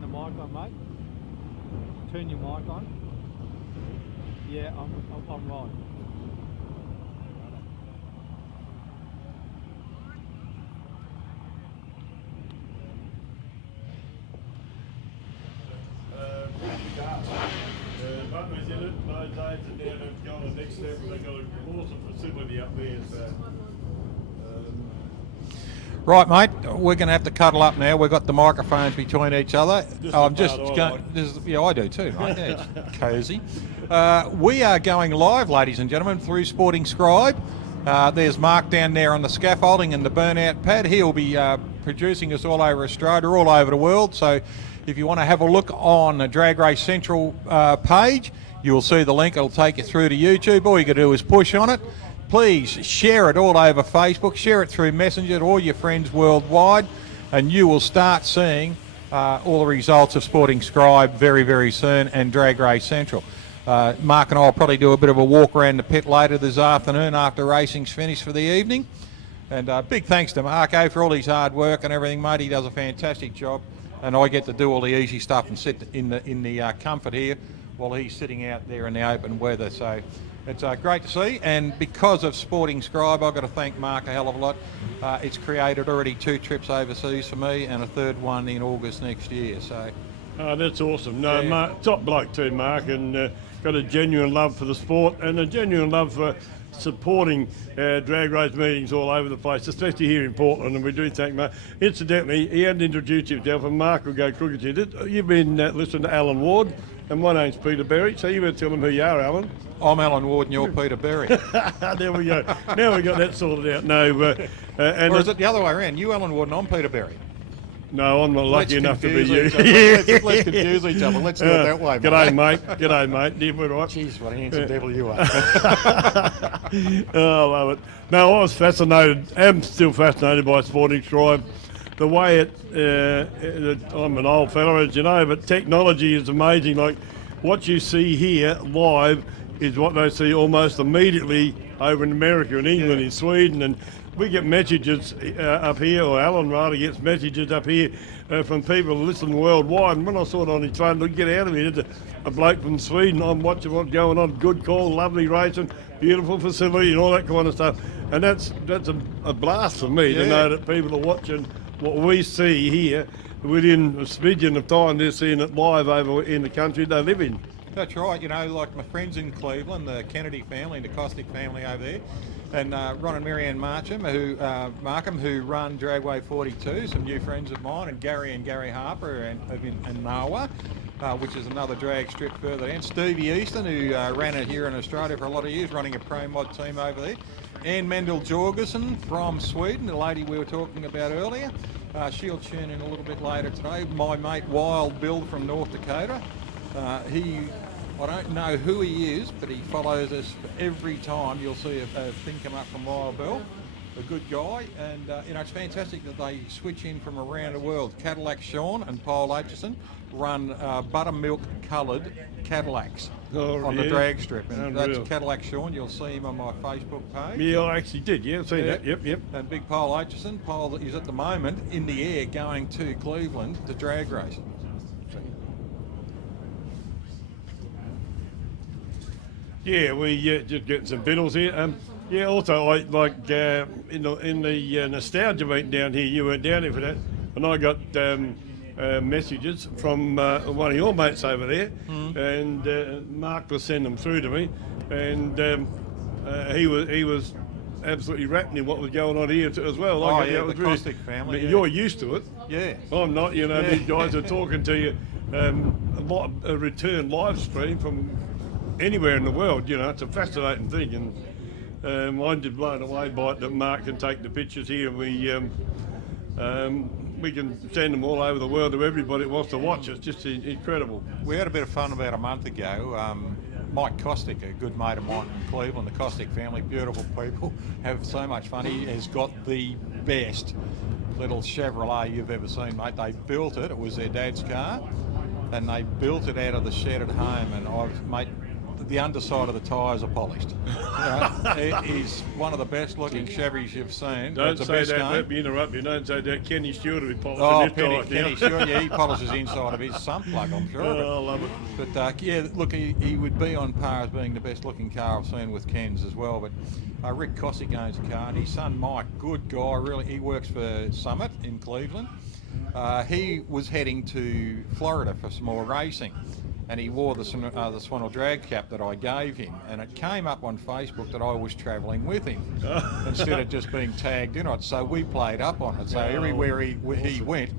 turn the mic on, mate. Turn your mic on. Yeah, I'm right. Those aids are down and going the next step, and they've got an awesome facility up there. So, Right, mate, we're going to have to cuddle up now. We've got the microphones between each other. I'm just going. Yeah, I do too, mate. Yeah, it's cosy. We are going live, ladies and gentlemen, through Sporting Scribe. There's Mark down there on the scaffolding and the burnout pad. He'll be producing us all over Australia, all over the world. So if you want to have a look on the Drag Race Central page, you'll see the link. It'll take you through to YouTube. All you got to do is push on it. Please share it all over Facebook. Share it through Messenger to all your friends worldwide, and you will start seeing all the results of Sporting Scribe very, very soon, and Drag Race Central. Mark and I will probably do a bit of a walk around the pit later this afternoon after racing's finished for the evening. And big thanks to Marco for all his hard work and everything, mate. He does a fantastic job, and I get to do all the easy stuff and sit in the comfort here while he's sitting out there in the open weather. So it's great to see, and because of Sporting Scribe, I've got to thank Mark a hell of a lot. It's created already 2 trips overseas for me and a 3rd one in August next year. So, that's awesome. No, yeah. Mark, top bloke too, Mark, and got a genuine love for the sport and a genuine love for supporting drag race meetings all over the place, especially here in Portland, and we do thank Mark. Incidentally, he hadn't introduced himself, and Mark will go crooked to it. You've been listening to Alan Ward, and my name's Peter Berry, so you better tell them who you are, Alan. I'm Alan Ward and you're Peter Berry. There we go. Now we got that sorted out. No, and or is it the other way around? You Alan Ward and I'm Peter Berry. No, I'm not lucky enough to be you. Let's confuse each other. Let's do it that way, mate. G'day, mate. G'day, mate. Yeah, we're right. Jeez, what a handsome devil you are. Oh, I love it. No, I was fascinated. I'm still fascinated by Sporting Scribe. The way I'm an old fella, as you know, but technology is amazing. Like, what you see here live is what they see almost immediately over in America and England, in Sweden, and we get messages up here, or Alan rather gets messages up here from people listening worldwide. And when I saw it on his phone, look, get out of here. There's a bloke from Sweden. I'm watching what's going on. Good call, lovely racing, beautiful facility, and all that kind of stuff. And that's a blast for me to know that people are watching what we see here within a smidgen of time. They're seeing it live over in the country they live in. That's right. You know, like my friends in Cleveland, the Kennedy family and the Costick family over there, and Ron and Marianne Markham, who run Dragway 42, some new friends of mine, and Gary Harper and Nawa, which is another drag strip further down. Stevie Easton, who ran it here in Australia for a lot of years, running a pro mod team over there. Anne Mendel Jorgensen from Sweden, the lady we were talking about earlier. She'll tune in a little bit later today. My mate Wild Bill from North Dakota. I don't know who he is, but he follows us every time. You'll see a thing come up from Wild Bill, a good guy, and it's fantastic that they switch in from around the world. Cadillac Sean and Paul Aitchison run buttermilk coloured Cadillacs on the drag strip, and that's Cadillac Sean. You'll see him on my Facebook page. Yeah, I actually did. Yeah, I've seen that. Yep. And big Paul Aitchison. Paul is at the moment in the air going to Cleveland to drag race. Yeah, we just getting some biddles here. Also, I like in the nostalgia meeting down here. You weren't down here for that, and I got messages from one of your mates over there, and Mark was sending them through to me, and he was absolutely wrapped in what was going on here as well. The Costick family. You're used to it. Yeah. I'm not. You know, these guys are talking to you a return live stream from anywhere in the world. You know, it's a fascinating thing, and I'm just blown away by it that Mark can take the pictures here, and we can send them all over the world to everybody that wants to watch. It's just incredible. We had a bit of fun about a month ago. Mike Costick, a good mate of mine from Cleveland, the Costick family, beautiful people, have so much fun. He has got the best little Chevrolet you've ever seen, mate. They built it. It was their dad's car, and they built it out of the shed at home, and the underside of the tyres are polished. It is one of the best looking Chevys you've seen. Don't It's the say best that, game. let me interrupt you, don't say that. Kenny Stewart will be polishing Oh, his tyres Kenny now. Stewart, yeah, he polishes the inside of his sun plug, I'm sure. Oh, I love it. But yeah, look, he would be on par as being the best looking car I've seen with Ken's as well. But Rick Cossick owns a car, and his son Mike, good guy, really. He works for Summit in Cleveland. He was heading to Florida for some more racing, and he wore the Swanell drag cap that I gave him, and it came up on Facebook that I was travelling with him instead of just being tagged in it. So we played up on it. So everywhere he went,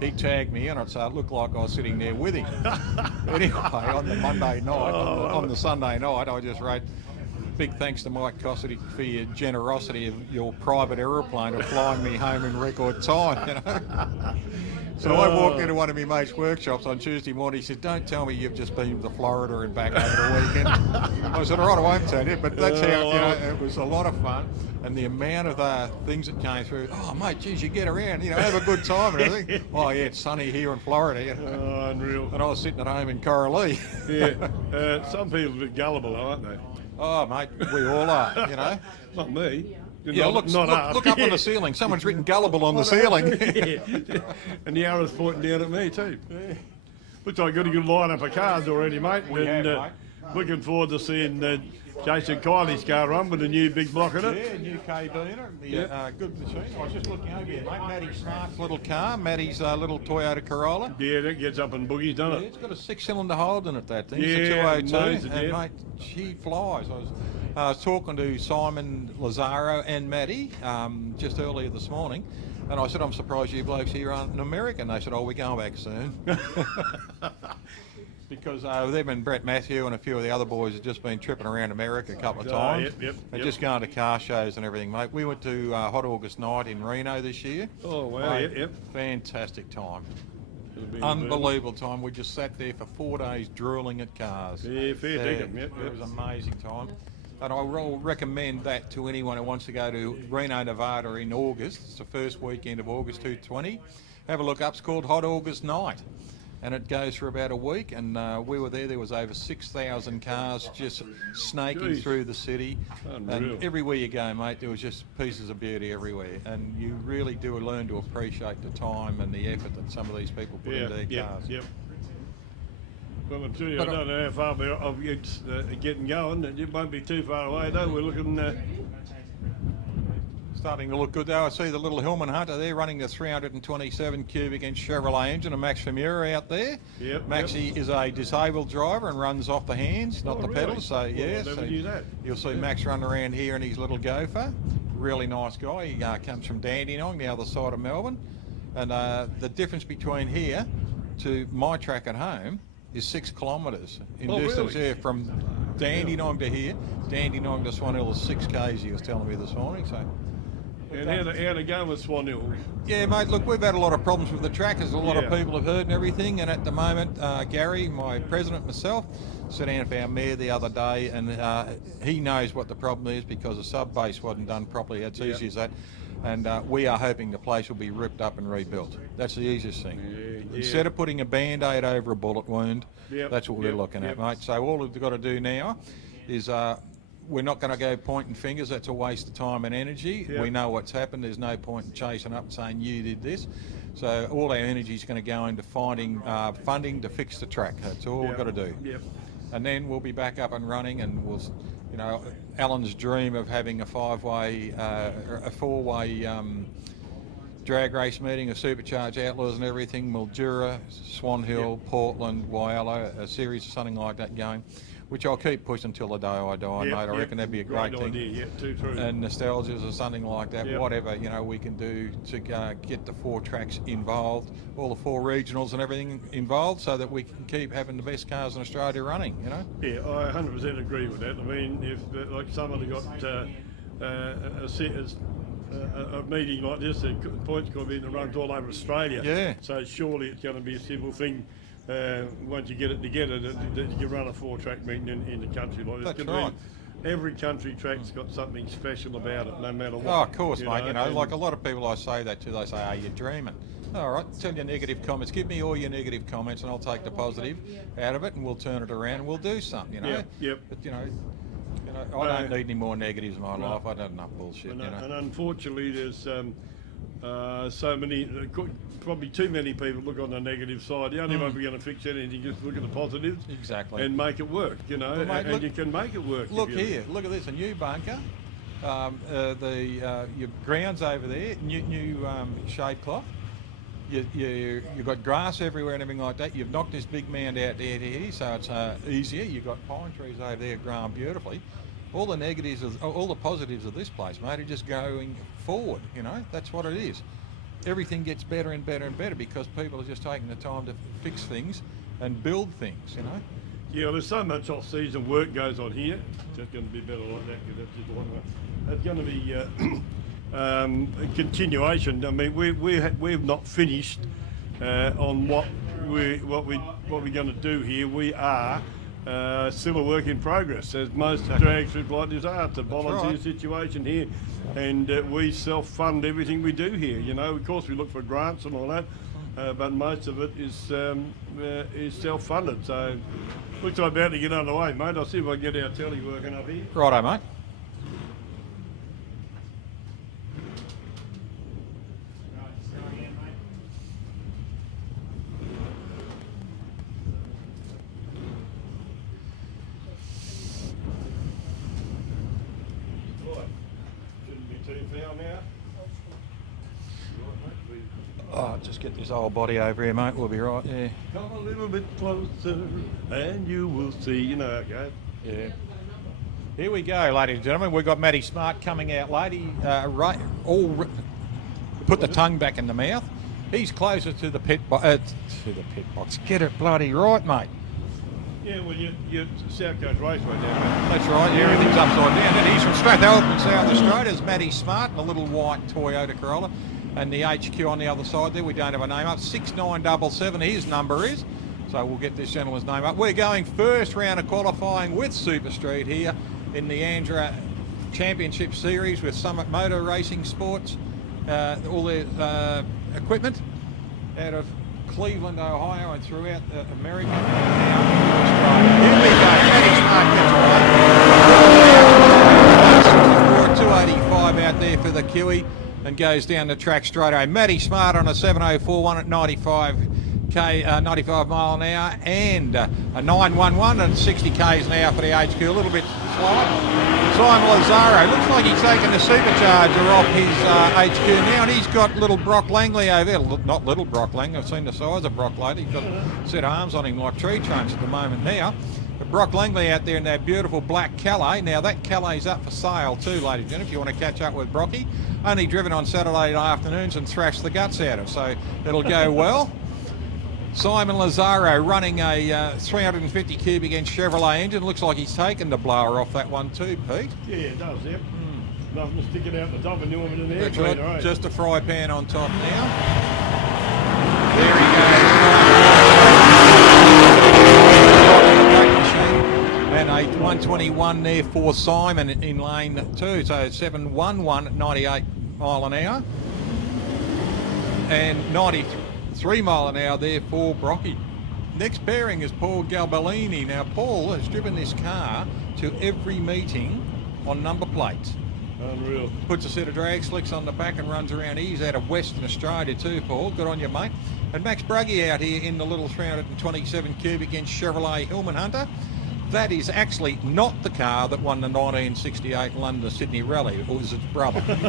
he tagged me in it, so it looked like I was sitting there with him. Anyway, on the Monday night, on the Sunday night, I just wrote, big thanks to Mike Cossidy for your generosity of your private aeroplane of flying me home in record time, you know. So I walked into one of my mate's workshops on Tuesday morning. He said, "Don't tell me you've just been to Florida and back over the weekend." I said, "All right, I won't tell you," but that's how, you know, it was a lot of fun. And the amount of things that came through, "Oh, mate, geez, you get around, you know, have a good time and everything." "Oh, yeah, it's sunny here in Florida." You know? Oh, unreal. And I was sitting at home in Coralie. Yeah. Some people are a bit gullible, aren't they? Oh, mate, we all are, you know. Not me. Yeah, look up on the ceiling. Someone's written gullible on the ceiling. And the arrow's pointing down at me too. Looks like I got a good lineup of cars already, mate. We have, mate. Looking forward to seeing Jason Kiley's car run with a new big block in it. Yeah, new KB in it. Good machine. I was just looking over here, mate. Matty Smart's little car. Matty's little Toyota Corolla. Yeah, that gets up in boogies, doesn't Yeah, it? it's got a 6-cylinder Holden at that thing. Yeah, it's a 202, amazing, and yeah. mate, she flies. I was talking to Simon Lazaro and Matty just earlier this morning, and I said, "I'm surprised you blokes here aren't in America." And they said, "Oh, we're going back soon." Because them and Brett Matthew and a few of the other boys have just been tripping around America a couple of times. And just going to car shows and everything, mate. We went to Hot August Night in Reno this year. Oh, wow, Mate, fantastic time. Unbelievable time. We just sat there for 4 days drooling at cars. Yeah, fair dinkum, It was an amazing time. And I will recommend that to anyone who wants to go to Reno, Nevada in August. It's the first weekend of August 2020. Have a look up. It's called Hot August Night. And it goes for about a week. And we were there. There was over 6,000 cars just snaking through the city. Unreal. And everywhere you go, mate, there was just pieces of beauty everywhere. And you really do learn to appreciate the time and the effort that some of these people put into their cars. Yep. Well, I'm telling you, I don't know how far it's getting going. It won't be too far away, though. We're looking... Starting to look good though. I see the little Hillman Hunter there running the 327 cubic inch Chevrolet engine, and Max Famura out there. Maxie is a disabled driver and runs off the hands, not the pedals. So yeah, you'll see Max run around here in his little Gopher. Really nice guy. He comes from Dandenong, the other side of Melbourne. And the difference between here to my track at home is 6 kilometres in distance. Really? Yeah, from Dandenong to here. Dandenong to Swan Hill is 6 k's, he was telling me this morning. So. And how to go with Swan Hill? Yeah, mate, look, we've had a lot of problems with the track, as a lot of people have heard and everything, and at the moment, Gary, my president, myself, sat down with our mayor the other day, and he knows what the problem is because the sub-base wasn't done properly. It's easy as that. And we are hoping the place will be ripped up and rebuilt. That's the easiest thing. Instead of putting a Band-Aid over a bullet wound, that's what we're looking at, mate. So all we've got to do now is... we're not going to go pointing fingers. That's a waste of time and energy. We know what's happened. There's no point in chasing up and saying you did this. So all our energy is going to go into finding funding to fix the track. That's all we've got to do. And then we'll be back up and running, and we'll, you know, Alan's dream of having a four-way drag race meeting, a Supercharged Outlaws and everything, Mildura, Swan Hill, Portland, Whyalla, a series of something like that going, which I'll keep pushing till the day I die, mate. I reckon that'd be a great thing. Idea. Too true. And nostalgias or something like that, whatever, you know, we can do to get the 4 tracks involved, all the 4 regionals and everything involved, so that we can keep having the best cars in Australia running, you know? Yeah, I 100% agree with that. I mean, if, like, someone got a meeting like this, the points got to be in the runs all over Australia. So surely it's going to be a simple thing. Once you get it together, that you can run a 4-track meeting in the country like this. That's right. every country track's got something special about it, no matter what. Oh, of course, mate. You know, and- like a lot of people I say that to, they say, "Are you dreaming?" All right, tell your negative comments. Give me all your negative comments, and I'll take the positive out of it, and we'll turn it around, and we'll do something. You know. Yep. But you know, I don't need any more negatives in my life. I've had enough bullshit. And, You know. and unfortunately, there's so many, probably too many people look on the negative side. The only way we're going to fix anything is look at the positives. Exactly. And make it work, you know. Well, mate, and look- you can make it work. Look if you- here, look at this, a new bunker. Your grounds over there, new shade cloth. You've got grass everywhere and everything like that. You've knocked this big mound out there, so it's easier. You've got pine trees over there growing beautifully. All the negatives, all the positives of this place, mate, are just going forward. You know, that's what it is. Everything gets better and better and better because people are just taking the time to fix things and build things. You know. Yeah, there's so much off-season work goes on here. It's just going to be better like that because that's just one way. It's going to be a continuation. I mean, we've not finished on what we're going to do here. We are still a work in progress, as most dragsters like this are. It's a volunteer situation here, and we self-fund everything we do here. You know, of course, we look for grants and all that, but most of it is self-funded. So, looks like about to get underway, mate. I'll see if I can get our telly working up here. Righto, mate. Shouldn't be too foul now. Oh, just get this old body over here, mate. We'll be right there. Come a little bit closer and you will see. You know how it goes. Yeah. Here we go, ladies and gentlemen. We've got Matty Smart coming out, lady. Put the tongue back in the mouth. He's closer to the pit box. Get it bloody right, mate. Yeah, well, you're South Coast Raceway down there. That's right. Yeah, everything's upside down. And he's from Strathalbyn in South Australia. There's Matty Smart, a little white Toyota Corolla. And the HQ on the other side there, we don't have a name up. 6977, his number is. So we'll get this gentleman's name up. We're going first round of qualifying with Super Street here in the Andra Championship Series with Summit Motor Racing Sports. All their equipment out of Cleveland, Ohio, and throughout America. Here we go. Matty Smart gets away. 285 out there for the Kiwi and goes down the track straight away. Matty Smart on a 704-1 at 95 mile an hour and a 911 and 60 k's an hour for the HQ. A little bit slow. Simon Lazaro looks like he's taken the supercharger off his HQ now, and he's got little Brock Langley over there. Not little Brock Langley. I've seen the size of Brock Langley. He's got a set of arms on him like tree trunks at the moment now. But Brock Langley out there in that beautiful black Calais. Now that Calais is up for sale too, ladies and gentlemen, if you want to catch up with Brocky. Only driven on Saturday afternoons and thrashed the guts out of, so it'll go well. Simon Lazaro running a 350 cubic inch Chevrolet engine. Looks like he's taken the blower off that one too, Pete. Yeah, it does, yep. Nothing sticking out the top and new one in the air. That's right. Right. Just a fry pan on top now. There he goes. And a 121 there for Simon in lane 2. So 711 at 98 mile an hour. And 93 mile an hour there for Brocky. Next pairing is Paul Galbellini. Now Paul has driven this car to every meeting on number plates. Unreal. Puts a set of drag slicks on the back and runs around. He's out of Western Australia too, Paul. Good on you, mate. And Max Bruggy out here in the little 327 cubic inch Chevrolet Hillman Hunter. That is actually not the car that won the 1968 London Sydney Rally. It was its brother. The same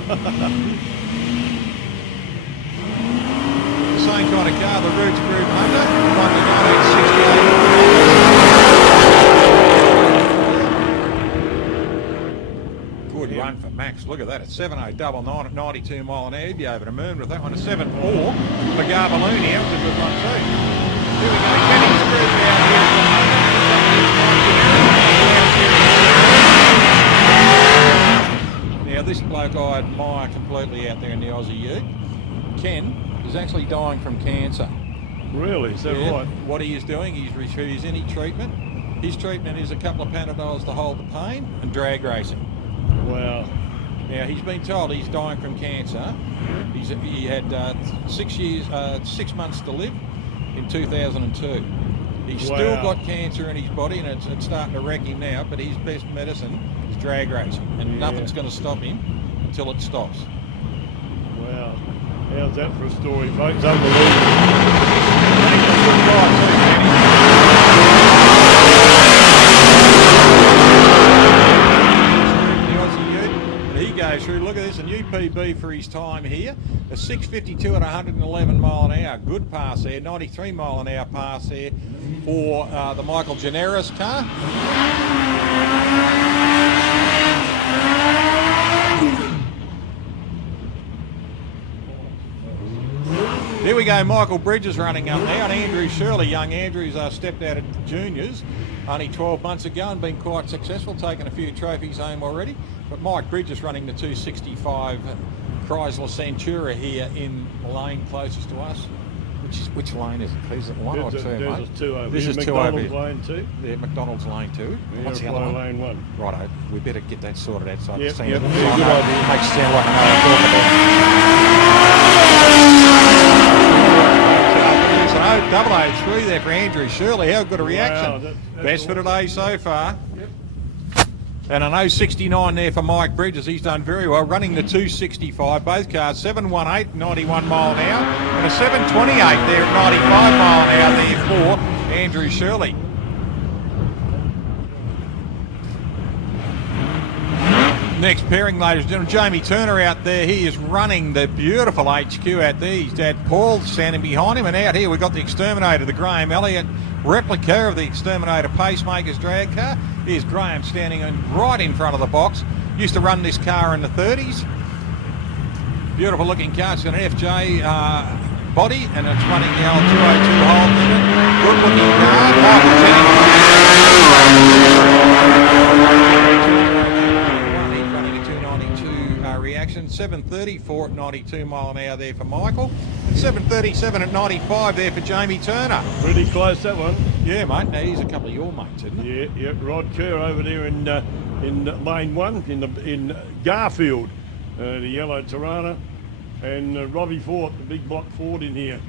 kind of car, the Roots Group Hunter, won the 1968. Good run for Max. Look at that. At 7.099 at 92 mile an hour. He'd be over the moon with that one. A 7.4 for Garbellini. That was a good one too. Here we go. Getting screwed out here. Now this bloke I admire completely out there in the Aussie Ute. Ken is actually dying from cancer. Really? Is that right? What he is doing, he's refused any treatment. His treatment is a couple of Panadols to hold the pain and drag racing. Wow. Now, he's been told he's dying from cancer. He had 6 months to live in 2002. He's still got cancer in his body, and it's starting to wreck him now, but his best medicine is drag racing, and nothing's going to stop him until it stops. Wow. How's that for a story, folks? Unbelievable. He goes through, look at this, a new PB for his time here, a 6:52 at 111 mile an hour, good pass there, 93 mile an hour pass there for the Michael Generis car. Here we go, Michael Bridges running up now, and Andrew Shirley. Young Andrew's stepped out of juniors only 12 months ago and been quite successful, taking a few trophies home already. But Mike Bridges running the 265 Chrysler Centura here in the lane closest to us. Which lane is it, please? Is it one or two, mate? There's two over This here. is two over here. McDonald's lane 2. Yeah, McDonald's lane 2. What's the other one? Lane 1. Righto, we better get that sorted outside Yep, the scene. yep, Makes yeah, good idea. it sound like I know what I'm talking about. Double 03 there for Andrew Shirley. How good a reaction. Wow, that's Best for today so far. Yep. And an 069 there for Mike Bridges. He's done very well. Running the 265. Both cars 718, 91 mile an hour. And a 728 there at 95 mile an hour there for Andrew Shirley. Next pairing, ladies and gentlemen, Jamie Turner out there. He is running the beautiful HQ out there. His dad Paul standing behind him, and out here we've got the Exterminator, the Graham Elliott replica of the Exterminator Pacemaker's drag car. Here's Graham standing right in front of the box. Used to run this car in the 30s. Beautiful looking car. It's got an FJ body, and it's running the old 202 Holden in it. Good looking car. Michael Jennings. Reaction 7:34 at 92 mile an hour there for Michael, and 7:37 at 95 there for Jamie Turner. Pretty close, that one. Yeah, mate. Now he's a couple of your mates, isn't he? Yeah. Rod Kerr over there in lane 1 in Garfield, the yellow Tirana, and Robbie Fort, the big block Ford in here.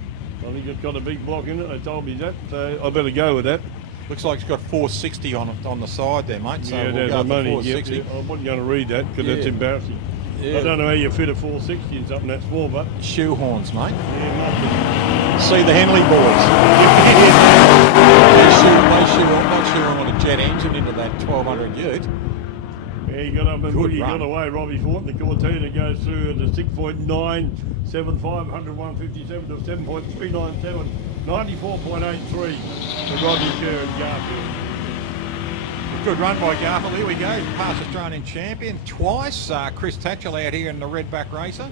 I think it's got a big block in it. They told me that, so I better go with that. Looks like it's got 460 on it on the side there, mate. So yeah, we'll go for money. 460. Yep. I wasn't going to read that because that's embarrassing. Yeah. I don't know how you fit a 460 in something that small, but Shoehorns, mate. yeah, See the Henley boys. Not sure I want a jet engine into that 1200 ute. yeah, you got up and Good you run. got away. Robbie Fort, the Cortina goes through at the 6.975, 101.57 to 7.397, 94.83 for Robbie Kerr and Garfield. Good run by Garfield. Here we go. Past Australian champion twice. Chris Tatchell out here in the Redback Racer.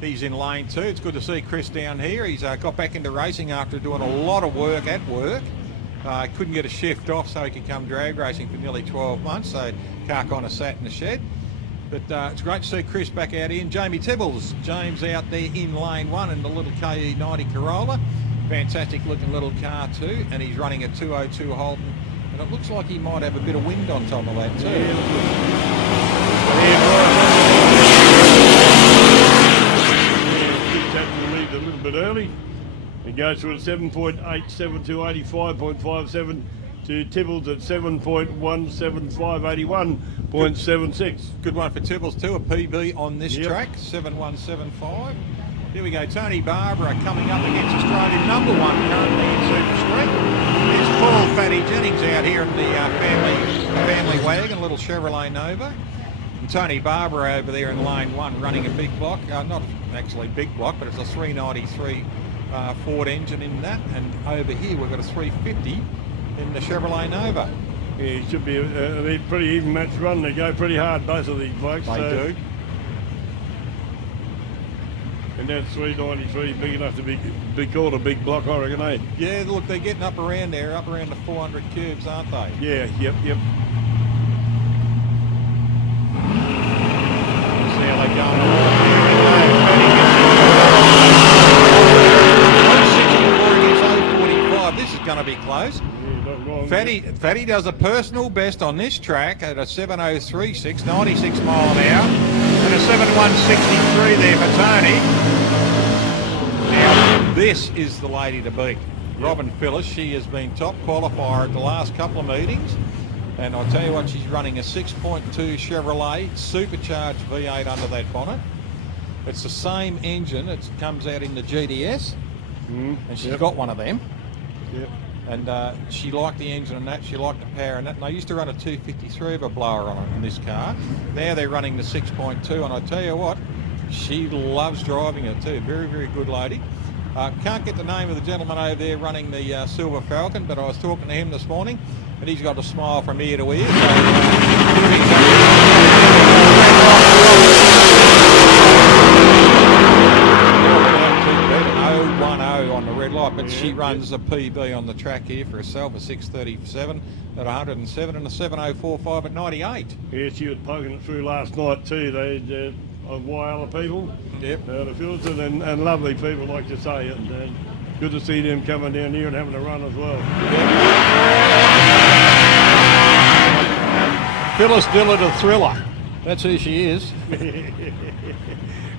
He's in lane 2. It's good to see Chris down here. He's got back into racing after doing a lot of work at work. Couldn't get a shift off, so he could come drag racing for nearly 12 months. So car kind of sat in the shed. But it's great to see Chris back out here. And Jamie Tibbles. James out there in lane 1 in the little KE90 Corolla. Fantastic looking little car too. And he's running a 202 Holden. And it looks like he might have a bit of wind on top of that too. Leave a little bit early. It goes through at 7.87 to 85.57 to Tibbles at 7.175, 81.76. Good one for Tibbles too, a PB on this track, 7175. Here we go, Tony Barbara coming up against Australian #1 currently in Super Street. There's Paul Fatty Jennings out here in the family wagon, a little Chevrolet Nova. And Tony Barbara over there in lane 1 running a big block, not actually big block, but it's a 393 Ford engine in that. And over here we've got a 350 in the Chevrolet Nova. Yeah, it should be a pretty even match run. They go pretty hard, both of these blokes. They do. And that's 393, big enough to be called a big block, I reckon, eh? Yeah, look, they're getting up around there, up around the 400 cubes, aren't they? Yeah, yep. See how they go. This is going to be close. Yeah, not wrong. Fatty Fatty does a personal best on this track at a 7:03.6, 96 mile an hour, and a 7:163 there for Tony. Now, this is the lady to beat. Robin Phyllis, she has been top qualifier at the last couple of meetings, and I'll tell you what, she's running a 6.2 Chevrolet Supercharged V8 under that bonnet. It's the same engine, it comes out in the GDS, and she's got one of them. Yep. And she liked the engine and that, she liked the power and that. And they used to run a 253 of a blower on it in this car. Now they're running the 6.2, and I tell you what, she loves driving it too. Very, very good lady. Can't get the name of the gentleman over there running the Silver Falcon, but I was talking to him this morning, and he's got a smile from ear to ear. On the red light, but she runs a PB on the track here for herself, a 6:37 at 107 and a 7:045 at 98. Yeah, she was poking it through last night too. They other people, the Filton, and lovely people, like to say, and good to see them coming down here and having a run as well. Phyllis Dillard, a thriller. That's who she is.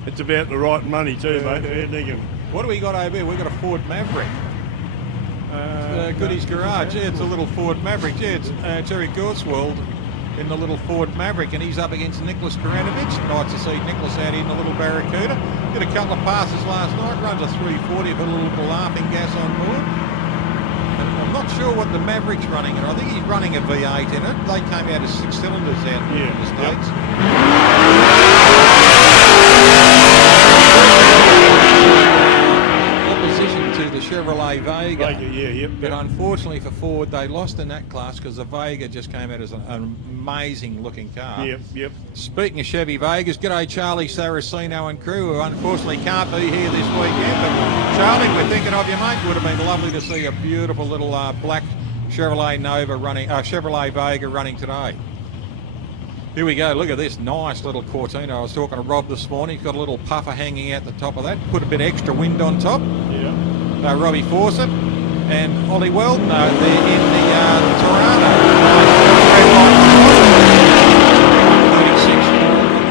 It's about the right money too, mate. Fair dinkum. What do we got over here? We've got a Ford Maverick. Goodies Garage. Yeah, it's a little Ford Maverick. Yeah, it's Eric Gorswald in the little Ford Maverick, and he's up against Nicholas Karanovich. Nice to see Nicholas out in the little Barracuda. Did a couple of passes last night. Runs a 340 with a little bit of laughing gas on board. And I'm not sure what the Maverick's running, and I think he's running a V8 in it. They came out as 6 cylinders out in the States. To the Chevrolet Vega. But unfortunately for Ford, they lost in that class because the Vega just came out as an amazing looking car. Speaking of Chevy Vegas, g'day Charlie Saraceno and crew, who unfortunately can't be here this weekend. But Charlie, we're thinking of you, mate. Would have been lovely to see a beautiful little black Chevrolet Nova running, Chevrolet Vega running today. Here we go, look at this nice little Cortina. I was talking to Rob this morning. He's got a little puffer hanging out the top of that. Put a bit extra wind on top. Robbie Fawcett and Ollie Weldon there in the Toronto. 36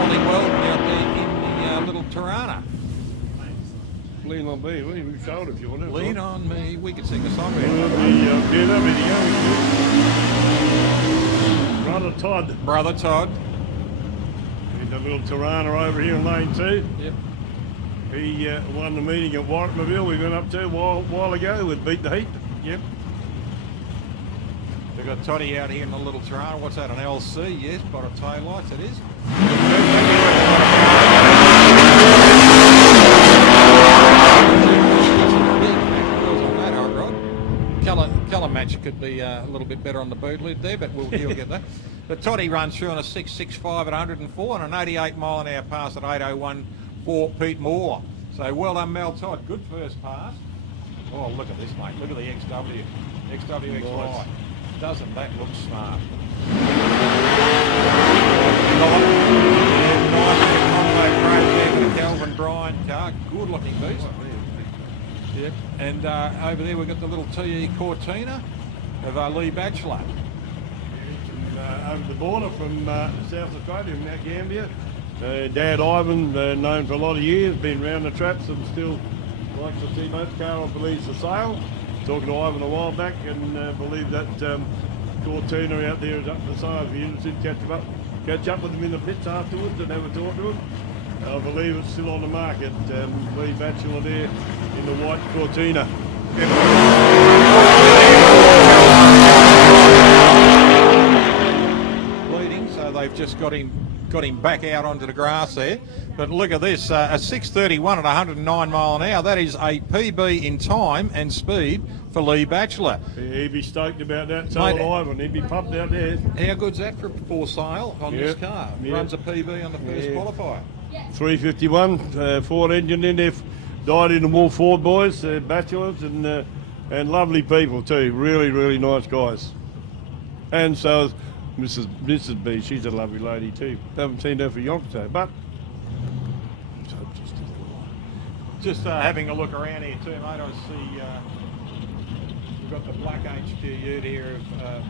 Ollie Weldon out there in the little Toronto. Lean on me, we showed if you want to. Lean on me, we could sing a song with Brother Todd. Brother Todd. He's a little Toronto over here in lane 2. Yep. He won the meeting at Warwickmobile we went up to a while ago. We'd beat the heat. Yep. We've got Toddy out here in the little Toronto. What's that, an LC? Yes, by the tail lights it is. Colour match could be a little bit better on the boot lid there, but he'll get that. But Toddy runs through on a 6.65 at 104 and an 88 mile an hour pass at 8.01 for Pete Moore. So well done, Mel Todd. Good first pass. Oh, look at this, mate. Look at the XW. XWXY. Doesn't that look smart? Nice with a Calvin Bryant car. Good looking beast. Yep. And over there we've got the little TE Cortina of Lee Batchelor. Over the border from South Australia, from Mount Gambier. Dad Ivan, known for a lot of years, been around the traps and still likes to see most car, I believe, for sale. Talking to Ivan a while back and believe that Cortina out there is up for sale. If you're interested, catch up with them in the pits afterwards and have a talk to them. I believe it's still on the market. Lee Batchelor there in the white Cortina. Bleeding, so they've just got him back out onto the grass there. But look at this, a 6:31 at 109 mile an hour. That is a PB in time and speed for Lee Batchelor. Yeah, he'd be stoked about that, so would Ivan. He'd be pumped out there. How good's that for sale on this car? Runs a PB on the first qualifier. 351, Ford engine in there. Died in them all Ford boys, bachelors, and lovely people too. Really, really nice guys. And so is Mrs. B. She's a lovely lady too. Haven't seen her for yonks though, but just having a look around here too, mate. I see we've got the black HQ ute here of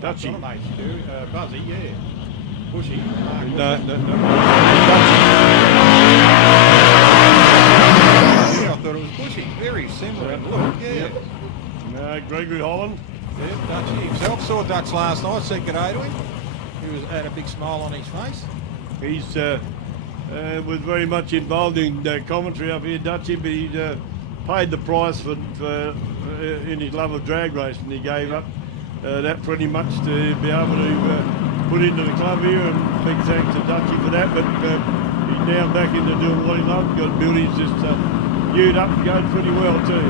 Dutchy. not an HQ, Buzzy, yeah. Bushy. No. Yeah, I thought it was Bushy. Very similar in look, yeah. No, Gregory Holland. Yeah, Dutchy himself. Saw Dutch last night, said good day to him. He had a big smile on his face. He's was very much involved in commentary up here, Dutchy, but he paid the price for in his love of drag racing. He gave up that pretty much to be able to put into the club here, and big thanks to Dutchy for that. But he's now back into doing what he loves. Got Billy's just viewed up and going pretty well too.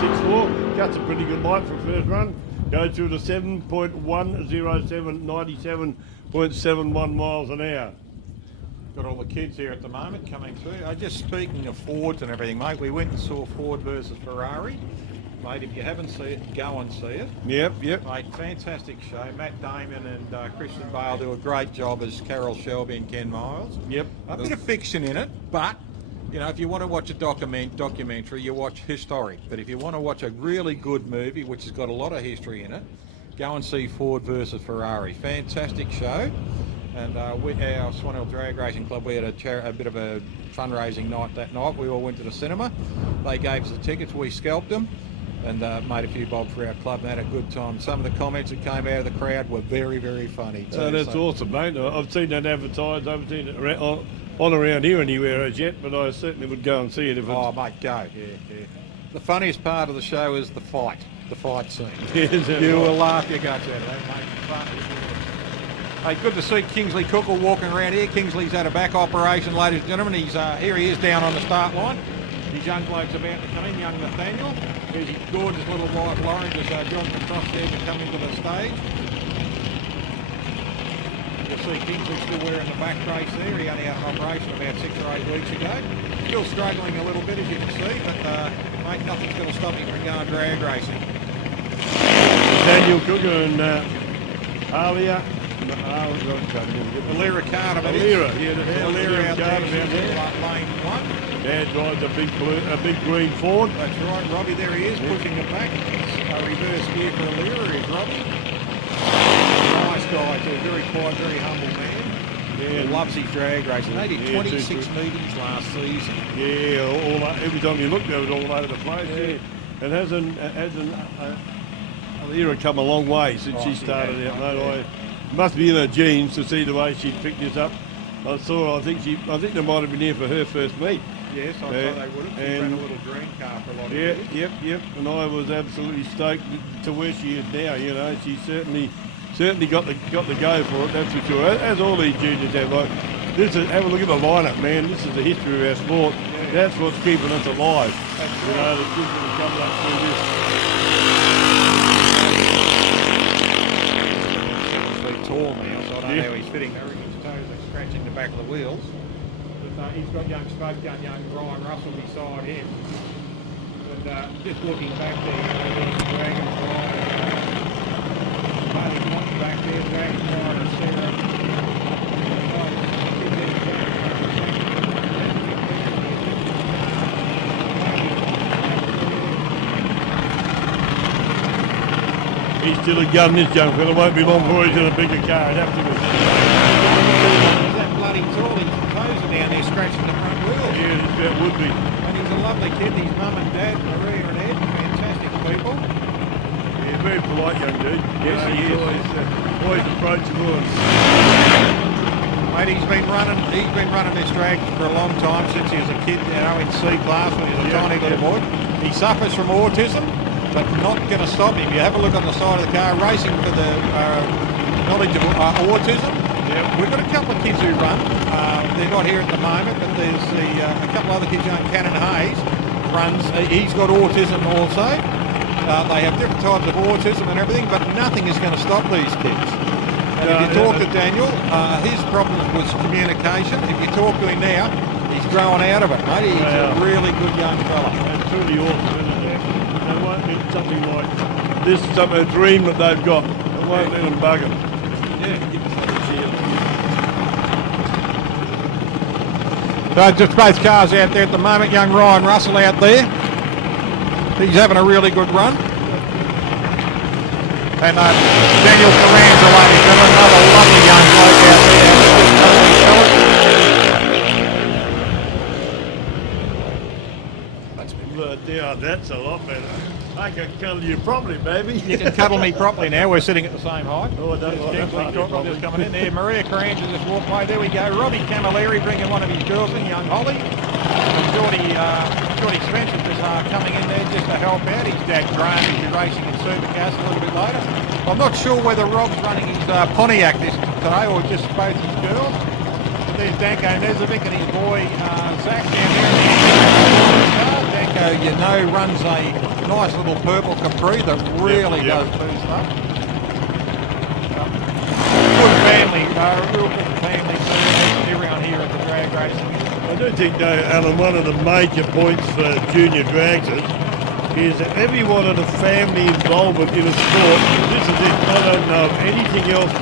064, cuts a pretty good light for a first run. Goes through to 7.107, 97.71 miles an hour. Got all the kids here at the moment coming through. Just speaking of Fords and everything, mate, we went and saw Ford versus Ferrari. Mate, if you haven't seen it, go and see it. Yep. Mate, fantastic show. Matt Damon and Christian Bale do a great job as Carol Shelby and Ken Miles. Yep. A bit of fiction in it, but, you know, if you want to watch a documentary, you watch historic. But if you want to watch a really good movie, which has got a lot of history in it, go and see Ford versus Ferrari. Fantastic show. And with our Swan Hill Drag Racing Club, we had a bit of a fundraising night that night. We all went to the cinema. They gave us the tickets. We scalped them and made a few bob for our club and had a good time. Some of the comments that came out of the crowd were very, very funny too. Oh, that's awesome, mate. I've seen that advertised. I haven't seen it on around here anywhere as yet, but I certainly would go and see it if it's... Oh, mate, go. Yeah. The funniest part of the show is the fight scene. You will laugh your guts out of that, mate. Fun. Hey, good to see Kingsley Cookle walking around here. Kingsley's had a back operation, ladies and gentlemen. He's here he is down on the start line. His young bloke's about to come in, young Nathaniel. There's his gorgeous little white Lawrence as John across there to come into the stage. You'll see Kingsley still wearing the back brace there. He only had an operation about 6 or 8 weeks ago. Still struggling a little bit, as you can see, but mate, nothing's going to stop him from going drag racing. Daniel Cooker and Alia. Alira Carter, Alira, Alira out there, lane 1. Dad drives a big green Ford. That's right, Robbie, there he is, pushing it back. A reverse gear for Alira is Robbie. Nice guy too, very quiet, very humble man. Yeah, loves his drag racing. They did 26 meetings last season. Yeah, every time you looked, there was all over the place. Yeah. And hasn't Alira come a long way since she started out, mate. It must be in her genes to see the way she picked this up. I think they might have been here for her first meet. Yes, I thought they would have. She ran a little green car for a lot of years. Yep. And I was absolutely stoked to where she is now. You know, she certainly got the go for it. That's for sure. As all these juniors have. Like, have a look at the lineup, man. This is the history of our sport. Yeah. That's what's keeping us alive. That's right. You know, the kids that have come up through this. Tall now, so I don't know how he's fitting. His toes are scratching the back of the wheels. But he's got young Smoke Gun, young Brian Russell beside him. But just looking back there, Dragon Pride, Marty Blunt back there, Dragon Pride and Sarah. He's still a gun, this young fella. Won't be long before he's in a bigger car. It'd have to be. That bloody tool, his toes are down there scratching the front wheel. Yeah, that would be. And he's a lovely kid. His mum and dad, Maria and Ed, fantastic people. Yeah, very polite young dude. Yes, he is. Always approachable. Mate, he's been running this drag for a long time, since he was a kid, you know, in C class when he was a tiny little boy. He suffers from autism, but not going to stop him. You have a look on the side of the car, racing for the knowledge of autism. Yep. We've got a couple of kids who run. They're not here at the moment, but there's a couple other kids, young Cannon Hayes runs. He's got autism also. They have different types of autism and everything, but nothing is going to stop these kids. And if you talk to Daniel, his problem was communication. If you talk to him now, he's growing out of it, mate. He's a really good young fella. It's really awesome, isn't it? They won't let something like this, a dream that they've got. They won't let them bug them. Just both cars out there at the moment. Young Ryan Russell out there. He's having a really good run. And Daniel Carranza, ladies and gentlemen, another lovely young bloke out there. Yeah, that's a lot better. I can cuddle you properly, baby. You can cuddle me properly now. We're sitting at the same height. Oh, I don't like that part, Just coming in there. Maria Carranza just walked by. There we go. Robbie Camilleri bringing one of his girls in, young Holly. Geordie Spencer just coming in there just to help out. His dad Graham will be racing in Supercharged a little bit later. I'm not sure whether Rob's running his Pontiac this today or just both his girls. But there's Danko Nezovic and his boy Zach down there. Danko, you know, runs a nice little purple Capri that really does boost up. Good family, real good family. Everyone here at the drag racing. I do think, though, Alan, one of the major points for junior dragsters is that every one of the family involvement in a sport. This is it. I don't know of anything else,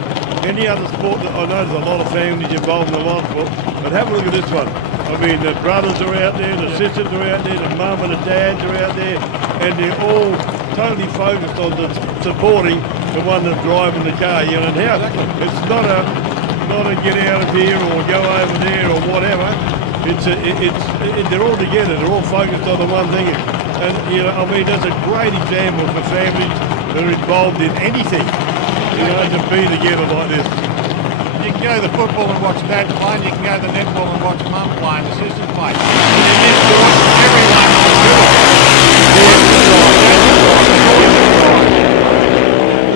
any other sport that I know there's a lot of families involved in a lot of sport, but have a look at this one. I mean, the brothers are out there, the sisters are out there, the mum and the dads are out there, and they're all totally focused on supporting the one that's driving the car. You know, and how it's not a get out of here or go over there or whatever. They're all together. They're all focused on the one thing. And you know, I mean, that's a great example for families that are involved in anything. You know, to be together like this. You can go to the football and watch Dad playing. You can go to the netball and watch Mum playing, the sisters play. In this sport, everyone can do it.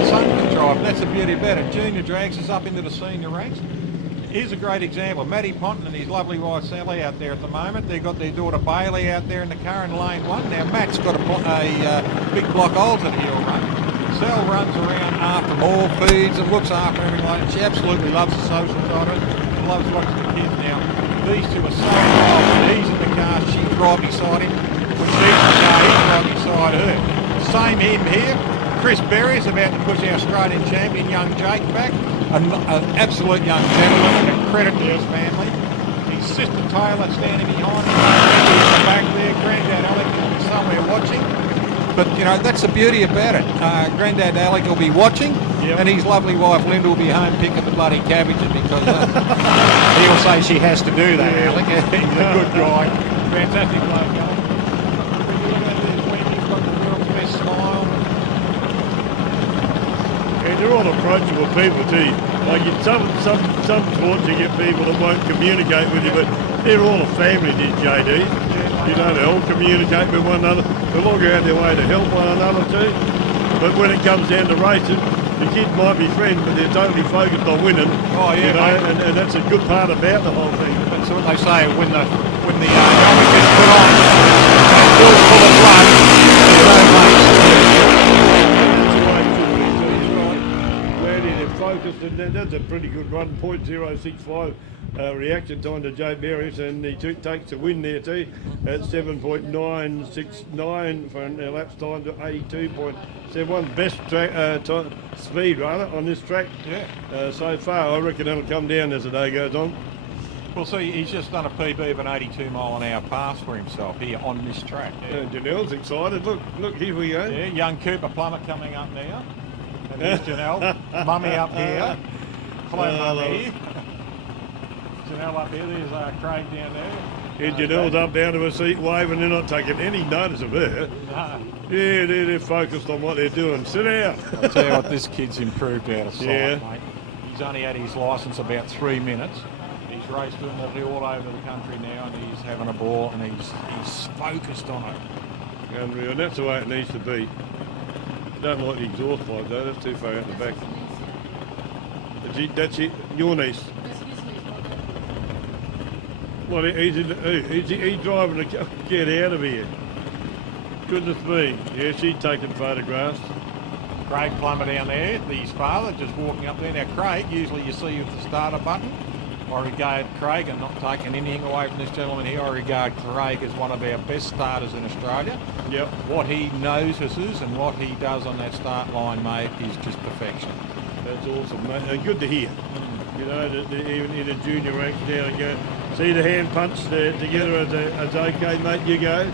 The son can drive. That's the beauty about it. Junior drags us up into the senior ranks. Here's a great example. Matty Ponton and his lovely wife Sally out there at the moment. They've got their daughter Bailey out there in the car in lane one. Now Matt's got a big block holes that he'll run. Sal runs around after more feeds and looks after everything like that. She absolutely loves the social side of it. She loves watching the kids now. These two are so involved. When he's in the car, she's right beside him. When she's in the car, he's right beside her. Same him here. Chris Berry is about to push our Australian champion, young Jake, back. An absolute young gentleman, a credit to his family. His sister Taylor standing behind him, back there. Granddad Alec will be somewhere watching. But, you know, that's the beauty about it. Granddad Alec will be watching, and his lovely wife Linda will be home picking the bloody cabbages because he'll say she has to do that, Alec. He's a good guy. Fantastic bloke, Alec. He's got the world's best smile. And they're all approachable people too. Like in some sports you get people that won't communicate with you, but they're all a family, these JDs. You know, they all communicate with one another. They'll all go out their way to help one another too. But when it comes down to racing, the kids might be friends, but they're totally focused on winning. Oh yeah, you know, and that's a good part about the whole thing. That's what they say when the helmet gets put on and filled full of blood, there's no mates. Focused, and that's a pretty good run, 0.065 reaction time to Joe Berries, and he takes the win there too at 7.969 for an elapsed time to 82.71. Best speed rather on this track so far. I reckon that'll come down as the day goes on. Well, see, he's just done a PB of an 82 mile an hour pass for himself here on this track. Janelle's excited. Look, here we go. Yeah, young Cooper Plummer coming up now. And there's Janelle, Mummy up here, Chloe Mummy. Janelle up here, there's Craig down there. Yeah, Janelle's up down to her seat waving, they're not taking any notice of her. No. Yeah, they're focused on what they're doing. Sit down. I'll tell you what, this kid's improved out of sight, mate. He's only had his licence about 3 minutes. He's raced doing it all over the country now, and he's having a ball, and he's focused on it. Unreal, and that's the way it needs to be. Don't like the exhaust pipe though, that's too far out the back. That's it, your niece. What, he's driving the car. Get out of here. Goodness me. Yeah, she's taking photographs. Craig Plummer down there, his father, just walking up there. Now Craig, usually you see with the starter button. I regard Craig, and not taking anything away from this gentleman here, I regard Craig as one of our best starters in Australia. Yep. What he notices and what he does on that start line, mate, is just perfection. That's awesome, mate. And good to hear. You know, even in the junior ranks now, See the hand punch together as okay, mate, you go.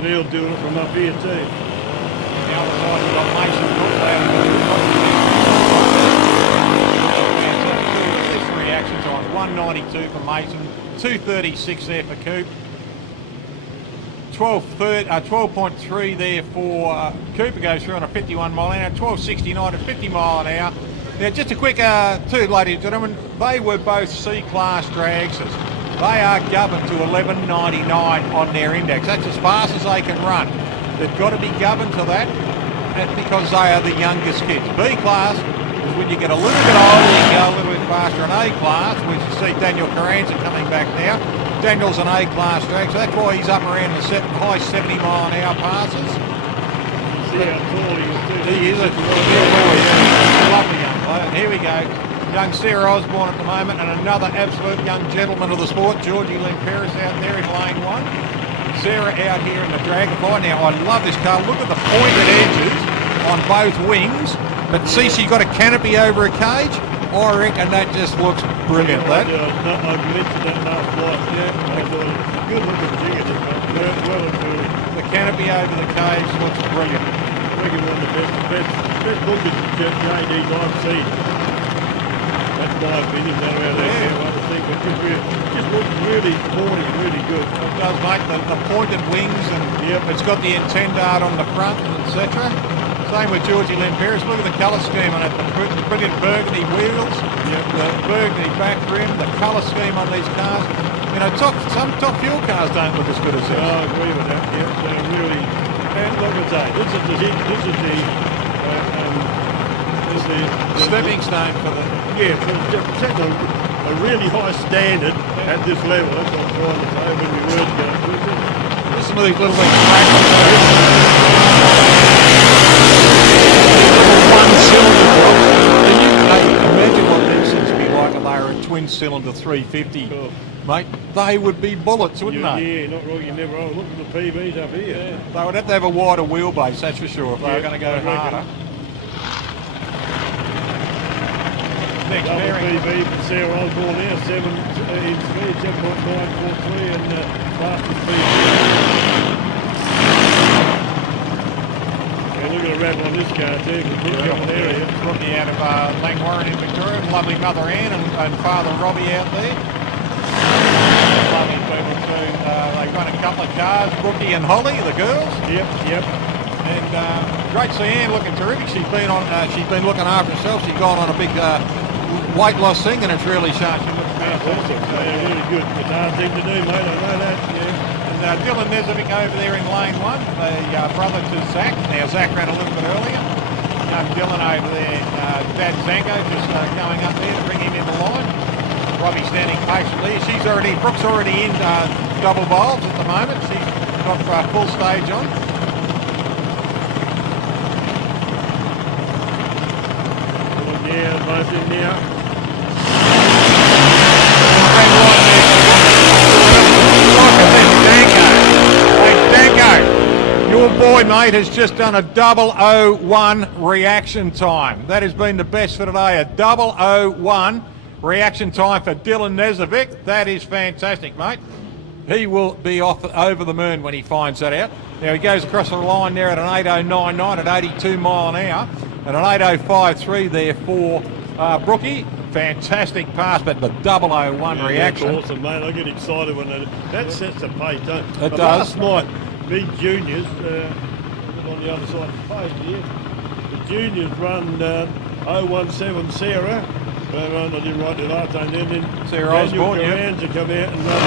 Neil doing it from up here too. The other side we've got Mason Cook. Reaction time 192 for Mason, 236 there for Coop. 12.3 there for Cooper, goes through on a 51 mile an hour, 12.69 at 50 mile an hour. Now just a quick too, ladies and gentlemen, they were both C-class dragsters. They are governed to 11.99 on their index. That's as fast as they can run. They've got to be governed to that because they are the youngest kids. B-class is when you get a little bit older, you go a little bit faster. And A-class, which you see Daniel Carranza coming back now. Daniel's an A-class drag, so that's why he's up around the high 70 mile an hour passes. See how tall he is too. He is a lovely young player. Here we go. Young Sarah Osborne at the moment, and another absolute young gentleman of the sport, Georgie Lemperis out there in lane 1. Sarah out here in the Dragonfly. Now, I love this car. Look at the pointed edges on both wings. But see, she's got a canopy over her cage. I reckon that just looks brilliant, that. I mentioned that last night. Yeah, I thought it was a good looking jigger. Well and truly. The canopy over the cage looks brilliant. I reckon one of the best looking JDs I've seen. That's my opinion. Down around there. Yeah. I think, but just looks really sporty, really good. It does, mate. The pointed wings, and it's got the intendard on the front, etc. Same with Georgie Lemperis. Look at the colour scheme on it. The brilliant burgundy wheels, the burgundy back rim, the colour scheme on these cars. You know, some top fuel cars don't look as good as this. I agree with that. Yeah, they're really. And like I say, this is the stepping stone for the. Yeah, for setting a really high standard at this level. That's what I'm trying to say when we words go. Listen to these little things. Imagine what these things would be like if they were a twin cylinder 350. Cool. Mate, they would be bullets, wouldn't they? Yeah, not wrong. You never. Look at the PBs up here. Yeah. They would have to have a wider wheelbase, that's for sure, if they were going to go harder. Next double PB for Sarah Osborne now, 7 in speed, 7.943, and fastest PB. Look at a rattle on this car too, from this common area. Rookie out of Langwarrin in Victoria, lovely mother Ann and father Robbie out there. Lovely people too. They run a couple of cars, Brookie and Holly, the girls. Yep. And great to see Ann looking terrific. She's been looking after herself. She's gone on a big weight loss thing, and it's really shown. She looks fantastic. Yeah, really good. It's a hard thing to do, mate. I know that. Yeah. Dylan Nezovic over there in lane 1, the brother to Zach. Now Zach ran a little bit earlier. Dylan over there, Dad Zango just going up there to bring him into line. Robbie standing patiently. Brooke's already in double bowls at the moment. She's got full stage on. Yeah, both in now. Your boy, mate, has just done a 001 reaction time. That has been the best for today, a 001 reaction time for Dylan Nezovic. That is fantastic, mate. He will be off over the moon when he finds that out. Now, he goes across the line there at an 8.099 at 82 mile an hour, and an 8.053 there for Brookie. Fantastic pass, but the 001 reaction. That's awesome, mate. I get excited when that sets the pace, don't it? It does. Last night, big juniors, on the other side of the page here, the juniors run 017 Sarah. I didn't write the last time. Then Sarah Osborne, Carranza come out and run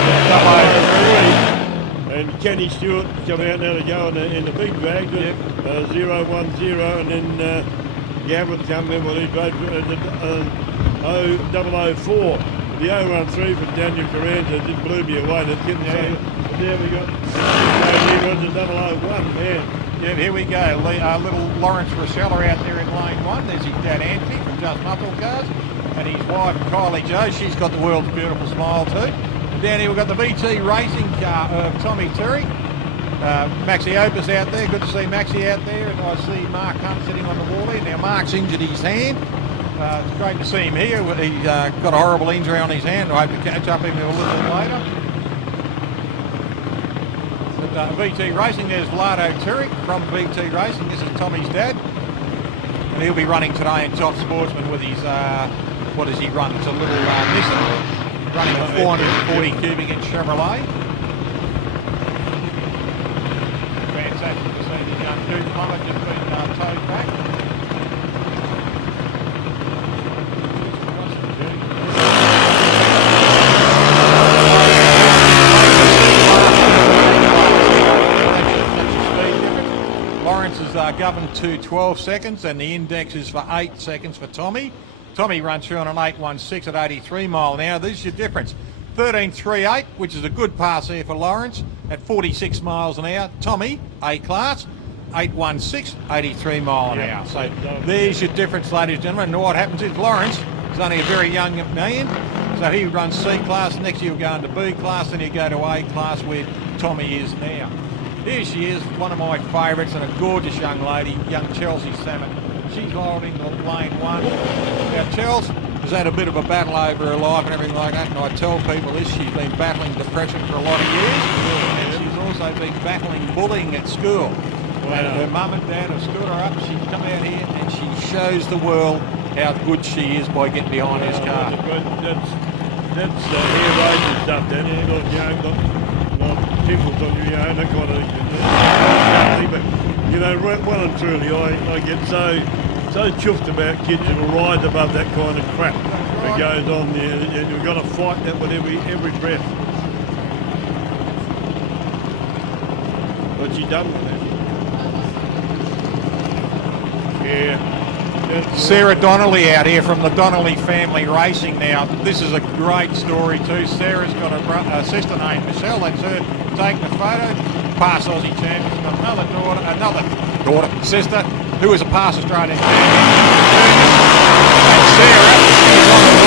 003. And Kenny Stewart come out now to go in the big drag, 010, and then Gabbard come in when he drove 004. The 013 from Daniel Carranza just blew me away. That couldn't say. But there we go. The 001, man. Yeah, here we go. Little Lawrence Rochella out there in lane 1. There's his dad Anthony from Just Muscle Cars. And his wife Kylie Jo. She's got the world's beautiful smile too. And down here we've got the VT racing car of Tommy Terry. Maxie Opus out there. Good to see Maxie out there. And I see Mark Hunt sitting on the wall there. Now Mark's injured his hand. It's great to see him here. He's got a horrible injury on his hand. I hope to catch up with him a little bit later. But VT Racing, there's Vlado Turek from VT Racing. This is Tommy's dad. And he'll be running today in Top Sportsman with his, what does he run? It's a little Nissan, running a 440 cubic inch Chevrolet. Fantastic to see the young Duke Plummet just been towed back. Lawrence is governed to 12 seconds and the index is for 8 seconds for Tommy. Tommy runs through on an 8.16 at 83 mile an hour. This is your difference. 13.38, which is a good pass here for Lawrence at 46 miles an hour. Tommy, A class, 8.16, 83 mile an hour. So there's your difference, ladies and gentlemen. And what happens is Lawrence is only a very young man, so he runs C class. Next year he'll go into B class, then he'll go to A class where Tommy is now. Here she is, one of my favourites, and a gorgeous young lady, young Chelsea Salmon. She's holding the lane one. Now, Chelsea has had a bit of a battle over her life and everything like that, and I tell people this, she's been battling depression for a lot of years, and she's also been battling bullying at school. Wow. And her mum and dad have stood her up. She's come out here and she shows the world how good she is by getting behind his car. That's hair racing stuff, then. Not pimples on you, that kind of thing. But, you know, well and truly, I get so chuffed about kids that'll ride above that kind of crap that goes on there. And you've got to fight that with every breath. What's she done with that? Yeah. Sarah Donnelly out here from the Donnelly family racing now. This is a great story too. Sarah's got a sister named Michelle. That's her taking the photo. Past Aussie champion. She's got another daughter, sister, who is a past Australian champion. And Sarah is on the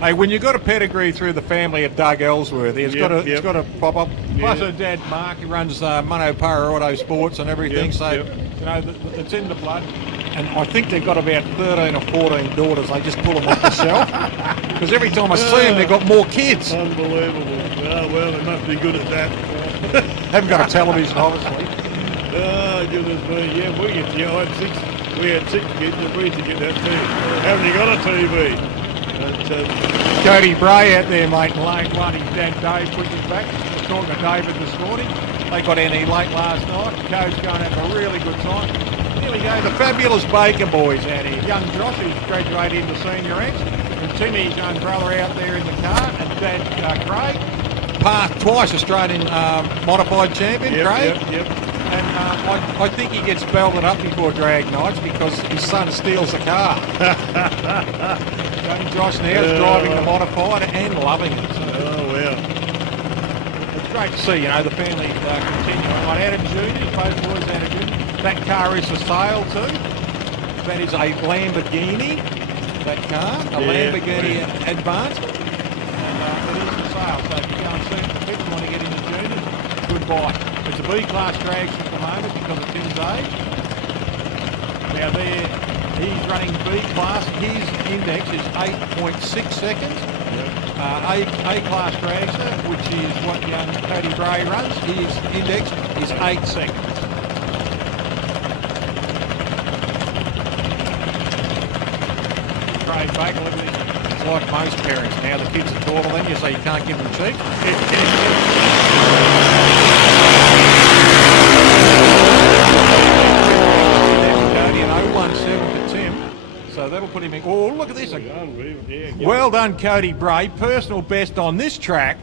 Hey, when you've got a pedigree through the family of Doug Ellsworthy, it's got to pop up. Plus her dad Mark, who runs Monopara Auto Sports and everything, so you know it's in the blood. And I think they've got about 13 or 14 daughters. They just pull them off the shelf because every time I see them, they've got more kids. Unbelievable. Oh, well, they must be good at that. Haven't got a television, obviously. Oh, goodness me. Yeah, we had six kids and we used to get that too. Haven't you got a TV? Cody Bray out there, mate, in lane one. His dad Dave pushes back. I was talking to David this morning. They got in here late last night. Co's going to have a really good time. Here we go, the fabulous Baker boys out here. Young Josh, who's graduated into senior ranks, and Timmy's young brother out there in the car, and Dad Craig. Past twice Australian modified champion, Craig. And I think he gets belted up before drag nights because his son steals the car. Young Josh now is driving the modified and loving it. So. Oh, wow. It's great to see, you know, the family continuing on. Adam Junior, both boys out of Junior. That car is for sale too. That is a Lamborghini, that car, a Lamborghini Advance. And it is for sale, so if you go and see it, if you want to get into Junior, good buy. It's a B-class drag at the moment because of Tim's age. Now there, he's running B-class. His index is 8.6 seconds. A-class dragster, which is what young Cody Bray runs, his index is 8 seconds. Craig Baker, look at this. It's like most parents. Now the kids are taller than you, so you can't give them cheek. Cody, an 017 for Tim. So that'll put him in. Oh, look at this. Well done, Cody Bray. Personal best on this track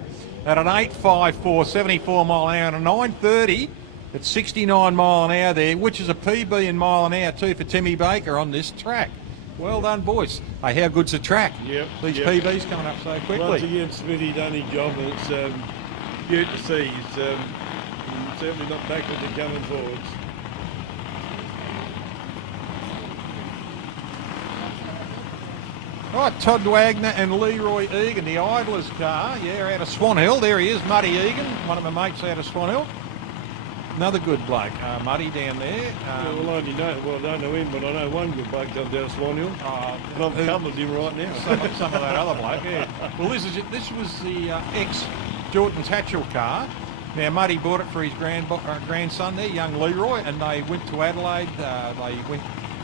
at an 8.54, 74 mile an hour, and a 9.30 at 69 mile an hour there, which is a PB in mile an hour too for Timmy Baker on this track. Well done, boys. Hey, how good's the track? These PBs coming up so quickly. Once again, Smithy done his job, and it's good to see. He's certainly not backwards and coming forwards. All right, Todd Wagner and Leroy Egan, the Idlers car, out of Swan Hill. There he is, Muddy Egan, one of my mates out of Swan Hill. another good bloke, Muddy down there. Yeah, well, I don't know him, but I know one good bloke comes out of Swan Hill. And I've covered him right now. Some of that other bloke, yeah. Well, this was the ex-Jordan Tatchell car. Now, Muddy bought it for his grandson there, young Leroy, and they went to Adelaide.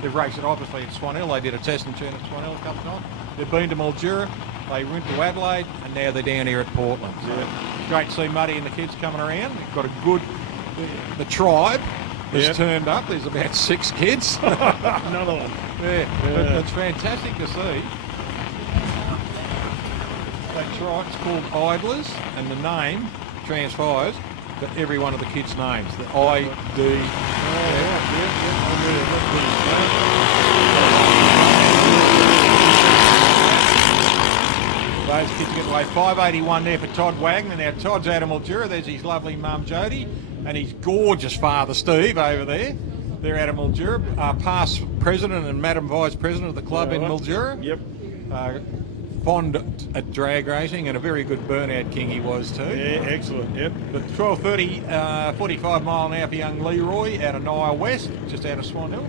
They've raced it obviously at Swan Hill. They did a test and turn at Swan Hill a couple of times. They've been to Mildura. They went to Adelaide, and now they're down here at Portland. So great to see Muddy and the kids coming around. They've got a good... The tribe has turned up. There's about 6 kids. Another one. Yeah. It's fantastic to see. That tribe's called Idlers, and the name transpires to every one of the kids' names. The ID. Those kids get away. 581 there for Todd Wagner. Now Todd's out of Mildura. There's his lovely mum Jodie and his gorgeous father Steve over there. They're out of Mildura. Past president and Madam Vice President of the club in Mildura. Yep. Fond at drag racing and a very good burnout king he was too. Yeah, excellent. Yep. The 12:30, 45 mile an hour for young Leroy out of Nile West, just out of Swan Hill.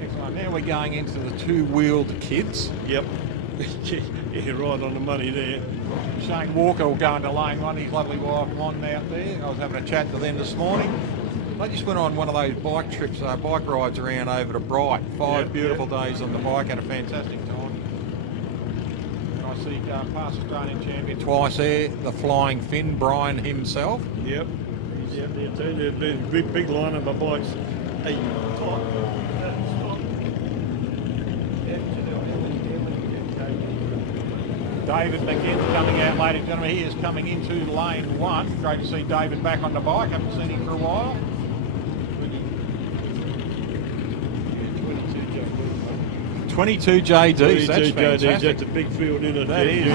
Excellent. Now we're going into the two-wheeled kids. Yep. Yeah, right on the money there. Shane Walker will go into lane 1. His lovely wife Lon out there. I was having a chat to them this morning. They just went on one of those bike trips, bike rides around over to Bright. 5 beautiful days on the bike. Had a fantastic time. I see past Australian champion twice there, the Flying Finn, Brian himself. Yep. He's out there too. There's been a big line of the bikes. Hey, David McKen's coming out, ladies and gentlemen. He is coming into lane 1. Great to see David back on the bike. Haven't seen him for a while. 22 JDs. That's fantastic. That's a big field in it. That is.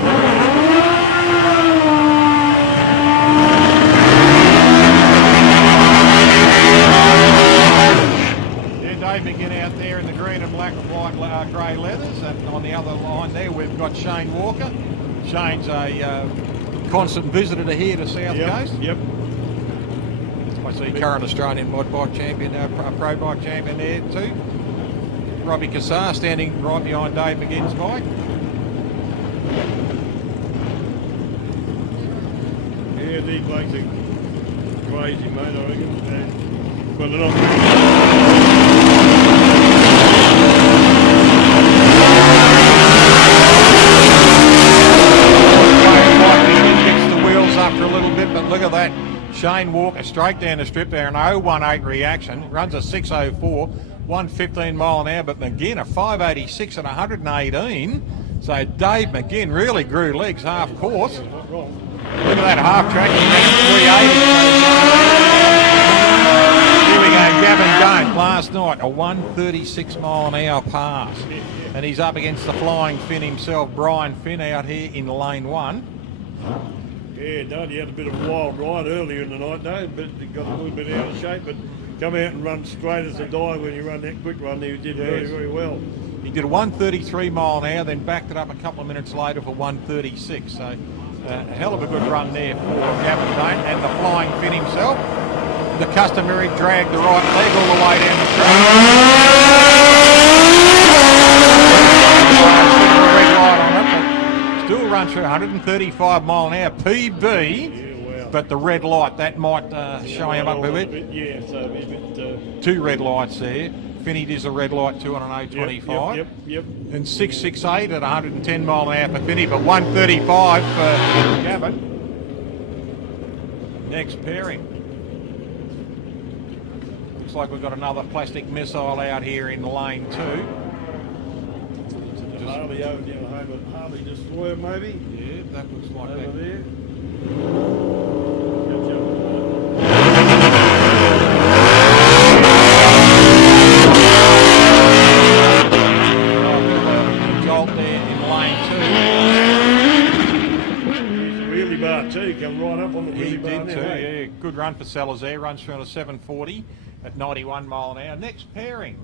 Dave McGinn out there in the green and black and white grey leathers, and on the other line there we've got Shane Walker. Shane's a constant visitor to here to South Coast. Yep. I see current Australian mod bike champion, pro bike champion there too. Robbie Cassar standing right behind Dave McGinn's bike. Yeah, these blokes are crazy, mate, I reckon. But they're not... After a little bit, but look at that. Shane Walker straight down the strip there, an 018 reaction, runs a 604, 115 mile an hour, but McGinn a 586 and 118. So Dave McGinn really grew legs half course. Look at that half track, 380. Here we go, Gavin Jones last night, a 136 mile an hour pass. And he's up against the Flying Finn himself, Brian Finn, out here in lane 1. Yeah, Duddy had a bit of a wild ride earlier in the night, though, but he got a little bit out of shape, but come out and run straight as a die when you run that quick run. He did very, very well. He did a 133 mile an hour, then backed it up a couple of minutes later for 136. So a hell of a good run there for Gavin Dane and the Flying Finn himself. The customary drag the right leg all the way down the track. Still run through 135 mile an hour PB, but the red light, that might show him up a bit. Yeah, so a bit... 2 red lights there. Finney does a red light too on an 025. Yep. And 668 at 110 mile an hour for Finney, but 135 for Gavin. Next pairing. Looks like we've got another plastic missile out here in lane 2. Harley over down home, Harley Destroyer maybe? Yeah, that looks like over that. There. Jolt there in lane 2. He's a wheelie bar too, come right up on the wheelie bar. He did too, yeah. Good run for Sellers there, runs through on a 740 at 91 mile an hour. Next pairing.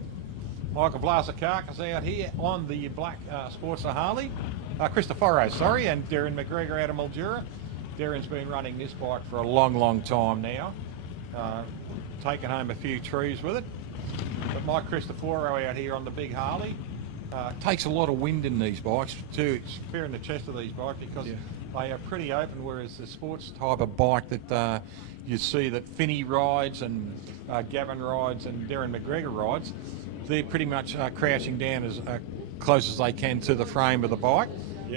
Michael Vlasikarkas out here on the black Sportster Harley. Christopher, sorry, and Darren McGregor out of Mildura. Darren's been running this bike for a long, long time now. taken home a few trees with it. But Mike Cristoforo out here on the big Harley takes a lot of wind in these bikes too. It's fair in the chest of these bikes because they are pretty open, whereas the sports type of bike that you see that Finney rides and Gavin rides and Darren McGregor rides, they're pretty much crouching down as close as they can to the frame of the bike.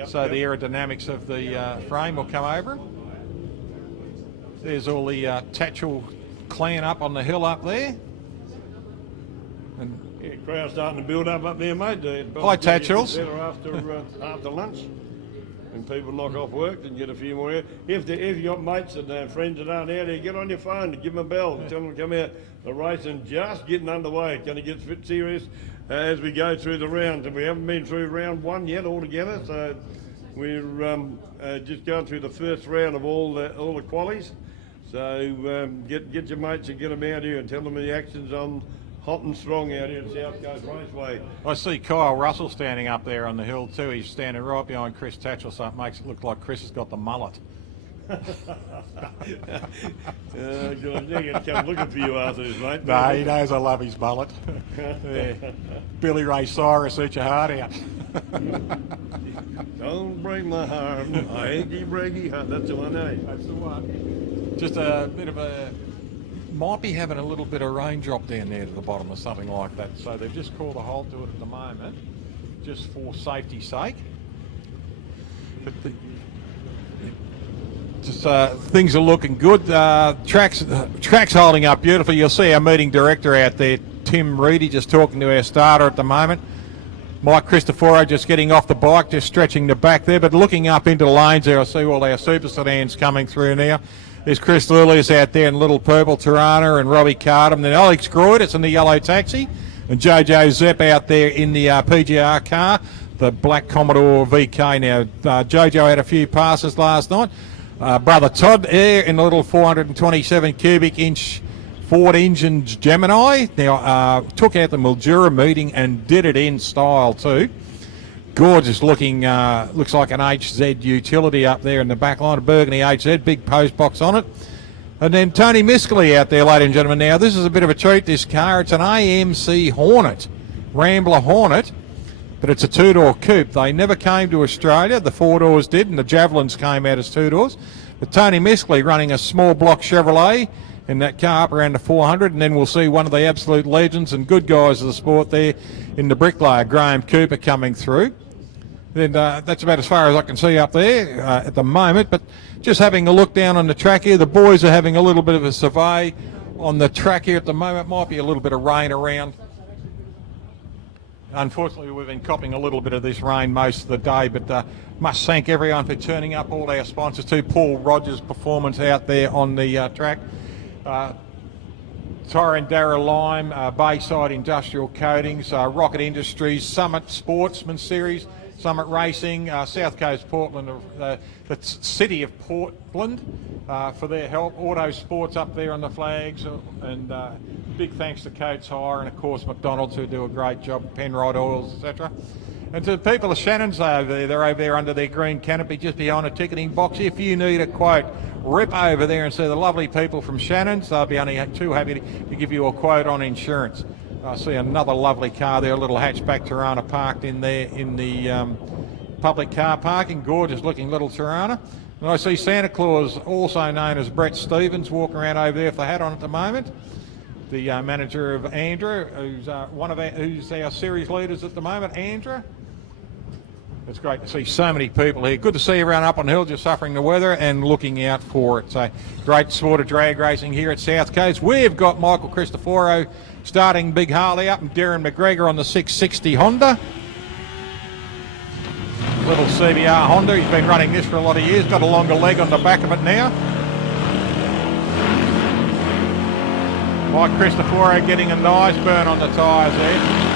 So the aerodynamics of the frame will come over. There's all the Tatchell clan up on the hill up there. And crowd's starting to build up there, mate. Hi, Tatchells. After lunch. When people knock off work and get a few more. If you got mates and friends that aren't out here, get on your phone and give them a bell and tell them to come out. The racing just getting underway. It's going to get a bit serious as we go through the rounds. And we haven't been through round one yet altogether, so we're just going through the first round of all the qualies. So get your mates and get them out here and tell them the action's on hot and strong out here at South Coast Raceway. I see Kyle Russell standing up there on the hill too. He's standing right behind Chris Tatchell, so it makes it look like Chris has got the mullet. They're going to come looking for you after this, mate. No, he knows I love his mullet. Billy Ray Cyrus, eat your heart out. Don't break my heart, my achy breaky heart. That's the one, eh? That's the one. Just a bit of a... Might be having a little bit of rain drop down there to the bottom or something like that. So they've just called a halt to it at the moment, just for safety's sake. But things are looking good. Track's holding up beautifully. You'll see our meeting director out there, Tim Reedy, just talking to our starter at the moment. Mike Cristoforo just getting off the bike, just stretching the back there, but looking up into the lanes there, I see all our super sedans coming through now. There's Chris Lillius out there in little purple Tirana and Robbie Cardham. Then Alex Groyditz in the yellow taxi. And Jojo Zepp out there in the PGR car, the black Commodore VK now. Jojo had a few passes last night. Brother Todd there in the little 427 cubic inch Ford engines Gemini. Now, took out the Mildura meeting and did it in style too. Gorgeous looking, looks like an HZ utility up there in the back line, a Burgundy HZ, big post box on it. And then Tony Miscali out there, ladies and gentlemen. Now, this is a bit of a treat, this car. It's an AMC Hornet, Rambler Hornet, but it's a two-door coupe. They never came to Australia. The four doors did, and the Javelins came out as two doors. But Tony Miscali running a small block Chevrolet in that car up around the 400, and then we'll see one of the absolute legends and good guys of the sport there in the bricklayer, Graham Cooper, coming through. Then that's about as far as I can see up there at the moment, but just having a look down on the track here, the boys are having a little bit of a survey on the track here at the moment. Might be a little bit of rain around. Unfortunately, we've been copping a little bit of this rain most of the day, but must thank everyone for turning up, all our sponsors too. Paul Rogers Performance out there on the track. Torrendara Lime, Bayside Industrial Coatings, Rocket Industries, Summit Sportsman Series, Summit Racing, South Coast Portland, the City of Portland for their help, Auto Sports up there on the flags, and big thanks to Coates Hire and of course McDonald's, who do a great job, Penrite Oils, etc. And to the people of Shannon's over there, they're over there under their green canopy just behind a ticketing box. If you need a quote, rip over there and see the lovely people from Shannon's. They'll be only too happy to give you a quote on insurance. I see another lovely car there, a little hatchback Tirana parked in there in the public car parking. Gorgeous looking little Tirana. And I see Santa Claus, also known as Brett Stevens, walking around over there with the hat on at the moment. The manager of Andrew, who's who's our series leaders at the moment, Andrew. It's great to see so many people here. Good to see everyone up on the hill just suffering the weather and looking out for it. So great sport of drag racing here at South Coast. We've got Michael Cristoforo starting Big Harley up and Darren McGregor on the 660 Honda. Little CBR Honda. He's been running this for a lot of years. Got a longer leg on the back of it now. Mike Cristoforo getting a nice burn on the tyres there.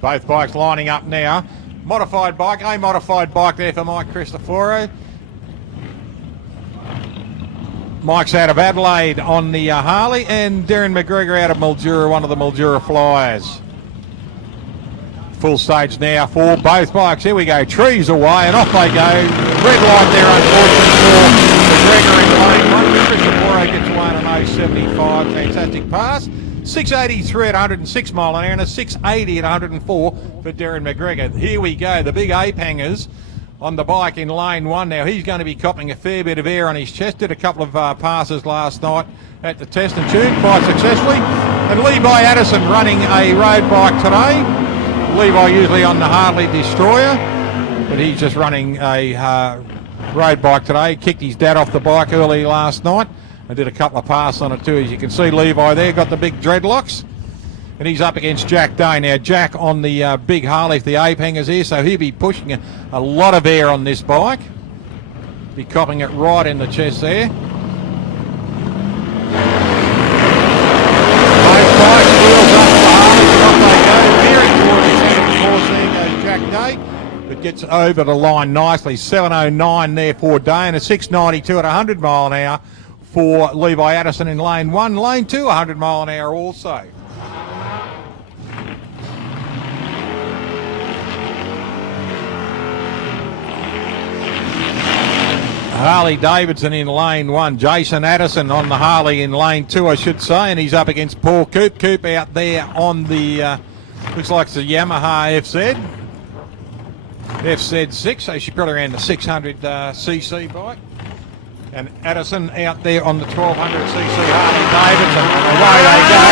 Both bikes lining up now. Modified bike, a modified bike there for Mike Cristoforo. Mike's out of Adelaide on the Harley, and Darren McGregor out of Mildura, one of the Mildura Flyers. Full stage now for both bikes. Here we go, trees away, and off they go. Red light there, unfortunately, for McGregor in lane 1. Chris Aporo gets away on 0.75. Fantastic pass. 683 at 106 mile an hour and a 680 at 104 for Darren McGregor. Here we go, the big ape hangers on the bike in lane 1 now. He's going to be copping a fair bit of air on his chest. Did a couple of passes last night at the test and tune quite successfully. And Levi Addison running a road bike today. Levi usually on the Harley Destroyer, but he's just running a road bike today. Kicked his dad off the bike early last night. I did a couple of passes on it too. As you can see, Levi there got the big dreadlocks. And he's up against Jack Day. Now, Jack on the big Harley, the ape hangers here, so he'll be pushing a lot of air on this bike. Be copping it right in the chest there. Both bikes, wheels up the Harley, off they go, veering towards the centre of the course. There goes Jack Day. But gets over the line nicely. 7:09 there for Day, and a 6:92 at 100 mile an hour for Levi Addison in lane 1. Lane 2, 100 mile an hour also. Harley Davidson in lane 1. Jason Addison on the Harley in lane 2, I should say, and he's up against Paul Coop. Coop out there on the, looks like it's a Yamaha FZ6, so she's probably around the 600cc bike. And Addison out there on the 1200cc Harley Davidson. Away they go.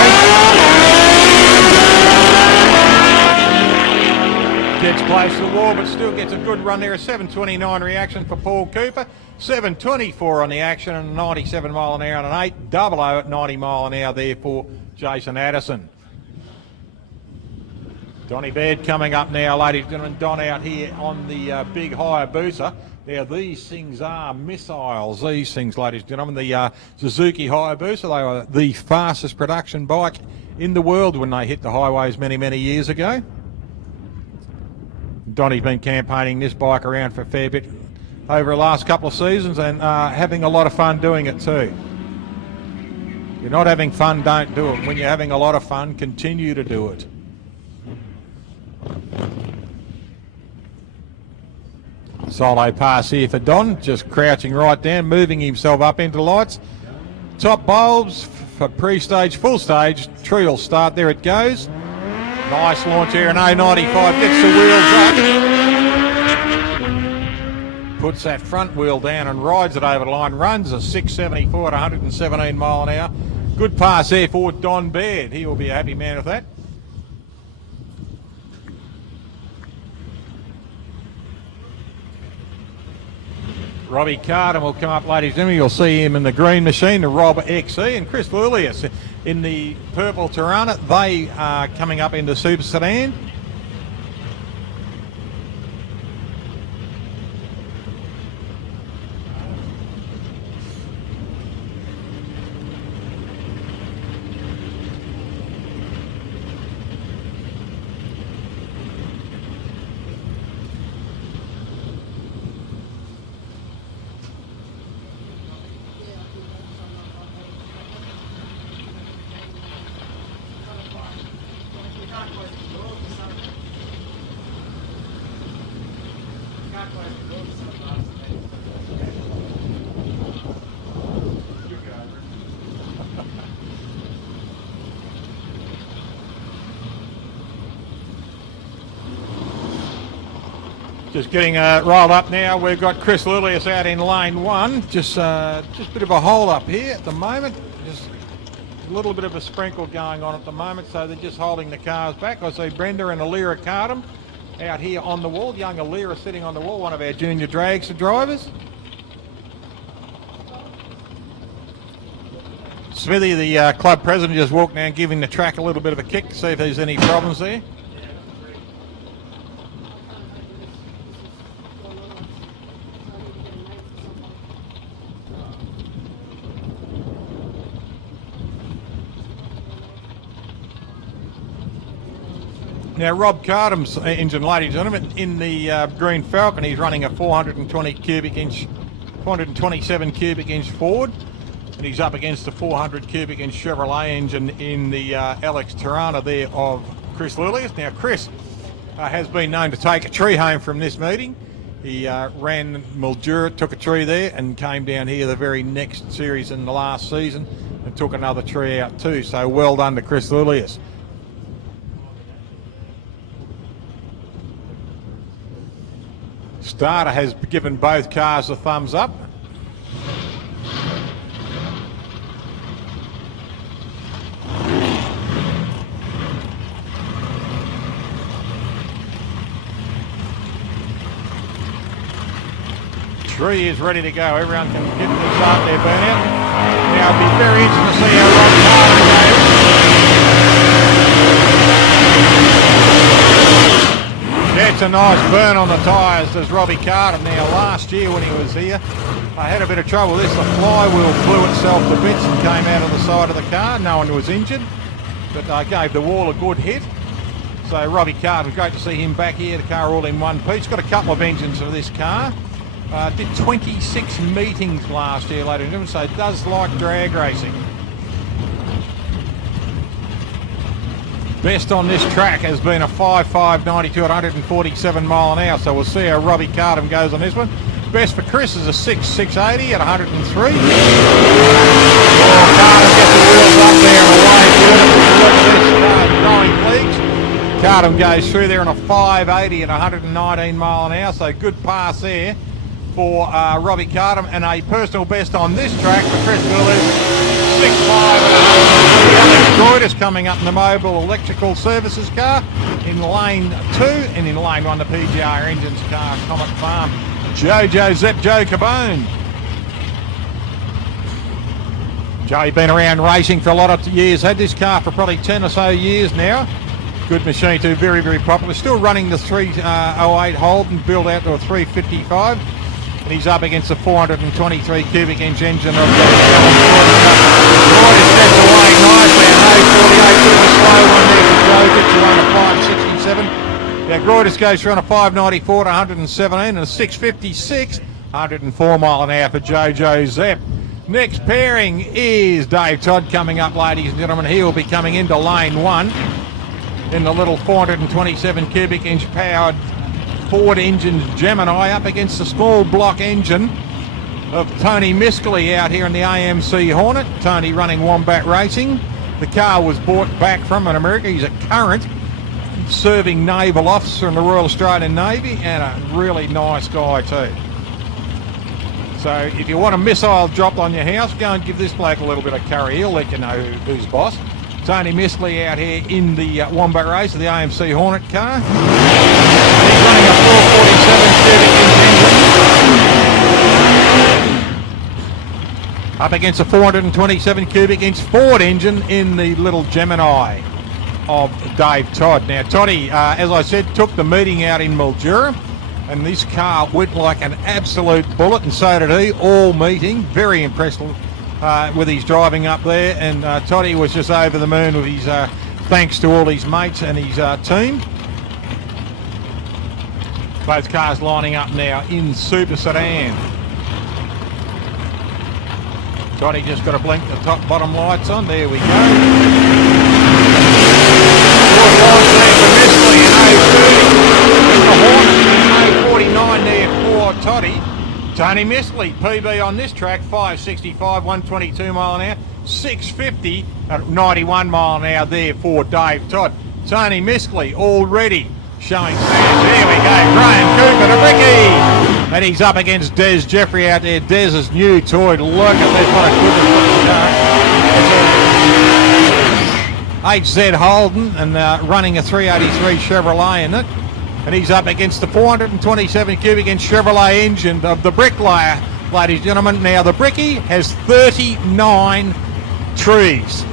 Gets close to the wall, but still gets a good run there. A 7:29 reaction for Paul Cooper. 7:24 on the action and 97 mile an hour and an 8:00 at 90 mile an hour there for Jason Addison. Donny Baird coming up now, ladies and gentlemen. Don out here on the big Hayabusa. Now, these things are missiles, these things, ladies and gentlemen. The Suzuki Hayabusa, they were the fastest production bike in the world when they hit the highways many, many years ago. Donny's been campaigning this bike around for a fair bit over the last couple of seasons and having a lot of fun doing it too. If you're not having fun, don't do it. When you're having a lot of fun, continue to do it. Solo pass here for Don, just crouching right down, moving himself up into lights. Top bulbs for pre-stage, full stage, trial start, there it goes. Nice launch here, an 0.95, gets the wheels up. Puts that front wheel down and rides it over the line, runs a 6.74 at 117 mile an hour. Good pass there for Don Baird, he will be a happy man with that. Robbie Carden will come up, ladies and gentlemen. You'll see him in the green machine, the Rob XE, and Chris Lulius in the purple Tirana. They are coming up into Super Sedan. Just getting rolled up now. We've got Chris Lulius out in lane 1. Just a bit of a hold up here at the moment. Just a little bit of a sprinkle going on at the moment, so they're just holding the cars back. I see Brenda and Alira Cardam out here on the wall. Young Alira sitting on the wall, one of our junior dragster drivers. Smithy, the club president, just walked down giving the track a little bit of a kick to see if there's any problems there. Now, Rob Cardam's engine, ladies and gentlemen, in the Green Falcon, he's running a 427 cubic inch Ford. And he's up against the 400 cubic inch Chevrolet engine in the LX Tirana there of Chris Lillius. Now, Chris has been known to take a tree home from this meeting. He ran Mildura, took a tree there, and came down here the very next series in the last season and took another tree out too. So well done to Chris Lillius. Starter has given both cars a thumbs up. Tree is ready to go. Everyone can get to start their burnout. Now it'll be very interesting to see how Robbie Carter goes. Gets a nice burn on the tyres, does Robbie Carter. Now last year when he was here, I had a bit of trouble with this. The flywheel blew itself to bits and came out of the side of the car. No one was injured, but I gave the wall a good hit. So Robbie Carter, great to see him back here. The car all in one piece. Got a couple of engines for this car. Did 26 meetings last year, ladies and gentlemen, so it does like drag racing. Best on this track has been a 5.592 at 147 mile an hour, so we'll see how Robbie Cardham goes on this one. Best for Chris is a 6.680 at 103. Cardham goes through there on a 5.80 at 119 mile an hour, so good pass there for Robbie Cardham, and a personal best on this track for Chris Willis, 6.5 Alex Droid is coming up in the mobile electrical services car in lane 2, and in lane 1 the PGR Engines car, Comet Farm, Jojo Zep Joe Cabone. Joey been around racing for a lot of years, had this car for probably 10 or so years now. Good machine too, very, very popular. Still running the 308 Holden, built out to a 355. And he's up against the 423 cubic inch engine of the steps away nicely. And no 48 took a slow one there for Joe, gets you on a 567. Now Groitus goes through on a 594 to 117 and a 656, 104 mile an hour for Jojo Zepp. Next pairing is Dave Todd coming up, ladies and gentlemen. He will be coming into lane 1 in the little 427 cubic inch powered Ford engine Gemini up against the small block engine of Tony Miscali out here in the AMC Hornet. Tony running Wombat Racing. The car was bought back from America. He's a current serving naval officer in the Royal Australian Navy and a really nice guy too. So if you want a missile dropped on your house, go and give this bloke a little bit of curry. He'll let you know who's boss. Tony Miscali out here in the Wombat Race of the AMC Hornet car. He's running a 447 cubic inch engine up against a 427 cubic inch Ford engine in the little Gemini of Dave Todd. Now Toddy, as I said, took the meeting out in Mildura, and this car went like an absolute bullet, and so did he all meeting. Very impressed with his driving up there, and Toddy was just over the moon with his thanks to all his mates and his team. Both cars lining up now in Super Sedan. Toddy just got to blink the top bottom lights on. There we go. The 49 there for Toddy. Tony Miscali, PB on this track, 565, 122 mile an hour, 650 at 91 mile an hour there for Dave Todd. Tony Miscali already showing fans. There we go, Graham Cooper to Ricky. And he's up against Des Jeffrey out there. Des's new toy. Look at this, what a goodness. HZ Holden and running a 383 Chevrolet in it. And he's up against the 427 cubic inch Chevrolet engine of the Bricklayer, ladies and gentlemen. Now the Brickie has 39 trees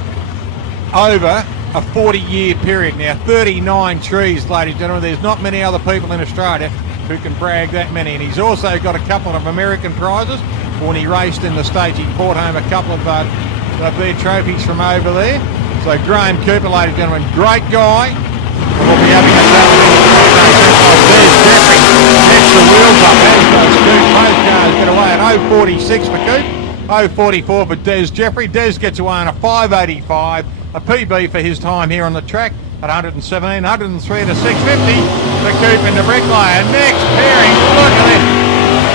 over a 40-year period. Now 39 trees, ladies and gentlemen. There's not many other people in Australia who can brag that many. And he's also got a couple of American prizes. When he raced in the States, he brought home a couple of their trophies from over there. So Graham Cooper, ladies and gentlemen, great guy. We'll be having a there's Jeffrey. That's the wheels up. There's Coop. Both cars get away at 0.46 for Coop. 0.44 for Des Jeffrey. Des gets away on a 5.85, a PB for his time here on the track at 117, 103 to 650 for Coop in the bricklayer. Next pairing, look at it.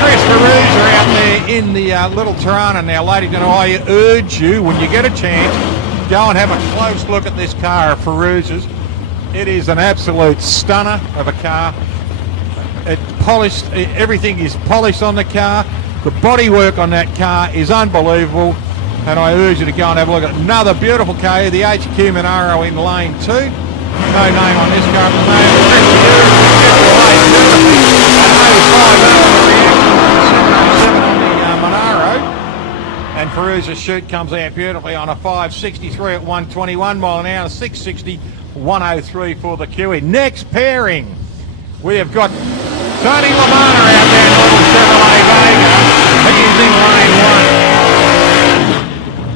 Chris Ferruza out there in the little Tirana. Now, ladies and gentlemen, I urge you, when you get a chance, go and have a close look at this car of Ferruza's. It is an absolute stunner of a car. It polished, everything is polished on the car. The bodywork on that car is unbelievable, and I urge you to go and have a look at another beautiful car, the HQ Monaro in lane 2. No name on this car at the moment. And Ferruza's chute comes out beautifully on a 5.63 at 121 mile an hour, 6.60, 103 for the QE. Next pairing, we have got Tony Lamana out there in little Chevrolet Vega. He's in lane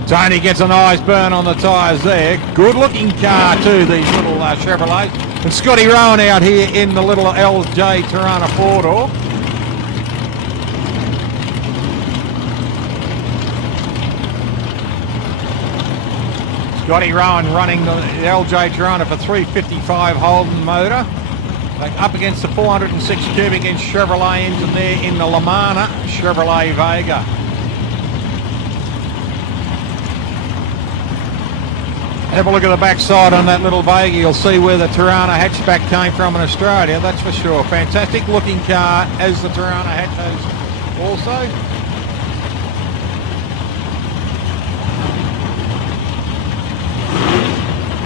1. Tony gets a nice burn on the tyres there. Good looking car too, these little Chevrolets. And Scotty Rowan out here in the little LJ Tirana 4-door. Scotty Rowan running the LJ Tirana for 355 Holden motor. Up against the 406 cubic inch Chevrolet engine there in the Lamana Chevrolet Vega. Have a look at the backside on that little Vega. You'll see where the Tirana hatchback came from in Australia, that's for sure. Fantastic looking car, as the Tirana hatch has also.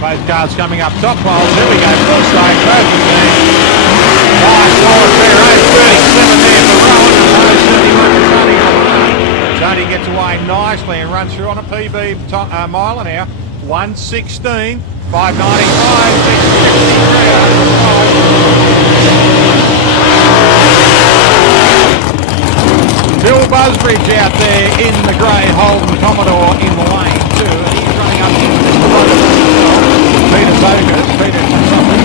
Both cars coming up top. Well, here we go. Full stage. Both of them. Nice solid fair race. 37 there for Rowan. Tony gets away nicely and runs through on a PB mile an hour. 1:16, 5:95, 6:53. Bill Busbridge out there in the grey Holden Commodore in lane 2, and he's running up into the road. Peter Zogas, Peter something.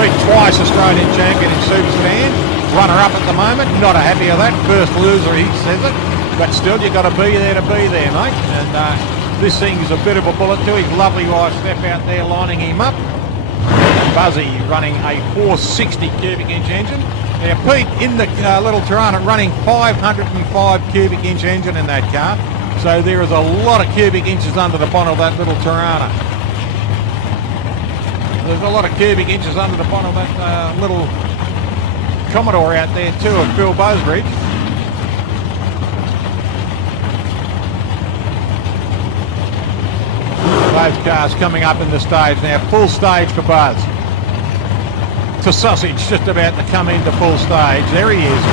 Beat twice Australian champion in Super Sedan. Runner-up at the moment, not happy of that. First loser, he says it. But still, you've got to be there, mate. And this thing's a bit of a bullet to his lovely wife Steph out there lining him up. And Buzzy running a 460 cubic inch engine. Now, Pete in the little Tirana running 505 cubic inch engine in that car. So there is a lot of cubic inches under the bonnet of that little Tirana. There's a lot of cubic inches under the bonnet of that little Commodore out there too of Phil Busbridge. Both cars coming up in the stage now. Full stage for Buzz. To Sausage just about to come into full stage. There he is.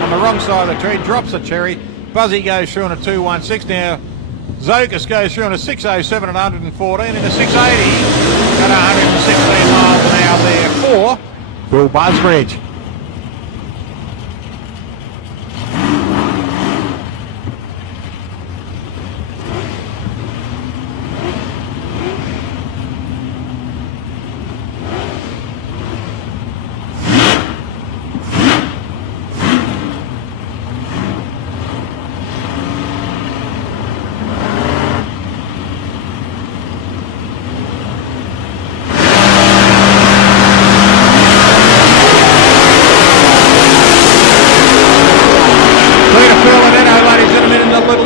On the wrong side of the tree, drops the cherry. Buzzy goes through on a 2.16 now. Zokas goes through on a 6.07 at 114 and a 6.80 at 116 miles an hour there for Phil Busbridge.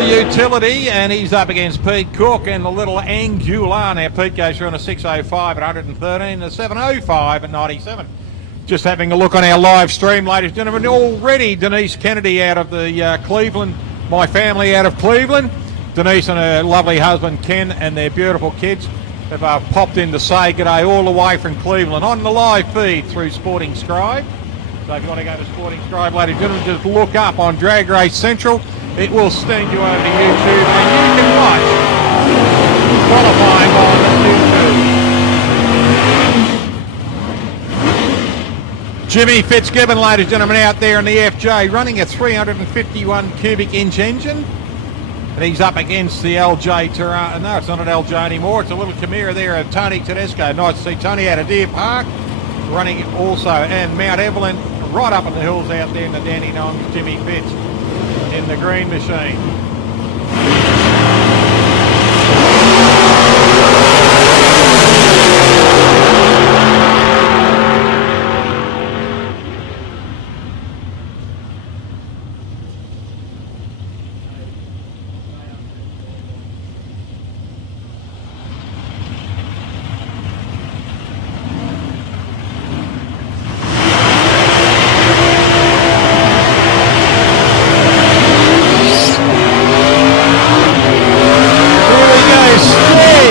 Utility, and he's up against Pete Cook and the little Angular. Now Pete goes through on a 6.05 at 113 and a 7.05 at 97. Just having a look on our live stream, ladies and gentlemen. Already Denise Kennedy out of the Cleveland, my family out of Cleveland. Denise and her lovely husband Ken and their beautiful kids have popped in to say g'day all the way from Cleveland on the live feed through Sporting Scribe. So if you want to go to Sporting Scribe, ladies and gentlemen, just look up on Drag Race Central. It will send you over to YouTube and you can watch qualifying on YouTube. Jimmy Fitzgibbon, ladies and gentlemen, out there in the FJ running a 351 cubic inch engine. And he's up against the LJ Tirana. No, it's not an LJ anymore. It's a little Chimera there of Tony Tedesco. Nice to see Tony out of Deer Park. Running also. And Mount Evelyn right up in the hills out there in the Dandenong. Jimmy Fitz in the green machine.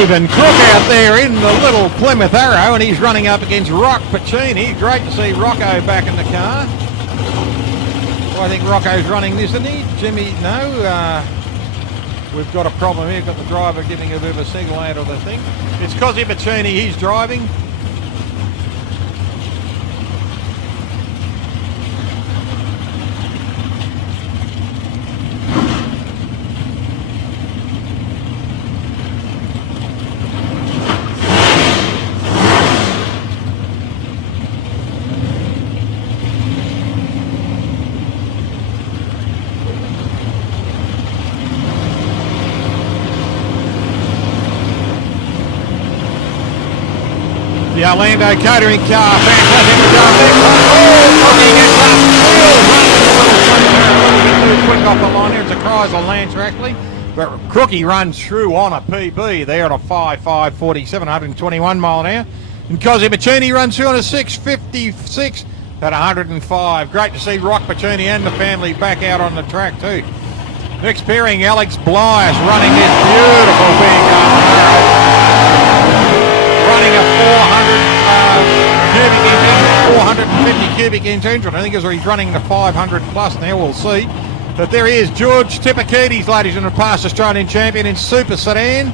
And Crook out there in the little Plymouth Arrow, and he's running up against Rock Pacini. Great to see Rocco back in the car. Well, I think Rocco's running this, isn't he? Jimmy, no. We've got a problem here. We've got the driver giving a bit of a signal out of the thing. It's Cosy Pacini, he's driving. The Orlando catering car, fantastic return there. Oh, Crookie gets up. A little bit too quick off the line here. It's a Chrysler Lancer actually. But Crookie runs through on a PB there on a 5.547, 121 mile an hour. And Cosy Pacini runs through on a 6.56 at 105. Great to see Rock Pacini and the family back out on the track too. Next pairing, Alex Blyas running this beautiful big running a 450 cubic inch engine. I think he's running the 500 plus now, we'll see. But there he is, George Tipakidis, ladies and gentlemen, past Australian champion in Super Sedan.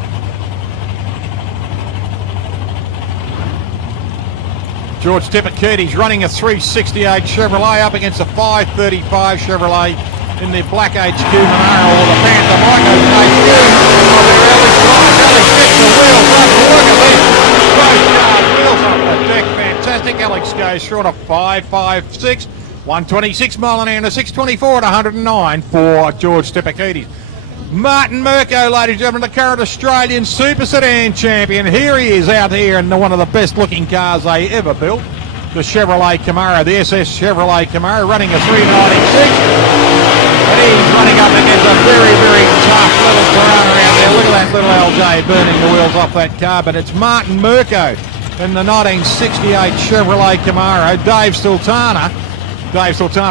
George Tipakidis running a 368 Chevrolet up against a 535 Chevrolet in the Black HQ Monaro or the Panther Micro wheels on the deck, fantastic. Alex goes through on a 5.56, 126 mile an hour and a 6.24 at 109 for George Tipakidis. Martin Mirko, ladies and gentlemen, the current Australian Super Sedan champion. Here he is out here in one of the best looking cars they ever built. The Chevrolet Camaro, the SS Chevrolet Camaro, running a 396. And he's running up against a very, very tough little Tirana out there. Look at that little LJ burning the wheels off that car. But it's Martin Mirko in the 1968 Chevrolet Camaro. Dave Sultana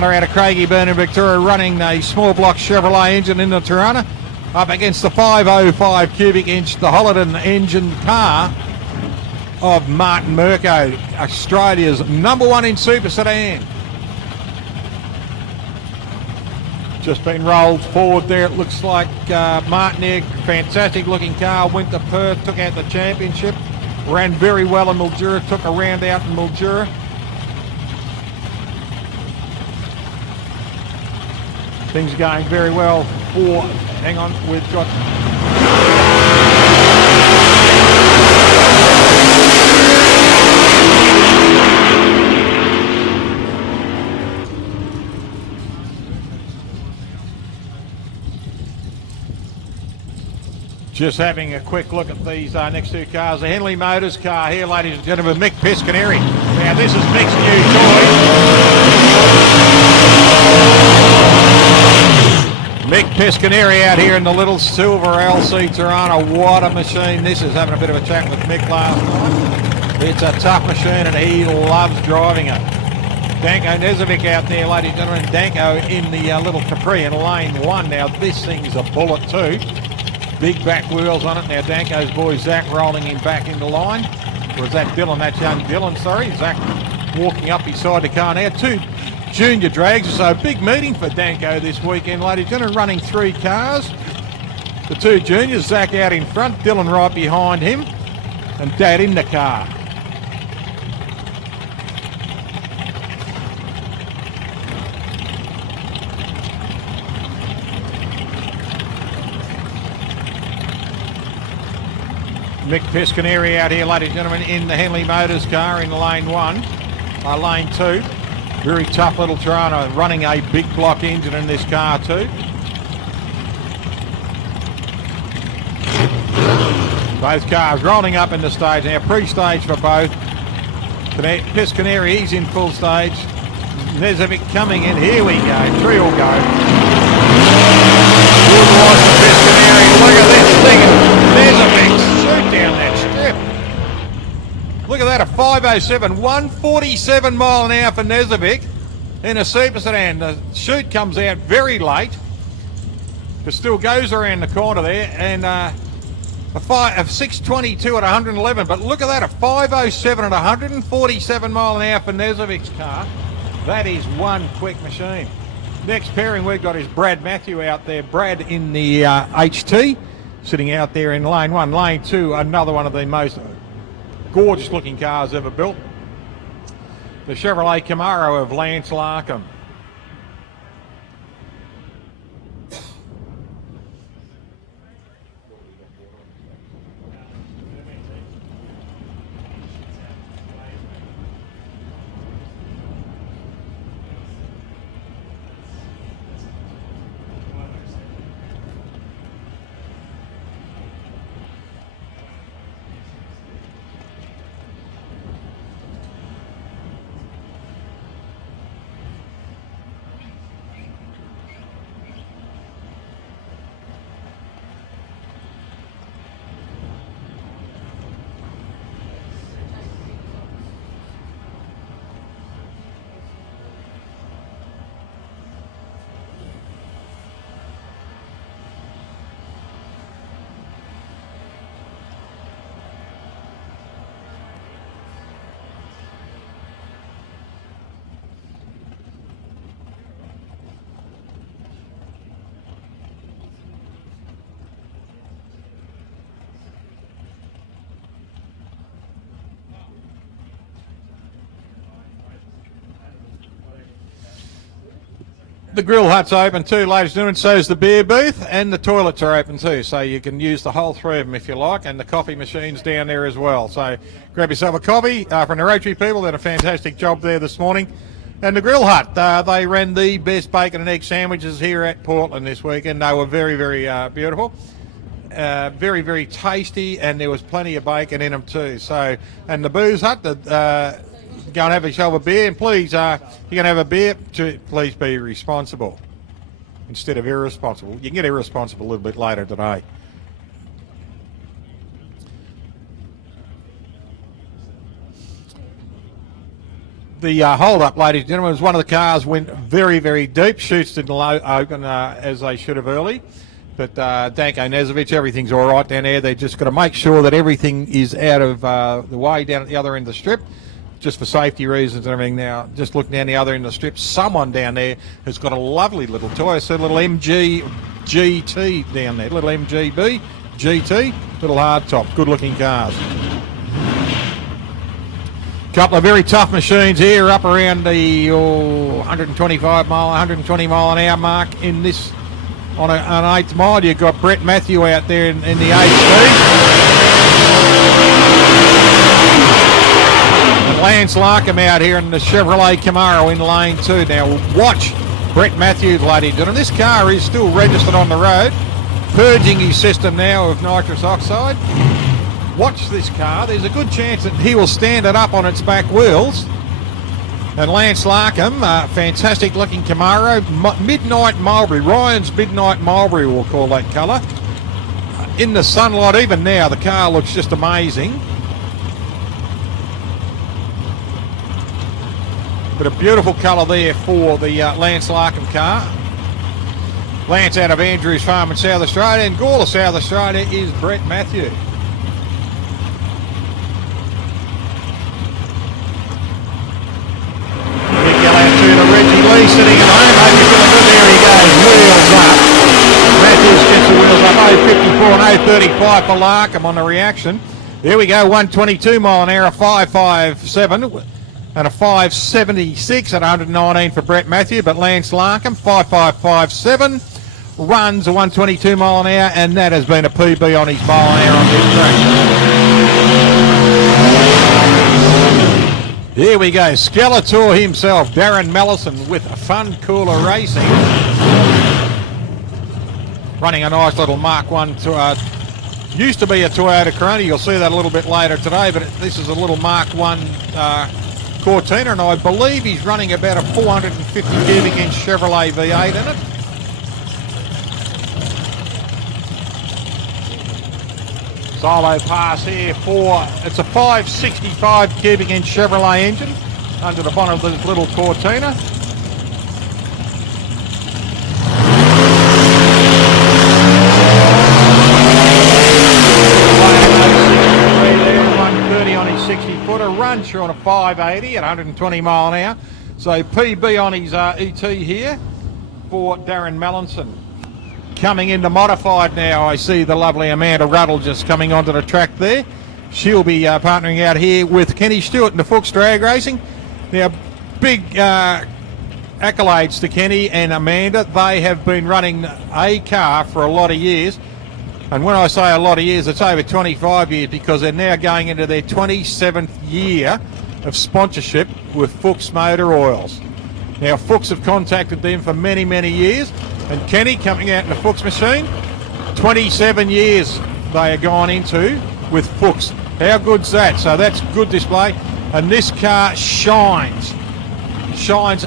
out of Craigieburn in Victoria running a small block Chevrolet engine in the Tirana up against the 505 cubic inch, the Holden engine car of Martin Mirko, Australia's #1 in Super Sedan. Just been rolled forward there, it looks like Martin here, fantastic looking car, went to Perth, took out the championship, ran very well in Mildura, took a round out in Mildura. Things are going very well for, hang on, we've got... Just having a quick look at these next two cars. The Henley Motors car here, ladies and gentlemen, Mick Piscaneri. Now this is Mick's new toy. Mick Piscaneri out here in the little silver LC Tirana. What a machine. This is having a bit of a chat with Mick last night. It's a tough machine and he loves driving it. Danko Nezovic out there, ladies and gentlemen. Danko in the little Capri in lane 1. Now this thing's a bullet too. Big back wheels on it. Now Danko's boy Zach rolling him back into line. Or is that Dylan? That's young Dylan, sorry. Zach walking up beside the car now. Two junior drags. So big meeting for Danko this weekend, ladies and gentlemen, running 3 cars. The 2 juniors, Zach out in front, Dylan right behind him, and Dad in the car. Mick Pescaneri out here, ladies and gentlemen, in the Henley Motors car in lane 1, lane 2. Very tough little Toronto, running a big block engine in this car too. Both cars rolling up in the stage now, pre-stage for both. Pescaneri, he's in full stage. Nezovic coming in, here we go, 3 will go. Good watch for Pescaneri, look at this thing, Nezovic shoot down that strip. Look at that, a 507, 147 mile an hour for Nezovic in a Super Sedan. The chute comes out very late, but still goes around the corner there, and a 622 at 111, but look at that, a 507 at 147 mile an hour for Nezovic's car. That is one quick machine. Next pairing we've got is Brad Matthew out there. Brad in the HT, sitting out there in lane 1. Lane 2, another one of the most gorgeous looking cars ever built. The Chevrolet Camaro of Lance Larkham. The grill hut's open too, ladies and gentlemen, so is the beer booth, and the toilets are open too, so you can use the whole 3 of them if you like, and the coffee machine's down there as well. So grab yourself a coffee from the Rotary people. They did a fantastic job there this morning. And the grill hut, they ran the best bacon and egg sandwiches here at Portland this weekend. They were very, very beautiful. Very, very tasty, and there was plenty of bacon in them too. So, and the booze hut, go and have yourself a beer, and please, you're going to have a beer, please be responsible instead of irresponsible. You can get irresponsible a little bit later today. The hold-up, ladies and gentlemen, was one of the cars went very, very deep. Chutes didn't open as they should have early. But Danko Nezovic, everything's all right down there. They've just got to make sure that everything is out of the way down at the other end of the strip, just for safety reasons and everything. Now, just looking down the other end of the strip, someone down there has got a lovely little toy. I see a little MG GT down there, little MGB GT, little hardtop, good-looking cars. Couple of very tough machines here, up around the 125 mile, 120 mile an hour mark in this. On an 8th mile, you've got Brett Matthew out there in the HT. And Lance Larkham out here in the Chevrolet Camaro in lane 2. Now watch Brett Matthews, ladies and gentlemen. This car is still registered on the road, purging his system now of nitrous oxide. Watch this car. There's a good chance that he will stand it up on its back wheels. And Lance Larkham, fantastic looking Camaro, Midnight Mulberry, Ryan's Midnight Mulberry we'll call that colour. In the sunlight, even now, the car looks just amazing. But a beautiful colour there for the Lance Larkham car. Lance out of Andrews Farm in South Australia, and Gawler, South Australia, is Brett Matthew. Sitting at home, there he goes, wheels up. Matthews gets the wheels up, 0.54 and 0.35 for Larkham on the reaction. There we go, 122 mile an hour, 557 and a 576 at 119 for Brett Matthew, but Lance Larkham, 5557, runs a 122 mile an hour, and that has been a PB on his mile an hour on this track. Here we go, Skeletor himself, Darren Mellison with Fun Cooler Racing. Running a nice little Mark 1 used to be a Toyota Corona. You'll see that a little bit later today, but this is a little Mark 1 Cortina, and I believe he's running about a 450 cubic inch Chevrolet V8 in it. Solo pass here for, it's a 565 cubic inch Chevrolet engine under the bonnet of this little Cortina. A run short of 580 at 120 mile an hour. So PB on his ET here for Darren Mellison. Coming into modified now, I see the lovely Amanda Ruddle just coming onto the track there. She'll be partnering out here with Kenny Stewart in the Fuchs Drag Racing. Now, big accolades to Kenny and Amanda. They have been running a car for a lot of years. And when I say a lot of years, it's over 25 years, because they're now going into their 27th year of sponsorship with Fuchs Motor Oils. Now, Fuchs have contacted them for many, many years, and Kenny coming out in the Fuchs machine, 27 years they are gone into with Fuchs. How good's that? So that's good display, and this car shines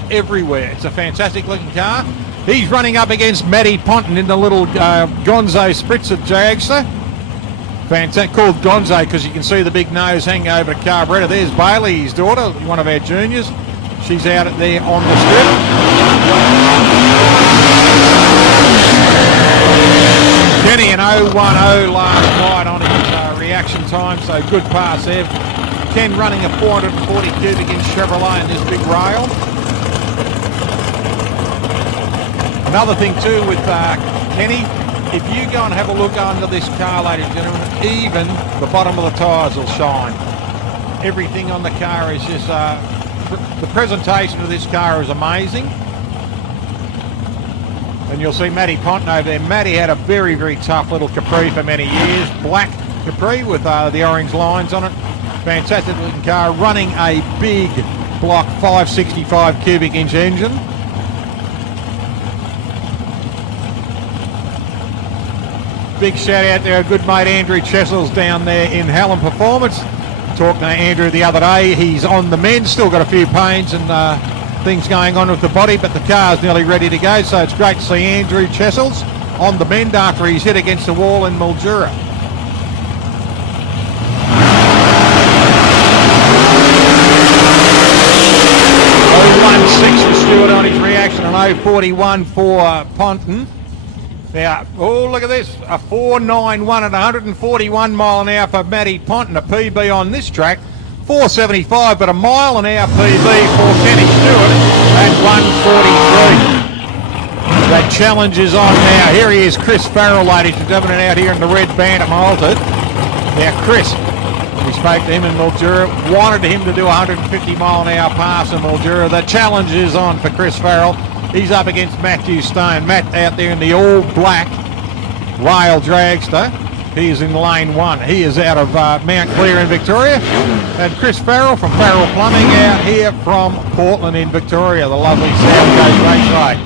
everywhere. It's a fantastic looking car. He's running up against Matty Ponton in the little Gonzo Spritzer Dragster. Fantastic, called Gonzo because you can see the big nose hanging over the carburetor. There's Bailey, his daughter, one of our juniors. She's out there on the strip. Kenny an 010 last night on his reaction time, so good pass there. Ken running a 440 cubic inch Chevrolet in this big rail. Another thing too with Kenny, if you go and have a look under this car, ladies and gentlemen, even the bottom of the tyres will shine. Everything on the car is just, the presentation of this car is amazing. And you'll see Matty Ponton over there. Matty had a very, very tough little Capri for many years. Black Capri with the orange lines on it. Fantastic looking car, running a big block 565 cubic inch engine. Big shout out there, good mate Andrew Chessel's down there in Hallam Performance. Talked to Andrew the other day. He's on the mend, still got a few pains and things going on with the body, but the car's nearly ready to go. So it's great to see Andrew Chessel's on the mend after he's hit against the wall in Mildura. .016 for Stewart on his reaction, and 041 for Ponton. Now, oh, look at this, a 491 at 141 mile an hour for Matty Ponton, a PB on this track, 475, but a mile an hour PB for Kenny Stewart at 143. That challenge is on now. Here he is, Chris Farrell, ladies and gentlemen, out here in the red band at Malta. Now, Chris, we spoke to him in Mildura, wanted him to do 150 mile an hour pass in Mildura. The challenge is on for Chris Farrell. He's up against Matthew Stone. Matt out there in the all-black rail dragster. He is in lane 1. He is out of Mount Clear in Victoria. And Chris Farrell from Farrell Plumbing out here from Portland in Victoria, the lovely South Coast Raceway.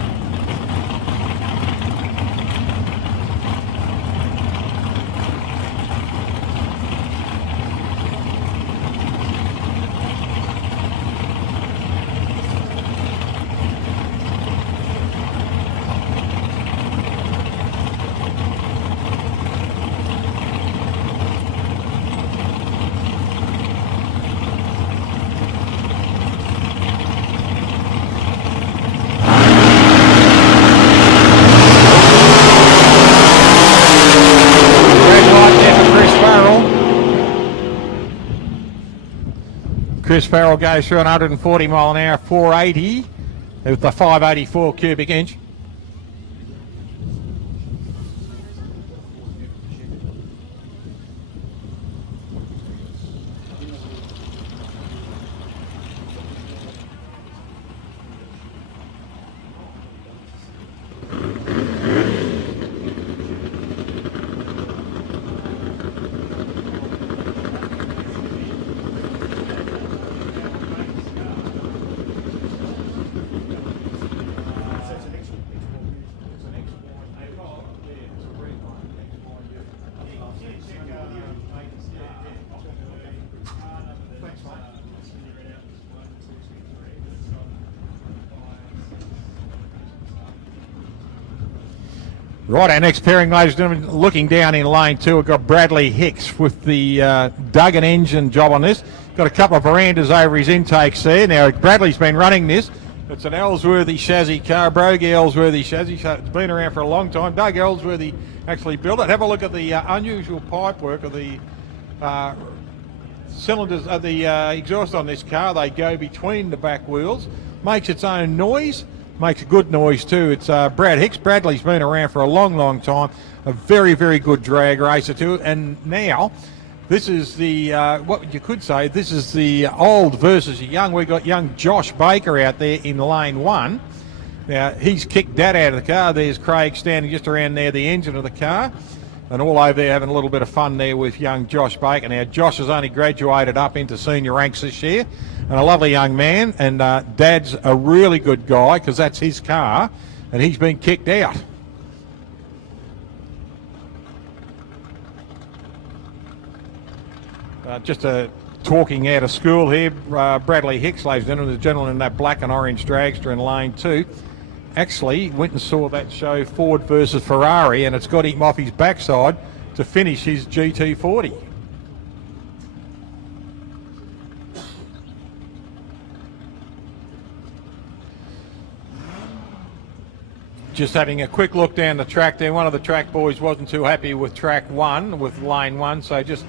Chris Farrell goes through 140 mile an hour, 480 with the 584 cubic inch. Right, our next pairing, ladies and gentlemen, looking down in lane 2, we've got Bradley Hicks with the Duggan engine job on this. Got a couple of verandas over his intakes there. Now, Bradley's been running this. It's an Ellsworthy chassis car, Brogy Ellsworthy chassis. So it's been around for a long time. Doug Ellsworthy actually built it. Have a look at the unusual pipework of the cylinders of the exhaust on this car. They go between the back wheels. Makes its own noise. Makes a good noise too. It's Brad Hicks. Bradley's been around for a long, long time. A very, very good drag racer too. And now, this is the, what you could say, this is the old versus the young. We've got young Josh Baker out there in lane 1. Now, he's kicked that out of the car. There's Craig standing just around there, the engine of the car. And all over there having a little bit of fun there with young Josh Baker. Now, Josh has only graduated up into senior ranks this year. And a lovely young man. And Dad's a really good guy because that's his car. And he's been kicked out. Just talking out of school here, Bradley Hicks, ladies and gentlemen, the gentleman in that black and orange dragster in lane 2, actually went and saw that show Ford versus Ferrari, and it's got him off his backside to finish his GT40. Just having a quick look down the track there. One of the track boys wasn't too happy with track 1, with lane 1, so just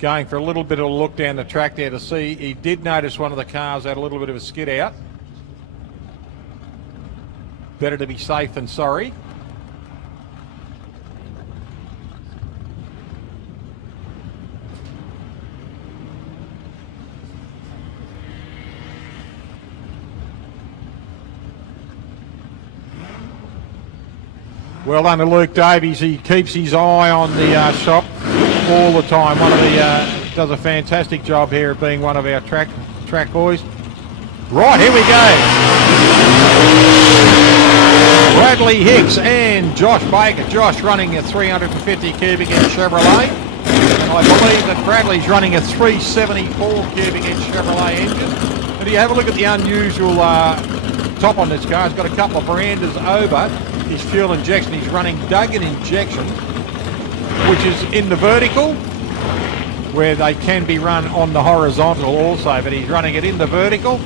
going for a little bit of a look down the track there to see. He did notice one of the cars had a little bit of a skid out. Better to be safe than sorry. Well done to Luke Davies. He keeps his eye on the shop all the time. One of the does a fantastic job here of being one of our track boys. Right, here we go. Bradley Hicks and Josh Baker. Josh running a 350 cubic inch Chevrolet. And I believe that Bradley's running a 374 cubic inch Chevrolet engine. But you have a look at the unusual top on this car. It's got a couple of verandas over his fuel injection. He's running Duggan injection, which is in the vertical, where they can be run on the horizontal also, but he's running it in the vertical.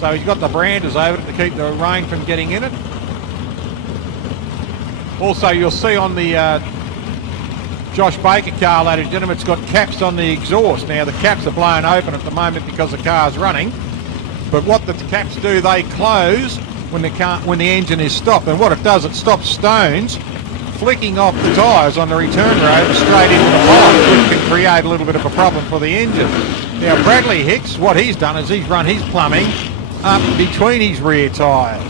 So he's got the verandas over it to keep the rain from getting in it. Also, you'll see on the Josh Baker car, ladies and gentlemen, it's got caps on the exhaust. Now, the caps are blown open at the moment because the car's running, but what the caps do, they close when the engine is stopped. And what it does, it stops stones flicking off the tyres on the return road straight into the pipe, which can create a little bit of a problem for the engine. Now, Bradley Hicks, what he's done is he's run his plumbing up between his rear tyres.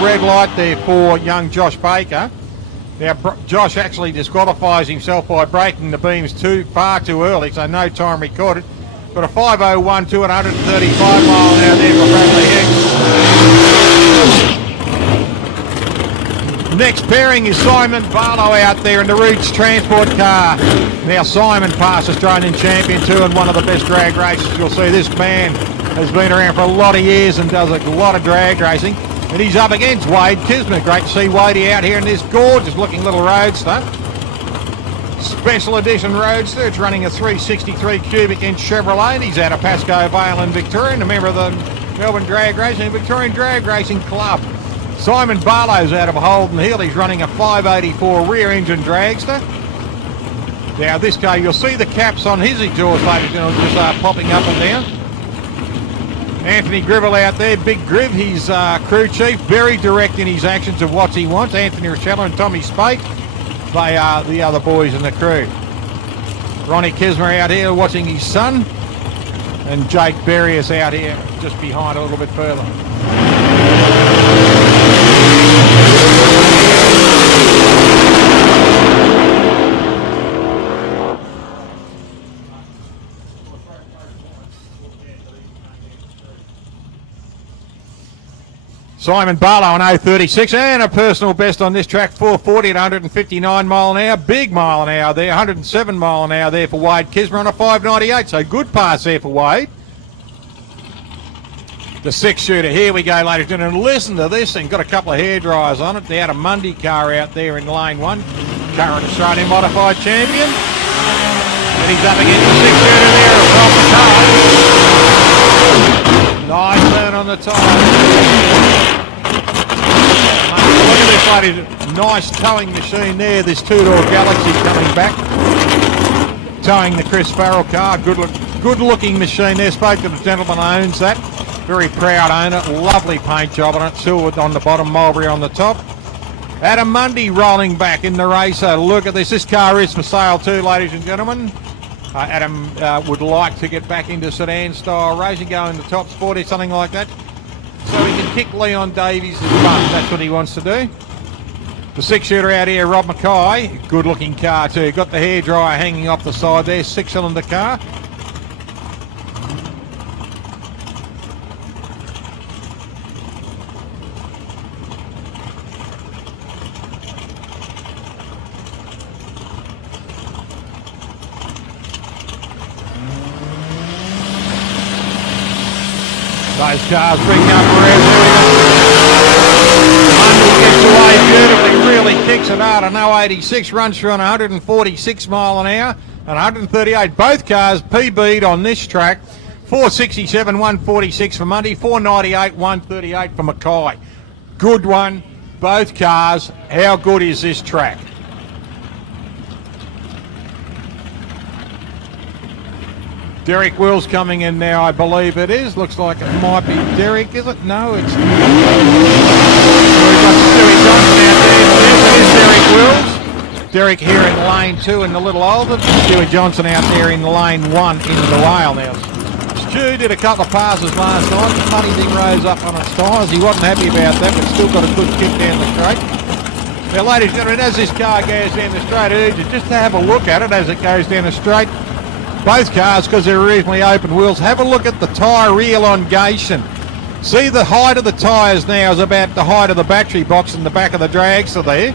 Red light there for young Josh Baker. Now, Josh actually disqualifies himself by breaking the beams far too early, so no time recorded. Got a 5:01 to 135 mile an hour there for Bradley Hicks. Next pairing is Simon Barlow out there in the Roots Transport car. Now, Simon past Australian champion too, and one of the best drag races. You'll see this man has been around for a lot of years and does a lot of drag racing. And he's up against Wade Kismet. Great to see Wadey out here in this gorgeous looking little roadster. Special edition roadster. It's running a 363 cubic inch Chevrolet. And he's out of Pascoe Vale in Victoria, and a member of the Melbourne Drag Racing and Victorian Drag Racing Club. Simon Barlow's out of Holden Hill. He's running a 584 rear engine dragster. Now this car, you'll see the caps on his exhaust, ladies and gentlemen, just popping up and down. Anthony Gribble out there, Big Griv, he's crew chief, very direct in his actions of what he wants. Anthony Rochella and Tommy Spake, they are the other boys in the crew. Ronnie Kismer out here watching his son, and Jake Berry is out here just behind a little bit further. Simon Barlow on 036 and a personal best on this track, 440 at 159 mile an hour. Big mile an hour there, 107 mile an hour there for Wade Kismer on a 598. So good pass there for Wade. The 6-shooter, here we go, ladies and gentlemen. Listen to this thing, got a couple of hair dryers on it. They had a Monday car out there in lane 1. Current Australian modified champion. And he's up against the 6-shooter there across the car. Nice turn on the tyre. Look at this, ladies. Nice towing machine there. This two-door Galaxy coming back. Towing the Chris Farrell car. Good looking machine there. Spoke to the gentleman who owns that. Very proud owner. Lovely paint job on it. Silver on the bottom, mulberry on the top. Adam Mundy rolling back in the race. Look at this. This car is for sale too, ladies and gentlemen. Adam would like to get back into Sedan style racing, go in the top sport or something like that, so he can kick Leon Davies' butt. That's what he wants to do. The 6-shooter out here, Rob Mackay. Good looking car too. Got the hairdryer hanging off the side there. 6-cylinder car. Those cars bring up around. Mundy gets away beautifully, really kicks it hard. A 086 runs through on 146 mile an hour and 138. Both cars PB'd on this track. 467, 146 for Mundy, 498, 138 for Mackay. Good one, both cars. How good is this track? Derek Wills coming in now, I believe it is. Looks like it might be Derek, is it? No, it's not. We've got Stewie Johnson out there. Yes, it is Derek Wills. Derek here in lane 2 and a little older. Stewie Johnson out there in lane 1 into the rail now. Stu did a couple of passes last night. The funny thing rose up on its tyres. He wasn't happy about that, but still got a good kick down the straight. Now, ladies and gentlemen, as this car goes down the straight, I urge you just to have a look at it as it goes down the straight. Both cars, because they're reasonably open wheels, have a look at the tyre elongation. See, the height of the tyres now is about the height of the battery box in the back of the dragster there.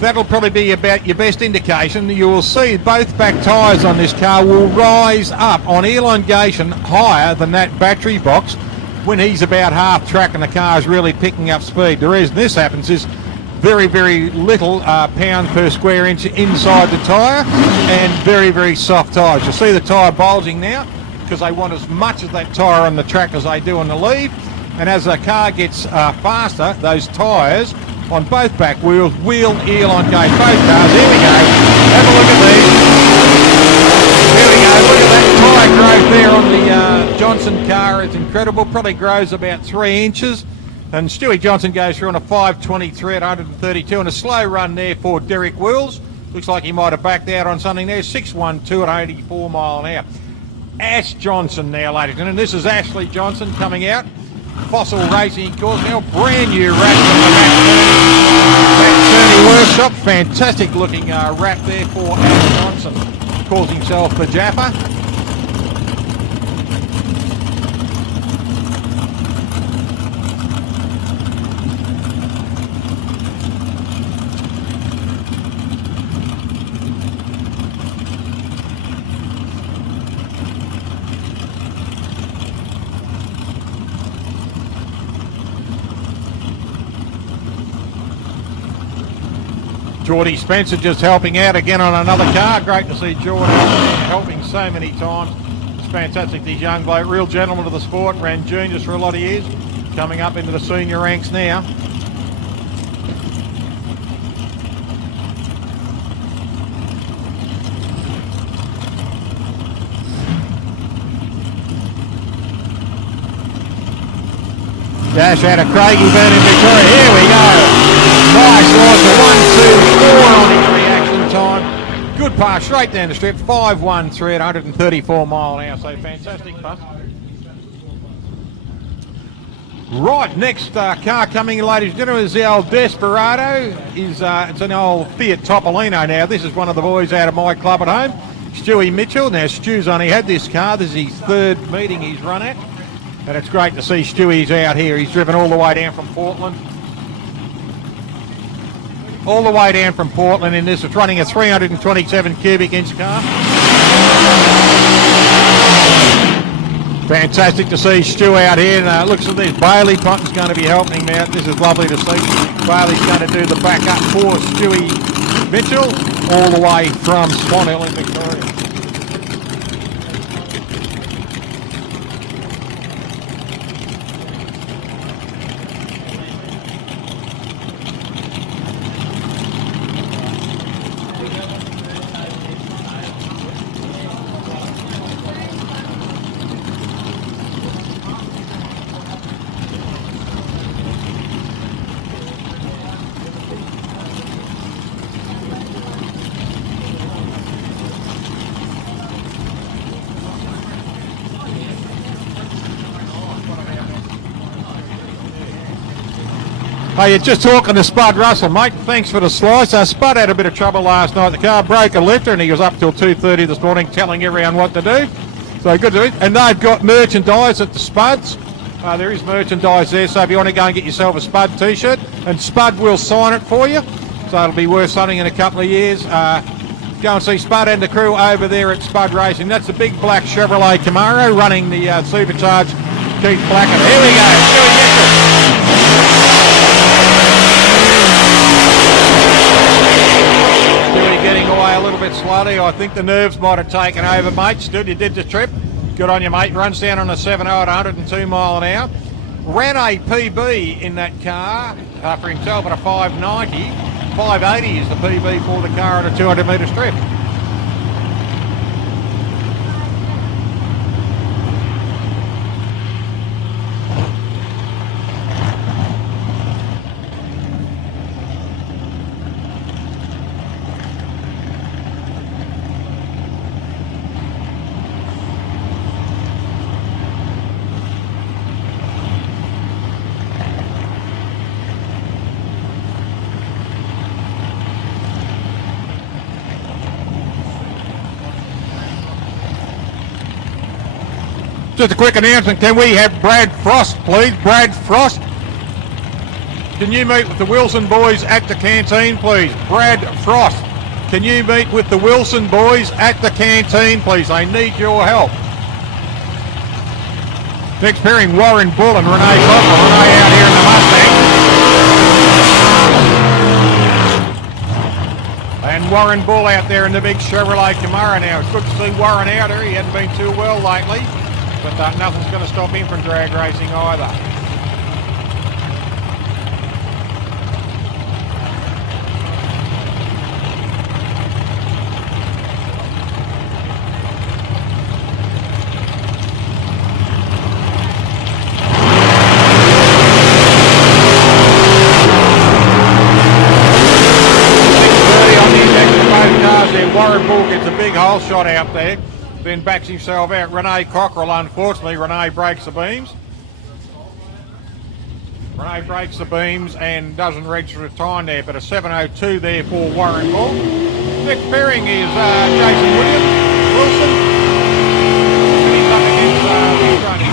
That'll probably be about your best indication. You will see both back tyres on this car will rise up on elongation higher than that battery box when he's about half track and the car is really picking up speed. The reason this happens is very, very little pound per square inch inside the tyre and very, very soft tyres. You'll see the tyre bulging now because they want as much of that tyre on the track as they do on the lead. And as the car gets faster, those tyres on both back wheels will elongate both cars. Here we go. Have a look at these. Here we go. Look at that tyre growth there on the Johnson car. It's incredible. Probably grows about 3 inches. And Stewie Johnson goes through on a 523 at 132 and a slow run there for Derek Wills. Looks like he might have backed out on something there. 612 at 84 mile an hour. Ash Johnson now, ladies and gentlemen. This is Ashley Johnson coming out. Fossil Racing course now. Brand new wrap from the Matt Turney Workshop. Fantastic looking wrap there for Ash Johnson. Calls himself the Jaffa. Geordie Spencer just helping out again on another car. Great to see Jordan helping so many times. It's fantastic, this young bloke, real gentleman of the sport, ran juniors for a lot of years, coming up into the senior ranks now. Dash out of Craigie Burn in Victoria. Here we go. Nice launcher. 1, 2, 4 on his reaction time. Good pass straight down the strip. 513 at 134 mile an hour. So fantastic pass. Right, next car coming in, ladies and gentlemen, is the old Desperado. It's an old Fiat Topolino now. This is one of the boys out of my club at home, Stewie Mitchell. Now, Stu's only had this car. This is his third meeting he's run at. And it's great to see Stewie's out here. He's driven all the way down from Portland. All the way down from Portland in this. It's running a 327 cubic inch car. Fantastic to see Stu out here. And looks like this Bailey Ponton's going to be helping him out. This is lovely to see. Bailey's going to do the backup for Stewie Mitchell all the way from Swan Hill in Victoria. Hey, you're just talking to Spud Russell, mate. Thanks for the slice. Spud had a bit of trouble last night. The car broke a lifter and he was up till 2:30 this morning telling everyone what to do. So good to it. And they've got merchandise at the Spuds. There is merchandise there, so if you want to go and get yourself a Spud t-shirt, and Spud will sign it for you. So it'll be worth something in a couple of years. Go and see Spud and the crew over there at Spud Racing. That's the big black Chevrolet Camaro running the Supercharged Keith Blackett. Here we go. Stewie Mitchell. Stewie getting away a little bit slowly. I think the nerves might have taken over, mate. Stu, you did the trip. Good on you, mate. Runs down on a 7.0 at 102 mile an hour. Ran a PB in that car for himself at a 590. 580 is the PB for the car at a 200 metre strip. Just a quick announcement, can we have Brad Frost, please? Brad Frost. Can you meet with the Wilson boys at the canteen, please? Brad Frost. Can you meet with the Wilson boys at the canteen, please? They need your help. Next pairing, Warren Bull and Renee Cochran. Renee out here in the Mustang. And Warren Bull out there in the big Chevrolet Camaro now. It's good to see Warren out here. He hasn't been too well lately. But nothing's going to stop him from drag racing either. On the index of both cars there, Warren Bull gets a big hole shot out there. Then backs himself out. Renee Cockrell, unfortunately, Renee breaks the beams. Renee breaks the beams and doesn't register a time there, but a 7:02 there for Warren Bull. Next pairing is Jason Wilson. And he's up against Lee Ronnie.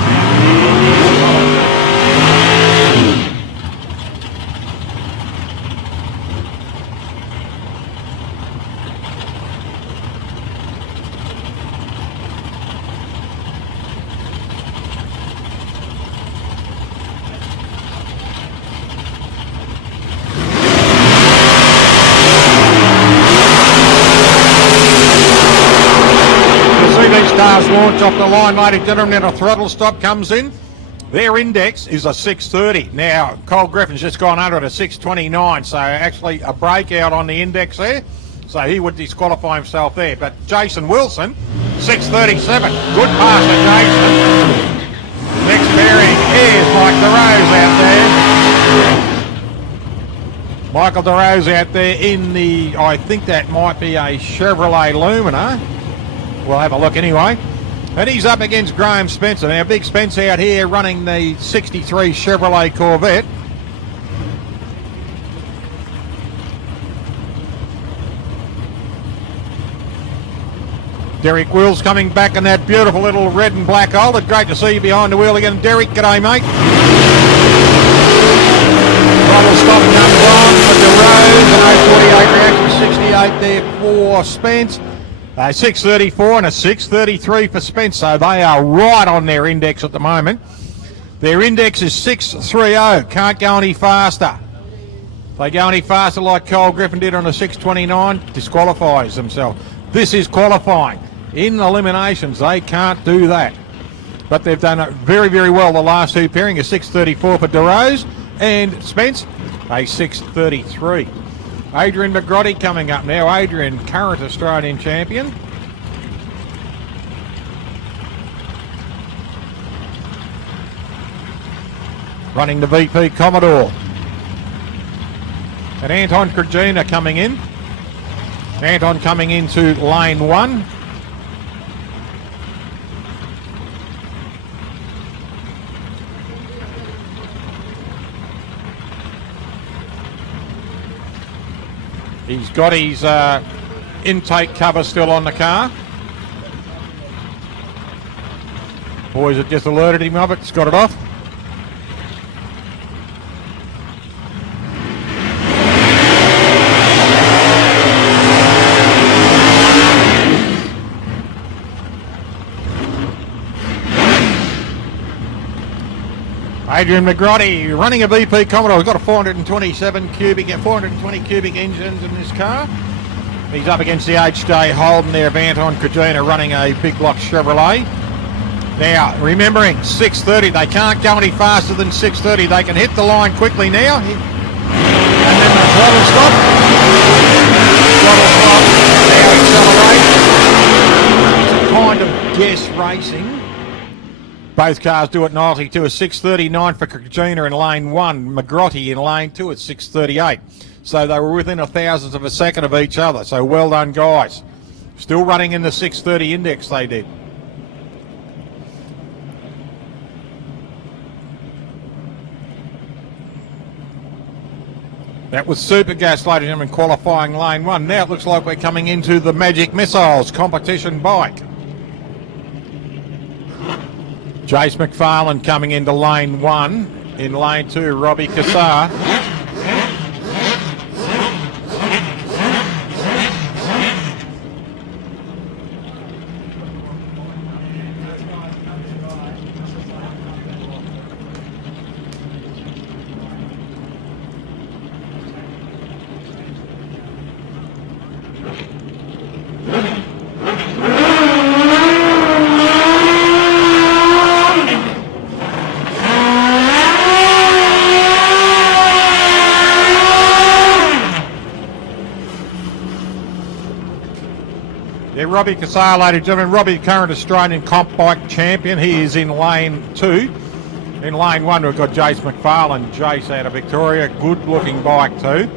Stars launch off the line, ladies and gentlemen, and a throttle stop comes in. Their index is a 630. Now, Cole Griffin's just gone under at a 629, so actually a breakout on the index there. So he would disqualify himself there. But Jason Wilson, 637. Good pass to Jason. Next pairing is Mike DeRose out there. Michael DeRose out there in the, I think that might be a Chevrolet Lumina. We'll have a look anyway. And he's up against Graham Spencer. Now, Big Spence out here running the 63 Chevrolet Corvette. Derek Wills coming back in that beautiful little red and black Old. Great to see you behind the wheel again, Derek. G'day, mate. Throttle stop number 1 for DeRose, an 048 reaction, 68 there for Spence. 6:34 and a 6:33 for Spence, so they are right on their index at the moment. Their index is 6:30, can't go any faster. If they go any faster like Cole Griffin did on a 6:29, disqualifies themselves. This is qualifying. In eliminations, they can't do that. But they've done it very, very well the last two pairing, a 6:34 for DeRose and Spence, a 6:33. Adrian McGrotty coming up now. Adrian, current Australian champion. Running the VP Commodore. And Anton Krajina coming in. Anton coming into lane 1. He's got his intake cover still on the car. Boys have just alerted him of it. He's got it off. Adrian McGrotty running a VP Commodore. We've got a 420 cubic engines in this car. He's up against the HJ Holden there of Anton Krajina running a big block Chevrolet. Now, remembering 6:30, they can't go any faster than 6:30. They can hit the line quickly now. And then the throttle stop. Now accelerate. It's a kind of guess racing. Both cars do it nicely too. A 6:39 for Krajina in lane 1, McGrotty in lane 2 at 6:38. So they were within a thousandth of a second of each other. So well done, guys. Still running in the 6:30 index, they did. That was Super Gas, ladies and gentlemen, qualifying lane 1. Now it looks like we're coming into the Magic Missiles competition bike. Jace McFarlane coming into lane 1. In lane 2, Robbie Cassar. Robbie Cassar, ladies and gentlemen. Robbie, current Australian comp bike champion. He is in lane 2. In lane 1, we've got Jace McFarlane. Jace out of Victoria. Good looking bike too.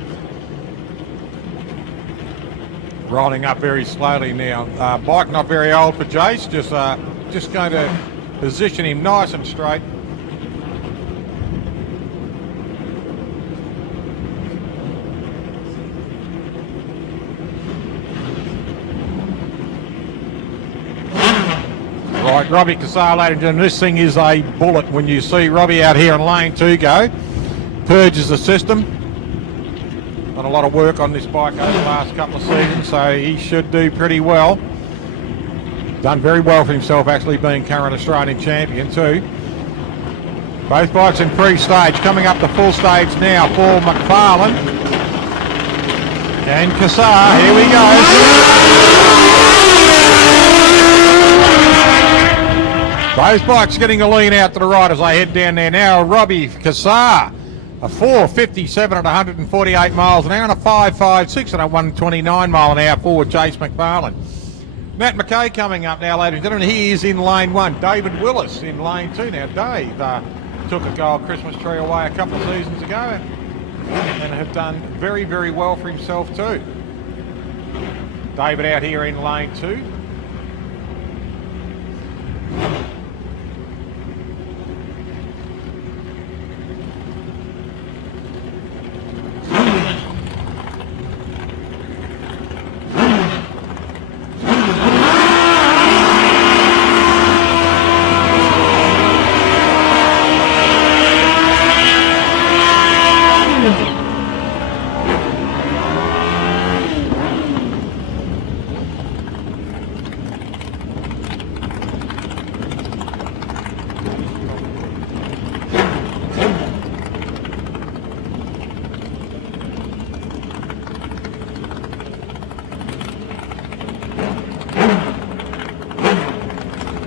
Rolling up very slowly now. Bike not very old for Jace. Just going to position him nice and straight. Right, Robbie Cassar, ladies and gentlemen, this thing is a bullet. When you see Robbie out here in lane 2 go, purges the system. Done a lot of work on this bike over the last couple of seasons, so he should do pretty well. Done very well for himself, actually being current Australian champion too. Both bikes in pre-stage, coming up to full stage now for McFarlane. And Cassar, here we go. Both bikes getting a lean out to the right as they head down there now. Robbie Cassar, a 4.57 at 148 miles an hour and a 5.56 at 129 mile an hour for Jace McFarlane. Matt McKay coming up now, ladies and gentlemen. He is in lane 1. David Willis in lane 2 now. Dave took a gold Christmas tree away a couple of seasons ago and have done very, very well for himself too. David out here in lane 2.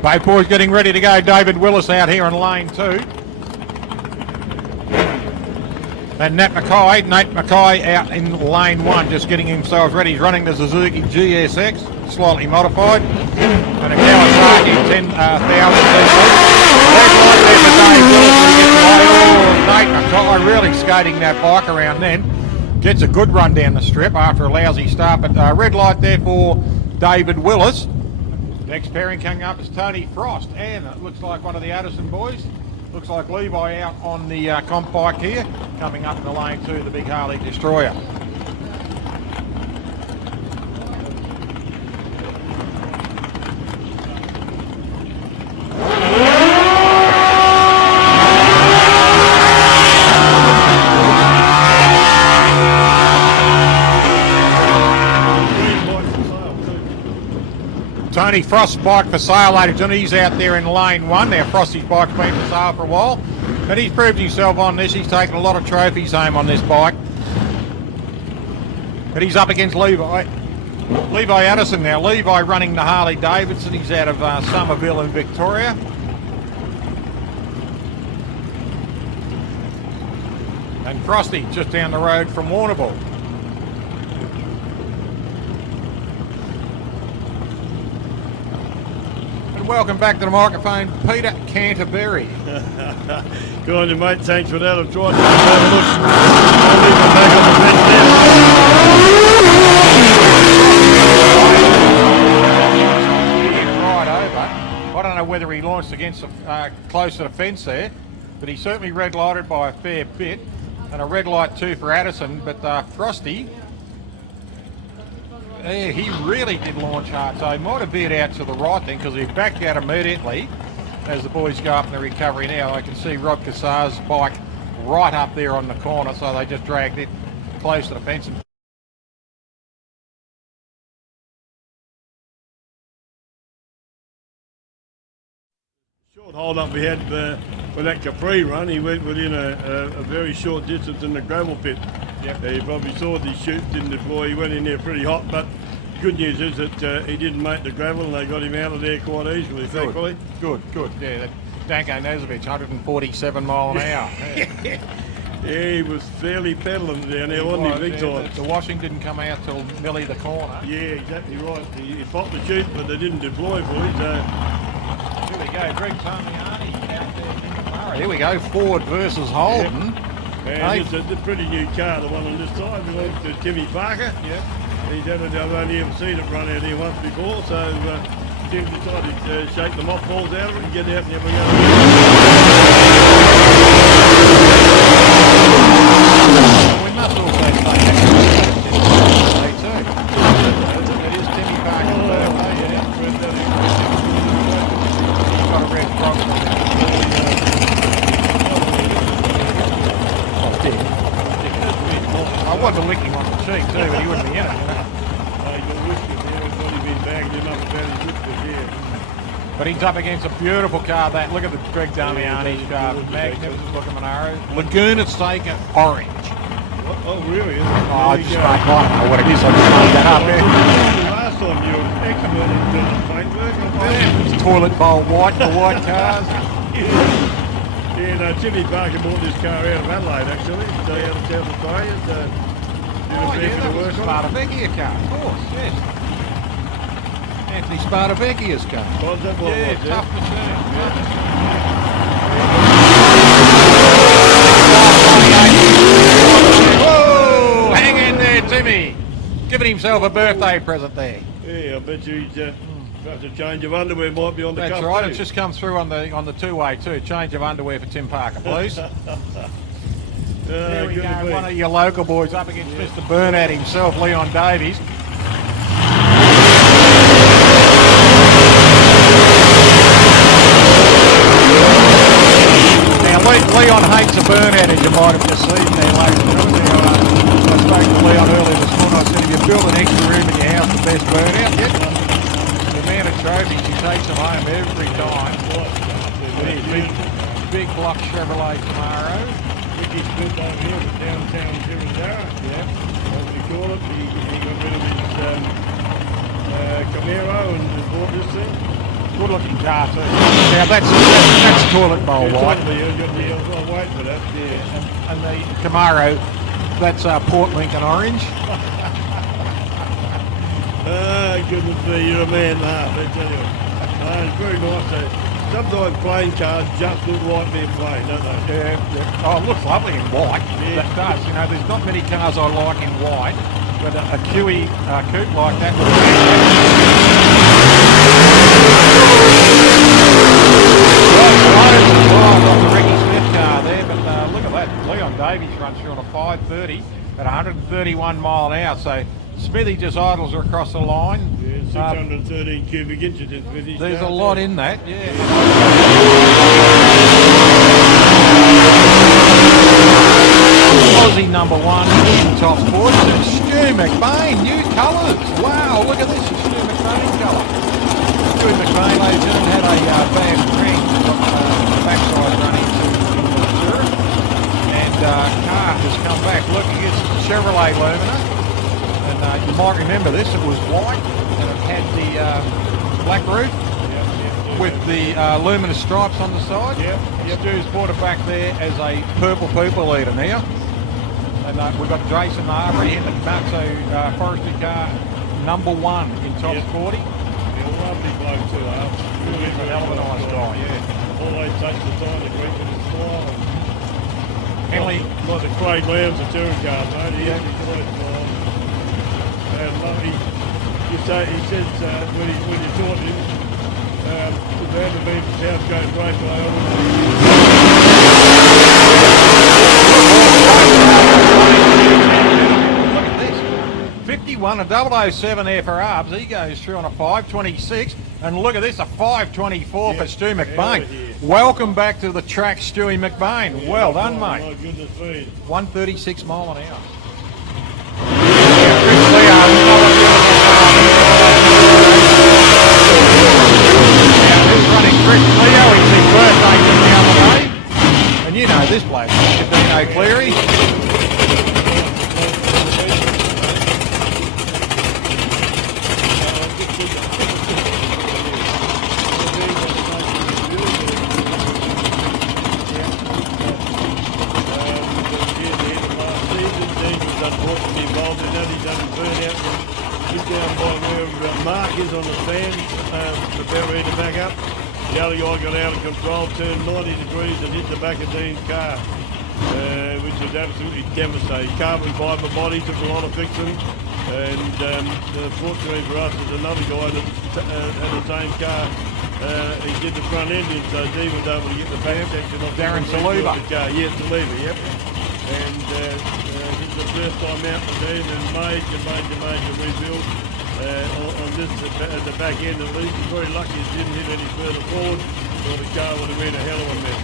Both boys getting ready to go. David Willis out here in lane 2. And Nate Mackay out in lane 1, just getting himself ready. He's running the Suzuki GSX, slightly modified. And a Kawasaki 10,000 Nate Mackay really skating that bike around then. Gets a good run down the strip after a lousy start, but red light there for David Willis. Next pairing coming up is Tony Frost, and it looks like one of the Addison boys. Looks like Levi out on the comp bike here, coming up in the lane 2, the big Harley Destroyer. Tony Frost's bike for sale, ladies and gentlemen. He's out there in lane 1. Now Frosty's bike's been for sale for a while, but he's proved himself on this. He's taken a lot of trophies home on this bike. But he's up against Levi Addison now. Levi running the Harley Davidson. He's out of Somerville in Victoria. And Frosty just down the road from Warrnambool. Welcome back to the microphone, Peter Canterbury. Good on you, mate. Thanks for that. I've tried to have a look. I'll leave it back on the bench there. Right over. I don't know whether he launched against close to the fence there, but he certainly red lighted by a fair bit. And a red light too for Addison, but Frosty, yeah, he really did launch hard, so he might have veered out to the right then, because he backed out immediately as the boys go up in the recovery now. I can see Rob Cassar's bike right up there on the corner, so they just dragged it close to the fence. Short hold up we had for that Capri run. He went within a very short distance in the gravel pit. Yep. You probably saw the chute didn't deploy. He went in there pretty hot, but good news is that he didn't make the gravel and they got him out of there quite easily, thankfully. Good. Yeah, that Danko Nezovic, 147 mile an hour. Yeah, he was fairly pedaling down there, wasn't he, big time? The washing didn't come out till nearly the corner. Yeah, exactly right. He popped the chute, but they didn't deploy fully, so... Here we go, Greg Parmiani out there. Here we go, Ford versus Holden. Yep. And it's a pretty new car, the one on this side. We went to Timmy Parker. Yep. I've only ever seen it run out here once before, so Tim decided to shake the mothballs out of it and get out and have a go. We must also say too. It is Timmy Parker's birthday, yeah. Got a red frog. I wanted to lick him on the cheek too, but he wouldn't be in it, you know. But he's up against a beautiful car. That look at the Greg Damiani's car, magnificent looking Monaro. Laguna Steak orange. Oh really? I don't know what it is. I just made that up. Last time you were expert at paintwork. It's toilet bowl white for white cars. Yeah, no, Timmy Parker bought this car out of Adelaide actually, so out of South Australia. So that was Spartavecchia car, of course, yes. Anthony Spartavecchia's car. Was that what yeah, it was, tough machine. Whoa! Hang in there, Timmy. Giving himself a birthday present there. Yeah, I bet you he's perhaps a change of underwear might be on the cup. That's right, too. it's just come through on the two-way too. Change of underwear for Tim Parker, please. There we go, one of your local boys up against Mr. Burnett himself, Leon Davies. Now, Leon hates a burnout, as you might have just seen there, ladies and gentlemen. I spoke to Leon earlier this morning. I said, if you build an extra room in your house, the best burnout. Yep. The amount of trophies, he takes them home every time. Big block Chevrolet Camaro. He's built over here at downtown Tirisara. Yeah. As we call it. He got rid of his Camaro and bought this thing. Good looking car too. Now that's toilet bowl white. I'll wait for that. Yeah. And the Camaro, that's Port Lincoln orange. Goodness me, you're a man and a half, I tell you. It's very nice. Sometimes plain cars just look right there plain, don't they? Yeah. Oh, it looks lovely in white. Yeah. That does. You know, there's not many cars I like in white, but a QE coupe like that would be Ricky Smith car there, but look at that. Leon Davies runs through on a 530 at 131 mile an hour. So Smithy just idles her across the line. Yeah, 613 cubic inches in Smithy's There's car, a lot in that, yeah. Aussie number 1 in top sports, and Stu McBain, new colours. Wow, look at this, a Stu McBain colour. Stu McBain, ladies and gentlemen, had a bad ring, backside running to Zurich, and car has come back. Look, it's a Chevrolet Lumina, and you might remember this, it was white, and it had the black roof with the luminous stripes on the side. Stu's brought it back there as a purple people eater now. And we've got Jason Arbery in the Matzo forestry car, number 1 in top 40. Yeah, lovely bloke too, He's a hell of a nice guy. Yeah. Always takes the time to greet with a smile. Henley. Like the Craig Lambs, the touring car, mate. He always smiles. And lovely. He says when you taught him, the man had been to South Coast Raceway. 51, a 007 there for Arbs. He goes through on a 526. And look at this, a 524 for Stu McBain. Welcome back to the track, Stewie McBain. Well done, mate. My goodness me. 136 mile an hour. Running Chris Leo, it's his birthday just the other day. And you know this bloke, Dino Cleary. Unfortunately involved in that, he's done a burnout and down by where Mark is on the stand, about ready to back up. The other guy got out of control, turned 90 degrees and hit the back of Dean's car, which was absolutely devastating. Carbon fibre body, took a lot of fixing, and fortunately for us, there's another guy that had the same car. He did the front engine, so Dean was able to get the back section of Darren Saliba. Yeah, Saliba, yep. And this is the first time out for Dean, and major rebuild on this at the back end at least. He's very lucky it didn't hit any further forward, or the car would have been a hell of a mess.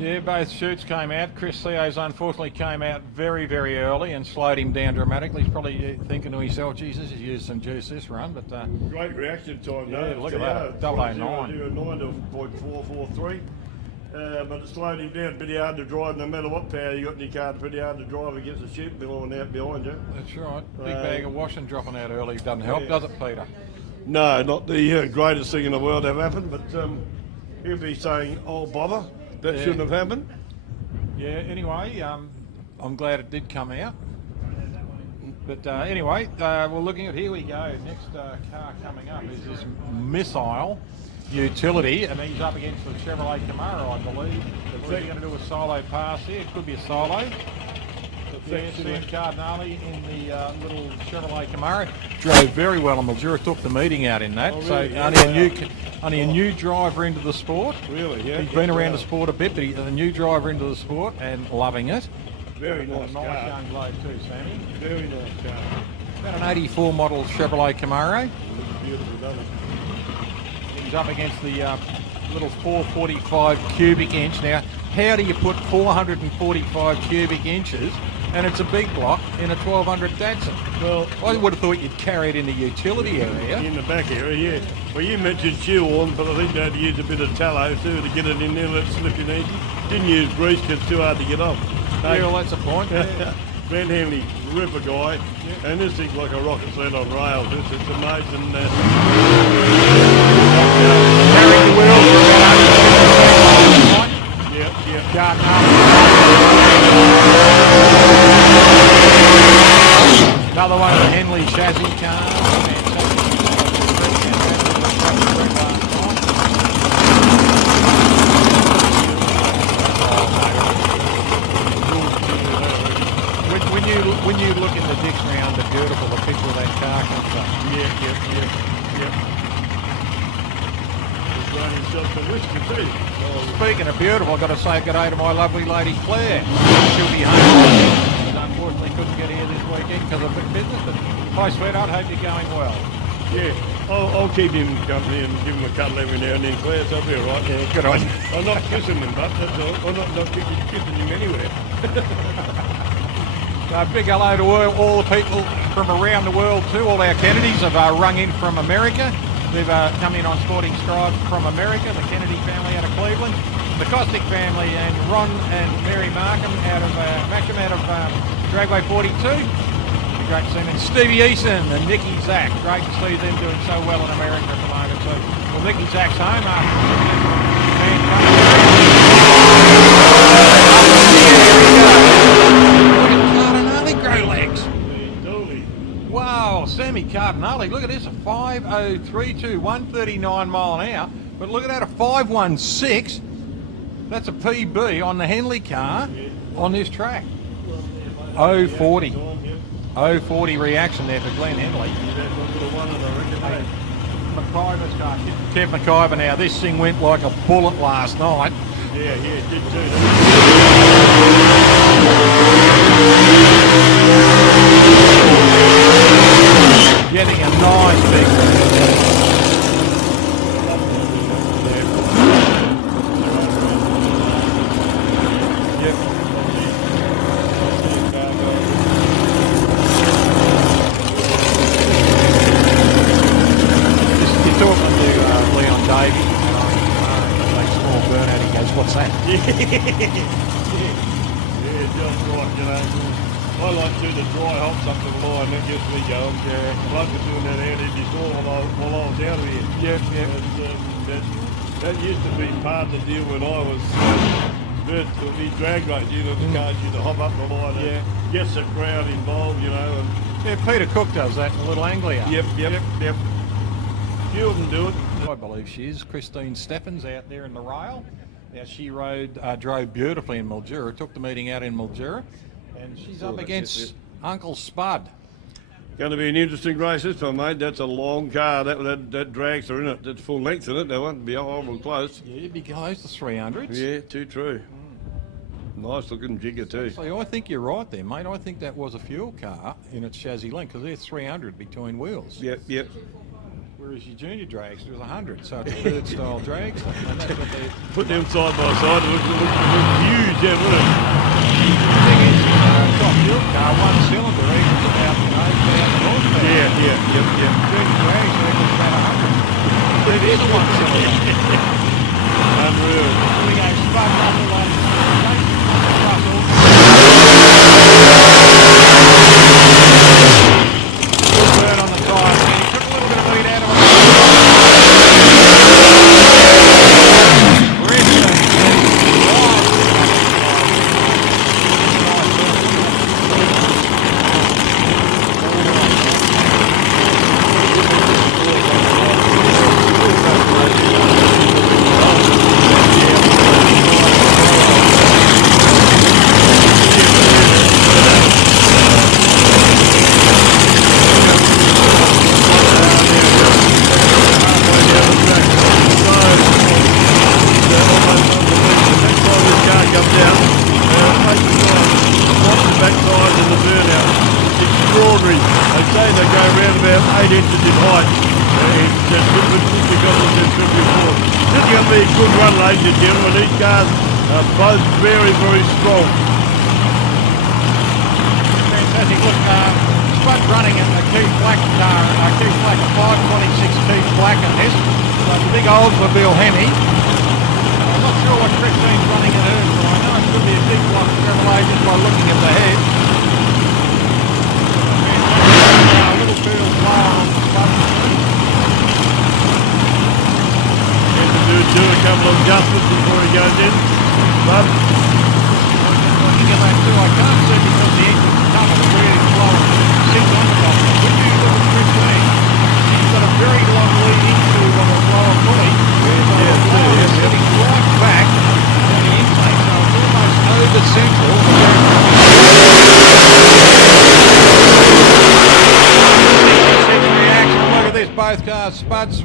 Yeah, both shoots came out. Chris Theo's unfortunately came out very, very early and slowed him down dramatically. He's probably thinking to himself, Jesus, he's used some juice this run, but... great reaction time, yeah, look at that, 009. 009 to 0.443. But it slowed him down. Pretty hard to drive, no matter what power you got in your car. Pretty hard to drive against the sheep billowing out behind you. That's right. Big bag of washing dropping out early doesn't help, does it, Peter? No, not the greatest thing in the world ever happened, but he'll be saying, oh, bother. That shouldn't have happened. Yeah, anyway, I'm glad it did come out. But anyway, we're looking at, here we go. Next car coming up is this missile utility, and he's up against the Chevrolet Camaro, I believe. Is he going to do a solo pass here? It could be a solo. Yeah, Sam Cardinale in the little Chevrolet Camaro. Drove very well on Mildura, took the meeting out in that. Oh, really? So only a new driver into the sport. Really, yeah. He's been around the sport a bit, but he's a new driver into the sport and loving it. Very nice car. Nice young bloke too, Sammy. Very nice car. About an 84 model Chevrolet Camaro. Beautiful, doesn't it? He's up against the little 445 cubic inch. Now, how do you put 445 cubic inches, and it's a big block, in a 1200 Datsun? Well, I would have thought you'd carry it in the utility area. In the back area, yeah. Well, you mentioned shoe-on, but I think they had to use a bit of tallow too to get it in there, let it slip in easy. Didn't use grease because it's too hard to get off. Yeah, well, that's a point. Yeah. Ben Henley, ripper guy, and this thing's like a rocket sled on rails. It's amazing. Carrying the wheels for about 100 Yep. Garden Another one of the Henley chassis cars. When you look in the dictionary under beautiful, the picture of that car comes up. Yep. He's running himself some whiskey too. Speaking of beautiful, I've got to say good day to my lovely lady Claire. She'll be home. Unfortunately couldn't get here this weekend because of business, but hi sweetheart, hope you're going well. Yeah, I'll keep him company and give him a cuddle every now and then, Claire, so I'll be alright. Yeah, good on you. I'm not kissing him, but that's all. I'm not kissing him anywhere. Big hello to all the people from around the world too. All our Kennedys have rung in from America. They've come in on Sporting Stride from America, the Kennedy family out of Cleveland, the Costick family and Ron and Mary Markham out of Dragway 42. Great to see them. And Stevie Eason and Nicky Zach. Great to see them doing so well in America at the moment. So, well, Nicky Zach's home Wow, Sammy Cardinale, look at this, a 5032, 139 mile an hour, but look at that, a 516, that's a PB on the Henley car on this track. 040 reaction there for Glenn Henley. McIver's car, Kev McIver now, this thing went like a bullet last night. Yeah, it did too. Getting a nice big You're talking to Leon Davey, like small burnout, he goes, what's that? Yeah, just right, you know. I like to do the dry hops up to the line, that gets me going. Yeah. Bloke was doing that out every store while I was out of here. Yeah. And, that used to be part of the deal when I was first to be drag race, you know, the cars used to hop up the line and gets the crowd involved, you know. And Yeah, Peter Cook does that in a little Anglia. Yep. Few of them do it. I believe she is. Christine Steffens out there in the rail. Now she drove beautifully in Mildura, took the meeting out in Mildura, and she's up against Uncle Spud. Going to be an interesting race this time, mate. That's a long car. That dragster in it. That's full length in it. That won't be horrible close. Yeah, it'd be close to 300s. Yeah, too true. Nice looking jigger too. So I think you're right there, mate. I think that was a fuel car in its chassis length because they're 300 between wheels. Yep. Whereas your junior dragster is 100, so it's a third style dragster. And that's what they're put them side by side. It looks huge, yeah, wouldn't it? Top fuel car, one cylinder, equals about 8,000 horsepower. Yeah. Junior dragster equals about 100. It is a one cylinder. Unreal. We go Spud Russell on Russell. Good burn on the tyre. He took a little bit of lead out of it. Ladies and gentlemen, these cars are both very, very strong. Fantastic. Look, Spud running a Keith Black car, Keith Black, a 526 Keith Black in this. So it's a big Oldsmobile Hemi. I'm not sure what Christine's running at her, so I know it could be a big block. Congratulations to adjustments before he goes in. But Looking at that too, I can't see because the engine's coming really slow and sits on the top. When you look at Chris Lee, he's got a very long lead into on the lower pulley. He's sitting right back on the intake, so it's almost over central. Reaction. Look at this, both cars, Spuds.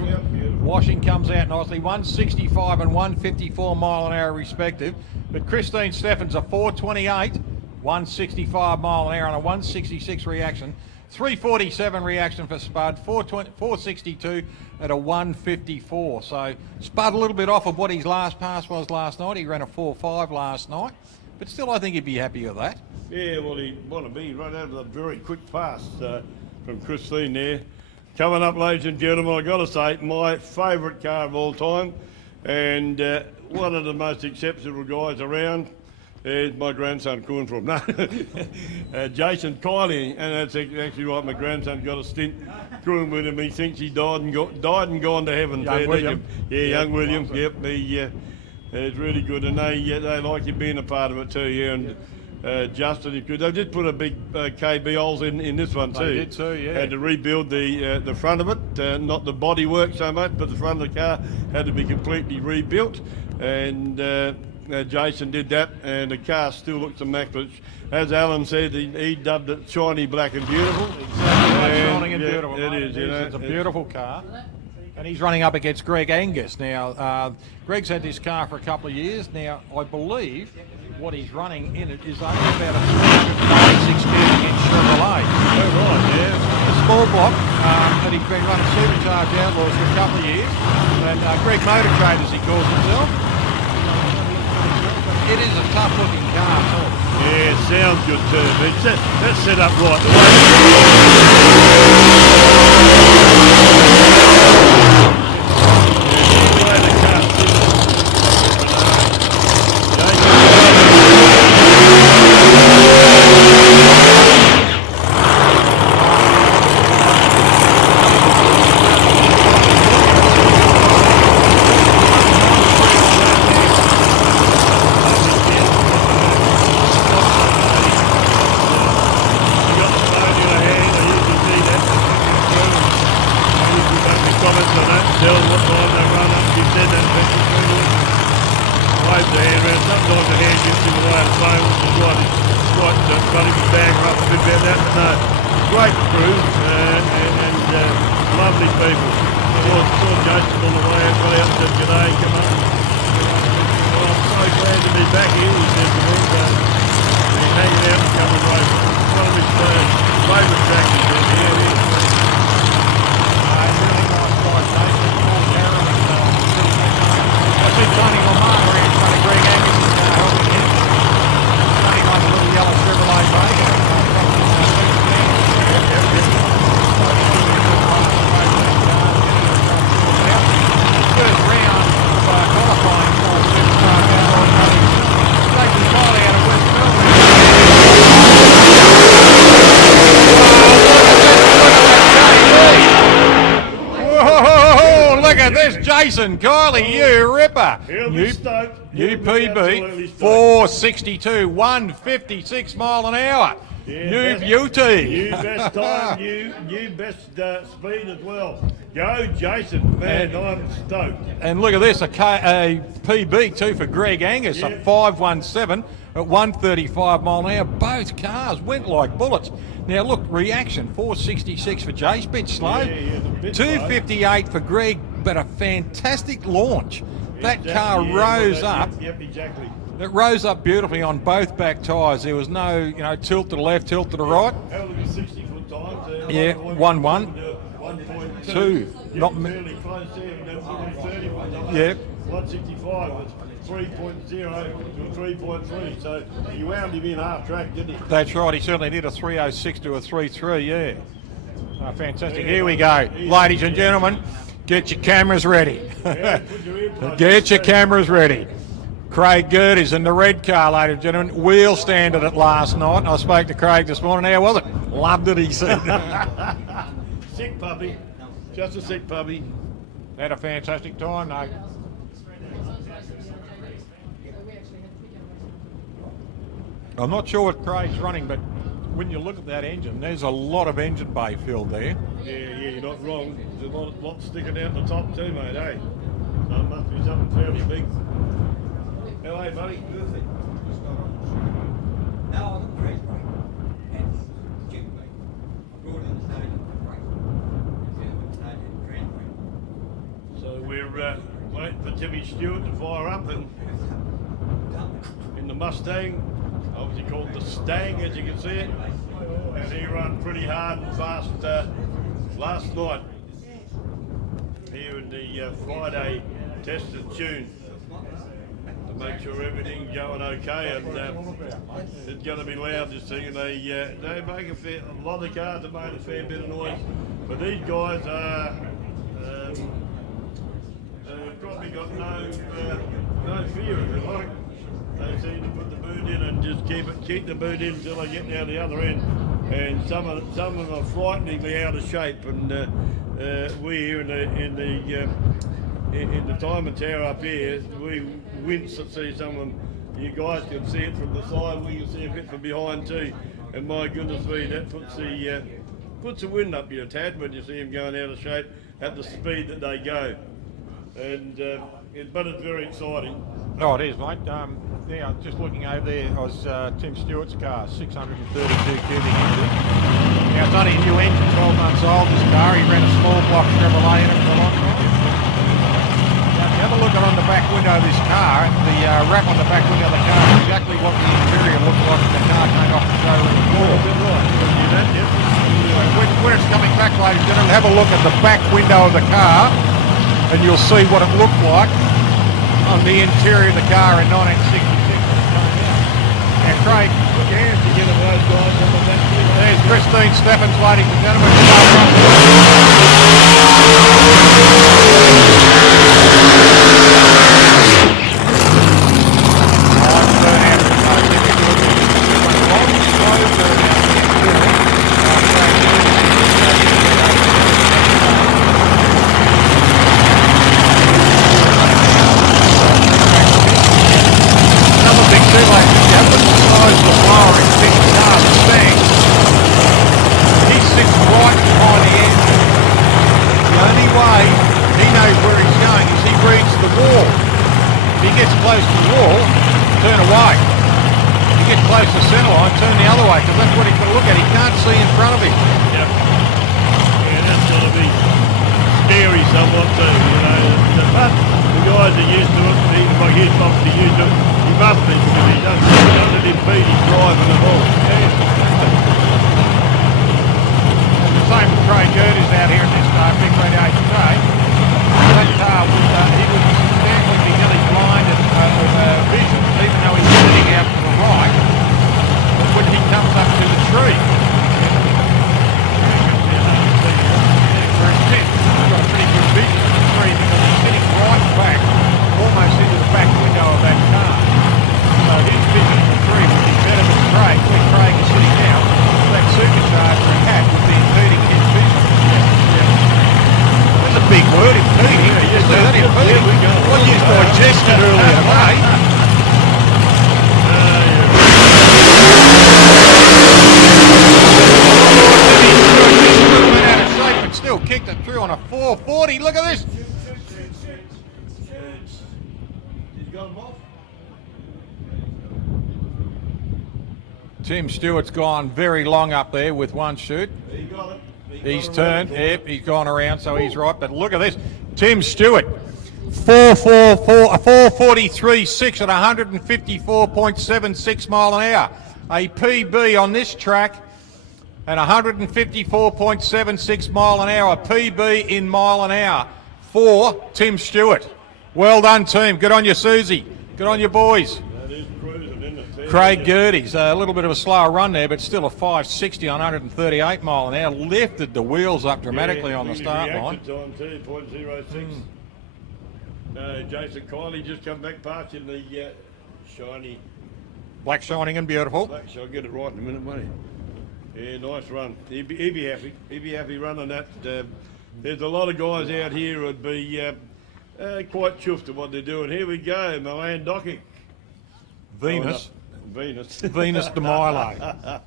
Washing comes out nicely, 165 and 154 mile an hour respective. But Christine Steffens a 428, 165 mile an hour on a 166 reaction. 347 reaction for Spud, 462 at a 154. So Spud a little bit off of what his last pass was last night. He ran a 4.5 last night, but still I think he'd be happy with that. yeah, well, he want to be right out of a very quick pass from Christine there. Coming up, ladies and gentlemen, I've got to say, my favourite car of all time, and one of the most exceptional guys around is my grandson coming from. No, Jason Kiley, and that's actually right. My grandson got a stint crewing with him. He thinks he died and gone to heaven. Young William. Yeah, young William. Yep, it's really good, and they like you being a part of it too. Yeah, and Justin, is good. They did put a big KB holes in this one too. They did too, yeah. Had to rebuild the front of it, not the body work so much, but the front of the car had to be completely rebuilt. And Jason did that, and the car still looks immaculate. As Alan said, he dubbed it shiny, black, and beautiful. Shining and beautiful. It is. You know, It's a beautiful car. And he's running up against Greg Angus. Now, Greg's had this car for a couple of years. Now, I believe what he's running in it is only about a 396 gears against Chevrolet. Oh, right, yeah. A small block, and he's been running Supercharged Outlaws for a couple of years. And Greg Motor Trade, as he calls himself. It is a tough looking car too. Yeah, it sounds good too. But that's set up right. Jason Kiley, you ripper. New PB, 462, 156 mile an hour. Yeah, new beauty. New best time, new best speed as well. Go, Jason. Man, I'm stoked. And look at this, a PB too for Greg Angus, a 517 at 135 mile an hour. Both cars went like bullets. Now look, reaction, 466 for Jace, bit slow. Bit 258 for Greg, but a fantastic launch. That car rose up. Yep, exactly. It rose up beautifully on both back tyres. There was no, tilt to the left, tilt to the right. How look at 60-foot times? Yeah, 1-1. 1.2. Not fairly close there. 30. Yeah. 165 was 3.0 to 3.3. So you wound him in half track, didn't he? That's right. He certainly did a 306 to a 33. Yeah. Oh, fantastic. Here we go, ladies and gentlemen. Get your cameras ready. Get your cameras ready. Craig Gert is in the red car, ladies and gentlemen. Wheel standard it last night. I spoke to Craig this morning. How was it? Loved it, he said. Sick puppy. Just a sick puppy. Had a fantastic time, though. I'm not sure what Craig's running, but when you look at that engine, there's a lot of engine bay filled there. Yeah, you're not wrong. There's a lot sticking out the top too, mate, eh? So it must be something fairly big. How are you, buddy? Good. Now on the trace brake and chip brake. I brought in the station brake. Instead of the station trace brake. So we're waiting for Timmy Stewart to fire up and in the Mustang, obviously called the Stang, as you can see it. And he ran pretty hard and fast last night here in the Friday tested tune to make sure everything's going okay. And it's going to be loud, this thing. And they make a lot of cars have made a fair bit of noise, but these guys are probably got no fear, if you like. They seem to put the boot in and just keep the boot in until they get down the other end. And some of them are frighteningly out of shape. And we here in the timing tower up here, we wince to see some of them. You guys can see it from the side. We can see a bit from behind too. And my goodness me, that puts the wind up you a tad when you see them going out of shape at the speed that they go. And but it's very exciting. Oh, it is, mate. Yeah, just looking over there, I was Tim Stewart's car, 632 cubic engine. Now, it's only a new engine, 12 months old, this car. He ran a small block Chevrolet in it for a long time. Now, if you have a look on the back window of this car, the wrap on the back window of the car is exactly what the interior looked like when the car came off the showroom floor. When it's coming back, ladies and gentlemen, have a look at the back window of the car, and you'll see what it looked like on the interior of the car in 1966. And Craig, Put your hands together, those guys. there's Christine Steffens, ladies and gentlemen. Tim Stewart's gone very long up there with one shoot. He got it. He's turned. Yep, he's gone around, so he's right. But look at this. Tim Stewart, 443.6 at 154.76 mile an hour. A PB on this track at 154.76 mile an hour. A PB in mile an hour for Tim Stewart. Well done, team. Good on you, Susie. Good on you, boys. That is cruising, isn't it? Craig Gertie's a little bit of a slower run there, but still a 560 on 138 mile an hour. Lifted the wheels up dramatically on the start line. Time too, 0.06. No, Jason Kiley just come back past in the shiny. Black shining and beautiful. Black, so I'll get it right in a minute, won't he? Yeah, nice run. He'd be happy. He'd be happy running that. There's a lot of guys out here who'd be quite chuffed at what they're doing. Here we go, Milan Docking. Venus. Venus. Venus de Milo.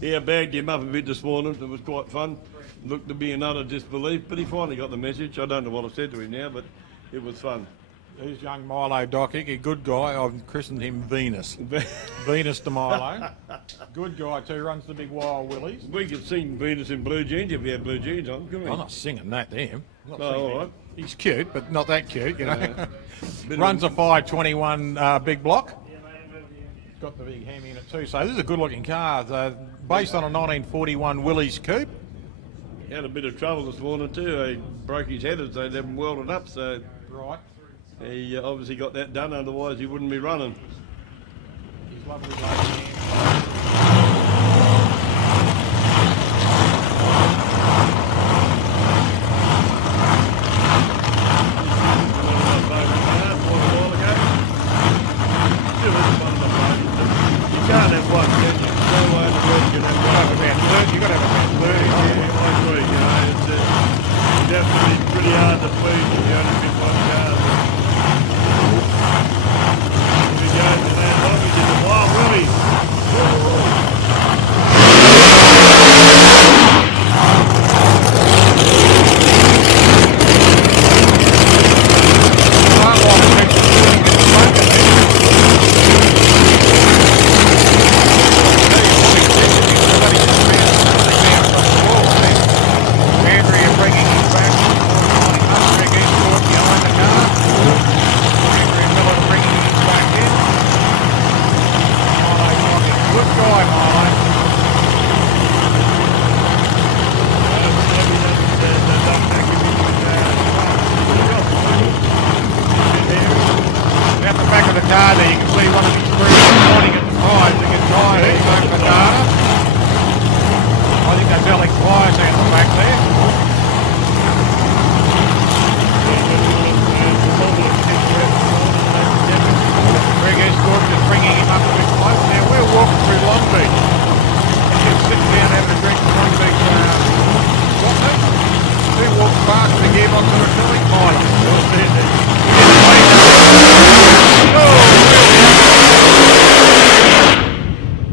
Yeah, bagged him up a bit this morning. It was quite fun. Looked to be another disbelief, but he finally got the message. I don't know what I said to him now, but it was fun. He's young Milo Docking, a good guy. I've christened him Venus. Venus de Milo. Good guy too, runs the big Wild Willies. We could sing Venus in blue jeans if we had blue jeans on, couldn't we? I'm not singing that to him. All right. He's cute, but not that cute, you know. Bit Runs of a 521 big block. It's got the big Hemi in it too. So this is a good looking car. Based on a 1941 Willys coupe. He had a bit of trouble this morning too. He broke his head as they'd have him welded up, so Right. he obviously got that done, otherwise he wouldn't be running. He's lovely bloke, man. You can't have one, can you? No way in the world you can have one. You've got to have about 30. Yeah, I agree, you know, it's definitely pretty hard to please if you only pick one car. We go to that lobby to the Wild Willies.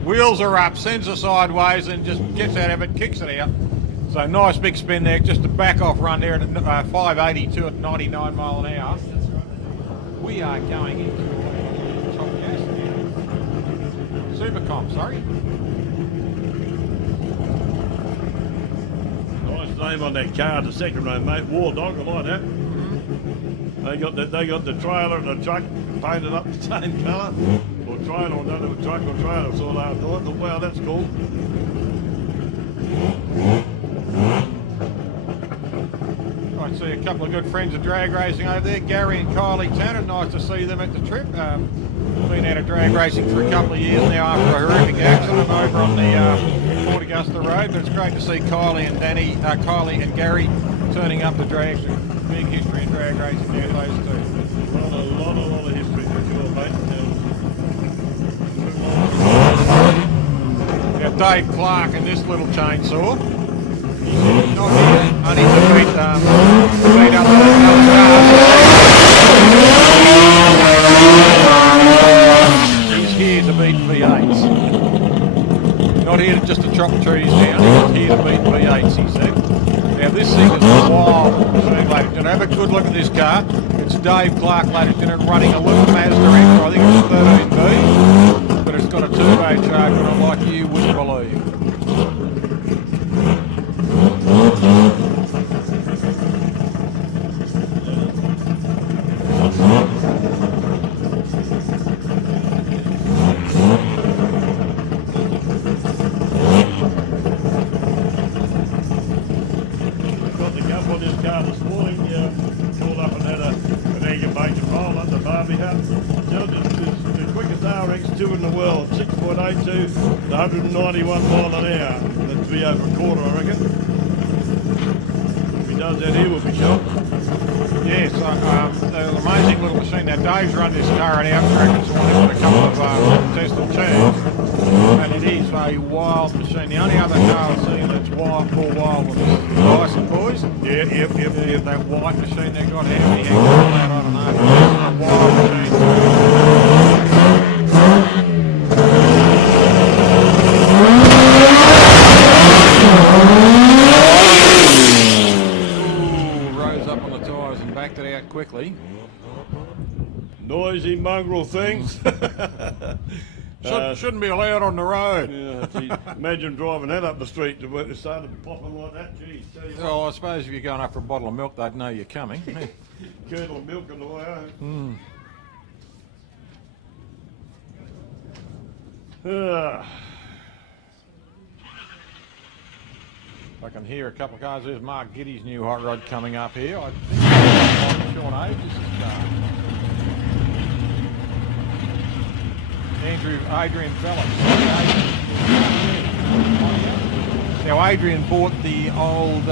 Wheels are up, sends her sideways and just gets out of it, kicks it out. So nice big spin there, just a back off run there at 582 at 99 mile an hour. We are going into top gas now. Supercom, sorry. Nice name on that car, the second row, mate. War Dog, I like that. They got the trailer and the truck painted up the same colour. Or trailer, I don't know if truck or trailer, so I thought, wow, that's cool. I see a couple of good friends of drag racing over there, Gary and Kylie Tanner. Nice to see them at the trip. Been out of drag racing for a couple of years now after a horrific accident over on the Port Augusta Road, but it's great to see Kylie and Gary turning up the drag. Big history in drag racing there, those two. A lot of history for sure, mate. Now Dave Clark and this little chainsaw. He's not here, only to beat up another car. He's here to beat V8s. Not here just to chop trees down, he's here to beat V8s, he said. Now this thing is wild, ladies and gentlemen. Have a good look at this car. It's Dave Clark, ladies and gentlemen, running a little Mazda Extra. I think it's a 13B, but it's got a turbocharger on it like you wouldn't believe. To 191 mile an hour. That'd be over a quarter, I reckon. If he does that here, we'll be shot. Yes, an amazing little machine. Now, Dave's run this car in our track this morning with a couple of tested turns, and it is a wild machine. The only other car I've seen that's wild, more wild than this is the Dyson boys. Yep. That white machine they got, how many hanging all out, I don't know. It's a wild machine. mongrel things. Shouldn't be allowed on the road. Yeah, gee, imagine driving that up the street to work. It started popping like that. Geez, tell you what. Oh, I suppose if you're going up for a bottle of milk, they'd know you're coming. Kernel of milk on the way home. I can hear a couple of guys. There's Mark Giddy's new hot rod coming up here. I think Sean Ages' car. Adrian Fellows. Now Adrian bought the old,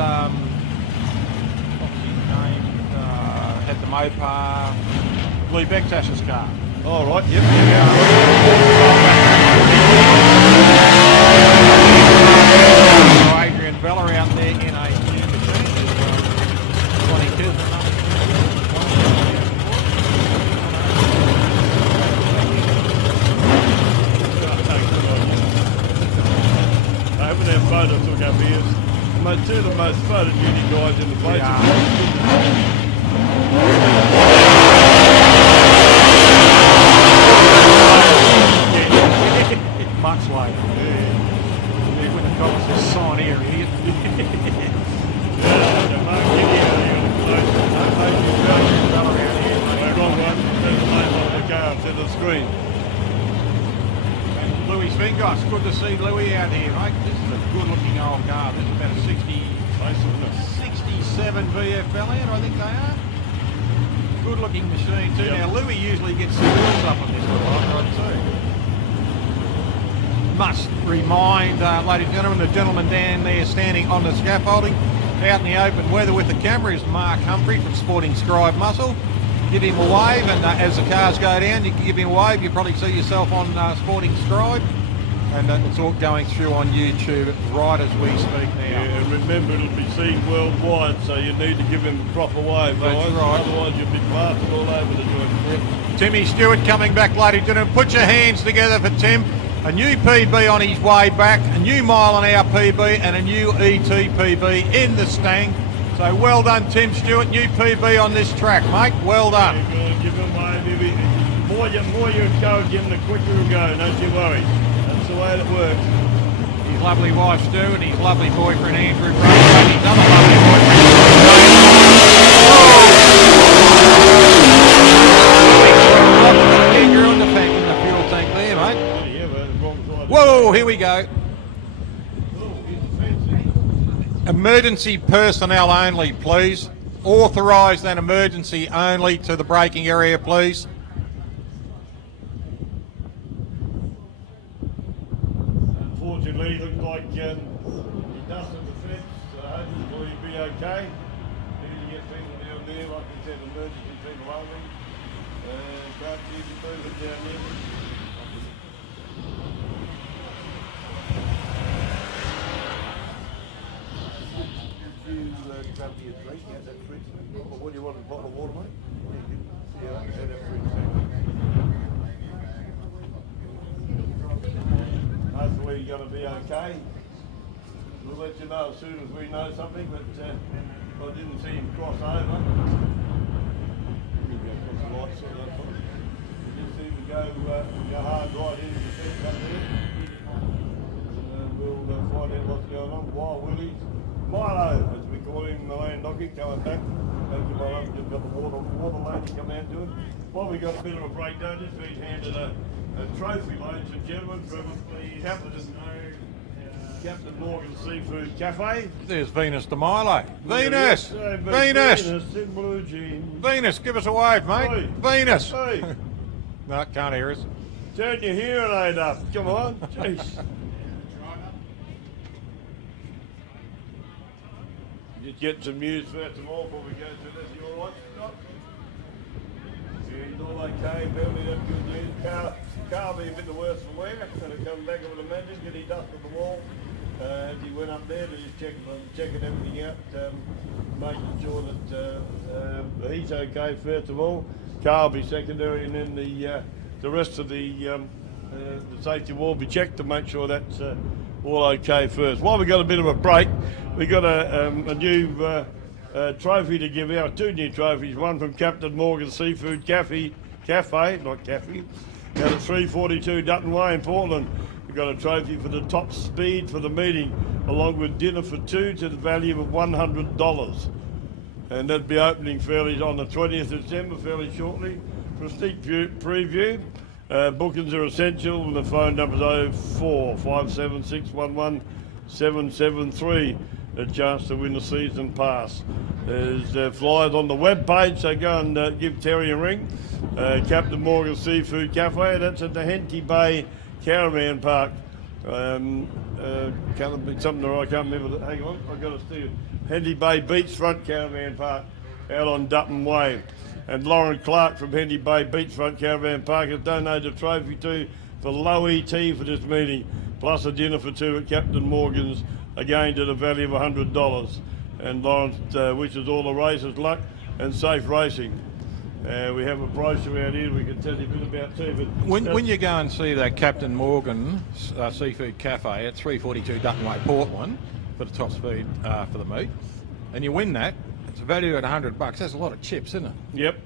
what's his name? Had the Mopar, Lee Bektash's car. All right. Yep. Adrian Vella out there in a new machine. 22. Over their photo took up here. Two of the most photogenic guys in the place. Yeah. Much later. He wouldn't have got us this sign here, idiot. To the screen. Louis Fingos, good to see Louis out here, mate. This is a good-looking old car. This is about a 67 VFL out, I think they are. Good-looking machine too. Yep. Now Louis usually gets the wheels up on this little hot rod too. Must remind, ladies and gentlemen, the gentleman down there standing on the scaffolding, out in the open weather with the camera is Mark Humphrey from Sporting Scribe Muscle. Give him a wave, and as the cars go down, you can give him a wave. You probably see yourself on Sporting Scribe, and it's all going through on YouTube right as we speak now. Yeah, and remember it'll be seen worldwide, so you need to give him a proper wave. That's right. Otherwise you'll be blasted all over the joint. Yep. Timmy Stewart coming back, ladies and gentlemen. Put your hands together for Tim. A new PB on his way back, a new mile an hour PB, and a new ET PB in the Stang. So well done, Tim Stewart. New PB on this track, mate. Well done. Yeah, give him a wave. The more you encourage him, the quicker he'll go. Don't you worry. That's the way it works. His lovely wife Stu and his lovely boyfriend Andrew Brown and his other lovely boyfriend. You're on the fuel tank there, mate. Whoa, here we go. Emergency personnel only, please. Authorised and emergency only to the braking area, please. Unfortunately, looks like he dusted the fence, so hopefully he'll be okay. Need to get people down there, like we said, emergency people only. Can't see the movement down there. What do you want, a bottle of water, mate? Yeah, that fridge. Hopefully you're going to be okay. We'll let you know as soon as we know something, but I didn't see him cross over. Maybe I'll put the lights on that one. Just see him go hard right into the fence up there. We'll find out what's going on. Wild Willies. Milo, as we call him, the land donkey, coming back. Thank you, Milo. Just got the water lady come out to it. Well, we got a bit of a breakdown. Just been handed a trophy, ladies and gentlemen, from Captain Morgan Seafood Cafe. There's Venus de Milo. Venus! Venus! Venus in blue jeans. Venus, give us a wave, mate. Hey. Venus! Hey, No, can't hear us. turn your hearing aid up. Come on. Jeez. Just get some news first of all before we go through this. You all right, Scott? Yeah, he's all okay. Apparently that's good news. Car be a bit the worse for wear. Going to come back, I would imagine, get he dusted the wall. As he went up there to just checking everything out, making sure that he's okay first of all. Car will be secondary, and then the rest of the safety wall will be checked to make sure that's all okay first. While we got a bit of a break, we got a new trophy to give out. Two new trophies. One from Captain Morgan Seafood Cafe Cafe, not Cafe, out at 342 Dutton Way in Portland. We've got a trophy for the top speed for the meeting, along with dinner for two to the value of $100. And that'll be opening fairly on the 20th of December, fairly shortly. For a sneak preview, bookings are essential, and the phone number is 0457611773. A chance to win the season pass. There's flyers on the web page, so go and give Terry a ring. Captain Morgan Seafood Cafe, that's at the Henty Bay Caravan Park. Something that I can't remember. Hang on, I've got to see it. Henty Bay Beachfront Caravan Park out on Dutton Way. And Lauren Clark from Henty Bay Beachfront Caravan Park has donated a trophy to for low ET for this meeting, plus a dinner for two at Captain Morgan's, again to the value of $100. And Lawrence wishes all the racers luck and safe racing. We have a brochure out here we can tell you a bit about too. But when you go and see that Captain Morgan Seafood Cafe at 342 Dutton Way, Portland, for the top speed for the meet, and you win that, it's valued at $100. That's a lot of chips, isn't it?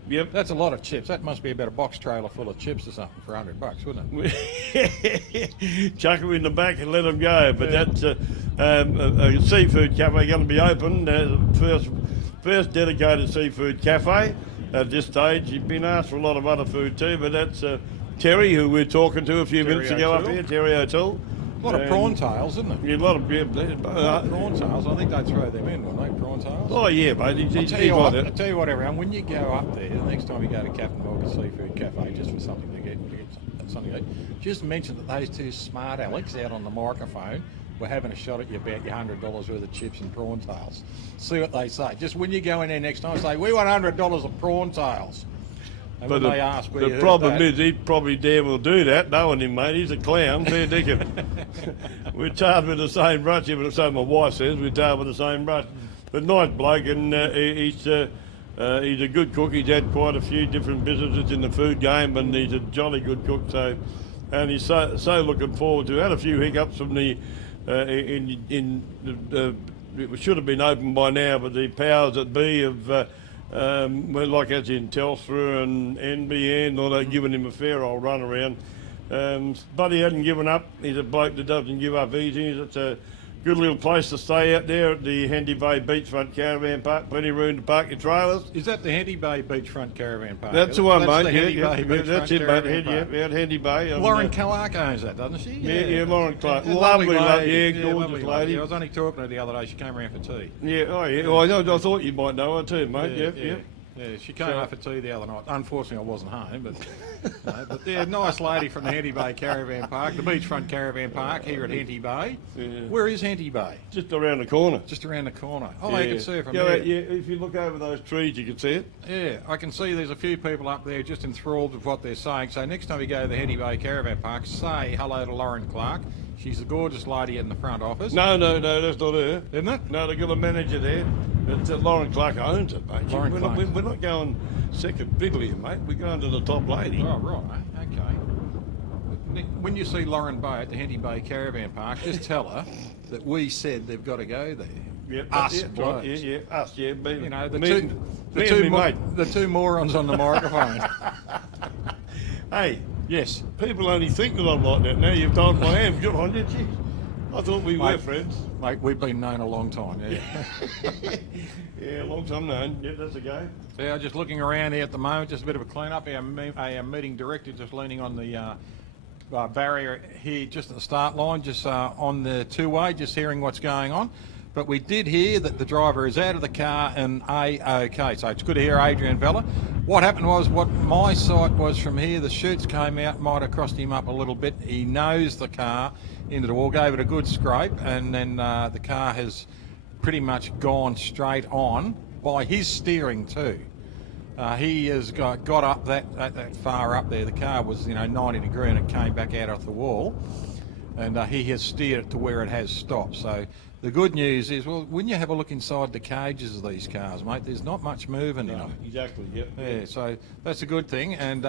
Yep. That's a lot of chips. That must be about a box trailer full of chips or something for $100, wouldn't it? Chuck them in the back and let them go. But that's a seafood cafe going to be open. First dedicated seafood cafe at this stage. You've been asked for a lot of other food too, but that's Terry, who we're talking to a few minutes ago up here, Terry O'Toole. A lot of prawn tails, isn't it? Yeah, a lot of prawn tails. I think they'd throw them in, wouldn't they? Prawn tails. Oh yeah, mate. I'll tell you what, everyone. When you go up there, the next time you go to Captain Morgan Seafood Cafe, just for something to get something to eat, just mention that those two smart Alex out on the microphone were having a shot at you about your $100 worth of chips and prawn tails. See what they say. Just when you go in there next time, say, we want $100 of prawn tails. And but when they ask where the problem is he probably damn will do that, knowing him, mate. He's a clown, fair dinkum. We're tarred with the same brush, even so my wife says, we're tarred with the same brush. But nice bloke, and he's a good cook. He's had quite a few different businesses in the food game, and he's a jolly good cook. So, and he's so looking forward to. Had a few hiccups from the it should have been open by now, but the powers that be of like as in Telstra and NBN, or they're giving him a fair old run around. But he hadn't given up. He's a bloke that doesn't give up easy. It's a good little place to stay out there at the Henty Bay Beachfront Caravan Park. Plenty of room to park your trailers. Is that the Henty Bay Beachfront Caravan Park? That's the one, mate. That's it, mate. Out Henty Bay. Lauren Clark owns that, doesn't she? Yeah, Lauren Clark. Lovely lady. Gorgeous lady. I was only talking to her the other day. She came around for tea. Yeah, oh yeah. Well, I thought you might know her too, mate. Yeah. Yeah, she came up for tea the other night. Unfortunately, I wasn't home, but but yeah, nice lady from the Henty Bay Caravan Park, the Beachfront Caravan Park here at Henty Bay. Yeah. Where is Henty Bay? Just around the corner. Just around the corner. Oh, you can see it from here. here. Yeah, if you look over those trees, you can see it. Yeah, I can see there's a few people up there just enthralled with what they're saying. So next time you go to the Henty Bay Caravan Park, say hello to Lauren Clark. She's a gorgeous lady in the front office. No, that's not her. Isn't it? No, they've got a manager there. It's Lauren Clark owns it, mate. We're not going second fiddle here, mate. We're going to the top lady. Oh, right. Okay. When you see Lauren Bay at the Henty Bay Caravan Park, just tell her that we said they've got to go there. Yep, us, right. Yeah, us, yeah. You know, the two morons on the microphone. Hey. Yes. People only think that I'm like that. Now you've told me I am. Good on you, geez. I thought we were friends. Mate, we've been known a long time, yeah. Yeah, a long time known. Yeah, that's a go. Yeah, just looking around here at the moment, just a bit of a clean-up. Our meeting director just leaning on the barrier here just at the start line, just on the two-way, just hearing what's going on. But we did hear that the driver is out of the car and A-OK. So it's good to hear Adrian Vella. What happened was, what my sight was from here, the chutes came out, might have crossed him up a little bit. He nosed the car into the wall, gave it a good scrape, and then the car has pretty much gone straight on by his steering too. He has got up that far up there. The car was 90 degree and it came back out off the wall, and he has steered it to where it has stopped. So the good news is, well, when you have a look inside the cages of these cars, mate, there's not much moving in them. Exactly, yep. Yeah, so that's a good thing. And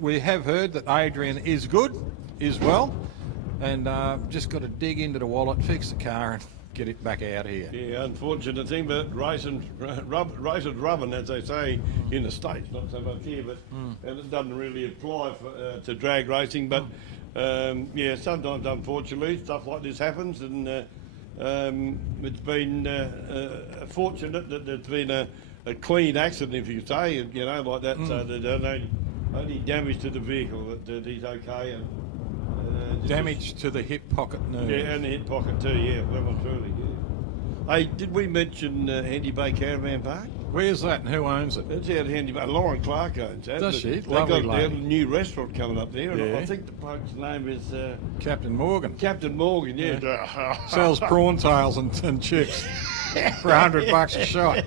we have heard that Adrian is good, is well, and just got to dig into the wallet, fix the car, and get it back out here. Yeah, unfortunate thing, but racing's rubbing, as they say in the States, not so much here, but and it doesn't really apply to drag racing. But yeah, sometimes, unfortunately, stuff like this happens, and it's been fortunate that there's been a clean accident, if you say, you know, like that, so there's only damage to the vehicle, that he's okay. And, Damage to the hip pocket nerve. yeah, and the hip pocket too, yeah, well and truly, yeah. Hey, did we mention Handy Bay Caravan Park? Where's that and who owns it? It's out of Handy Bay. Lauren Clark owns that. Does she? They've Lovely got lady. a new restaurant coming up there, and Yeah. I think the bloke's name is Captain Morgan. Captain Morgan, yeah. Sells prawn tails and chips for $100 a shot.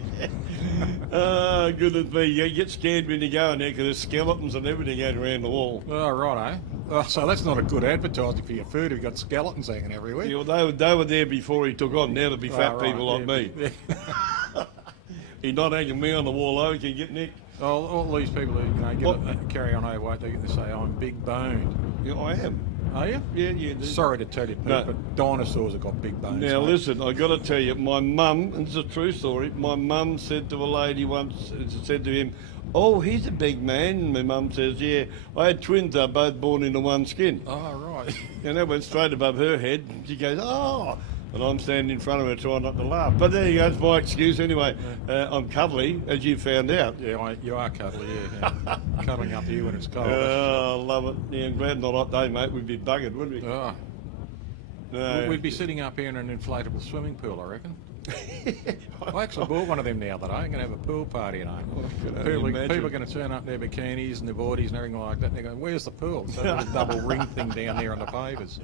Oh, goodness me. You get scared when you go in there because there's skeletons and everything out around the wall. Oh, right, eh? Oh, so that's not a good advertising for your food if you've got skeletons hanging everywhere. Yeah, well, they were there before he took on. Now there'll be fat Oh, right, people like me. Yeah. He's not hanging me on the wall, though. He can get nicked. all these people who carry on overweight, they say, I'm big boned. Yeah, I am. Are you? Yeah. Sorry to tell you, Pete, No. but dinosaurs have got big bones. Now mate. listen, I got to tell you, my mum, and it's a true story. My mum said to a lady once, said to him, "Oh, he's a big man." And my mum says, "Yeah, I had twins. They're both born into one skin." Oh, right. And that went straight above her head. She goes, "Oh," and I'm standing in front of her trying not to laugh. But there you go. It's my excuse anyway. I'm cuddly, as you found out. Yeah, you are cuddly, yeah. Cuddling up here when it's cold. Oh, I love it. Yeah, I'm glad not a hot day, mate. We'd be buggered, wouldn't we? Oh. No. We'd be sitting up here in an inflatable swimming pool, I reckon. I actually bought one of them the other day. I'm going to have a pool party, you know. People are going to turn up in their bikinis and their boardies and everything like that. And they're going, where's the pool? So there's a double ring thing down there on the pavers.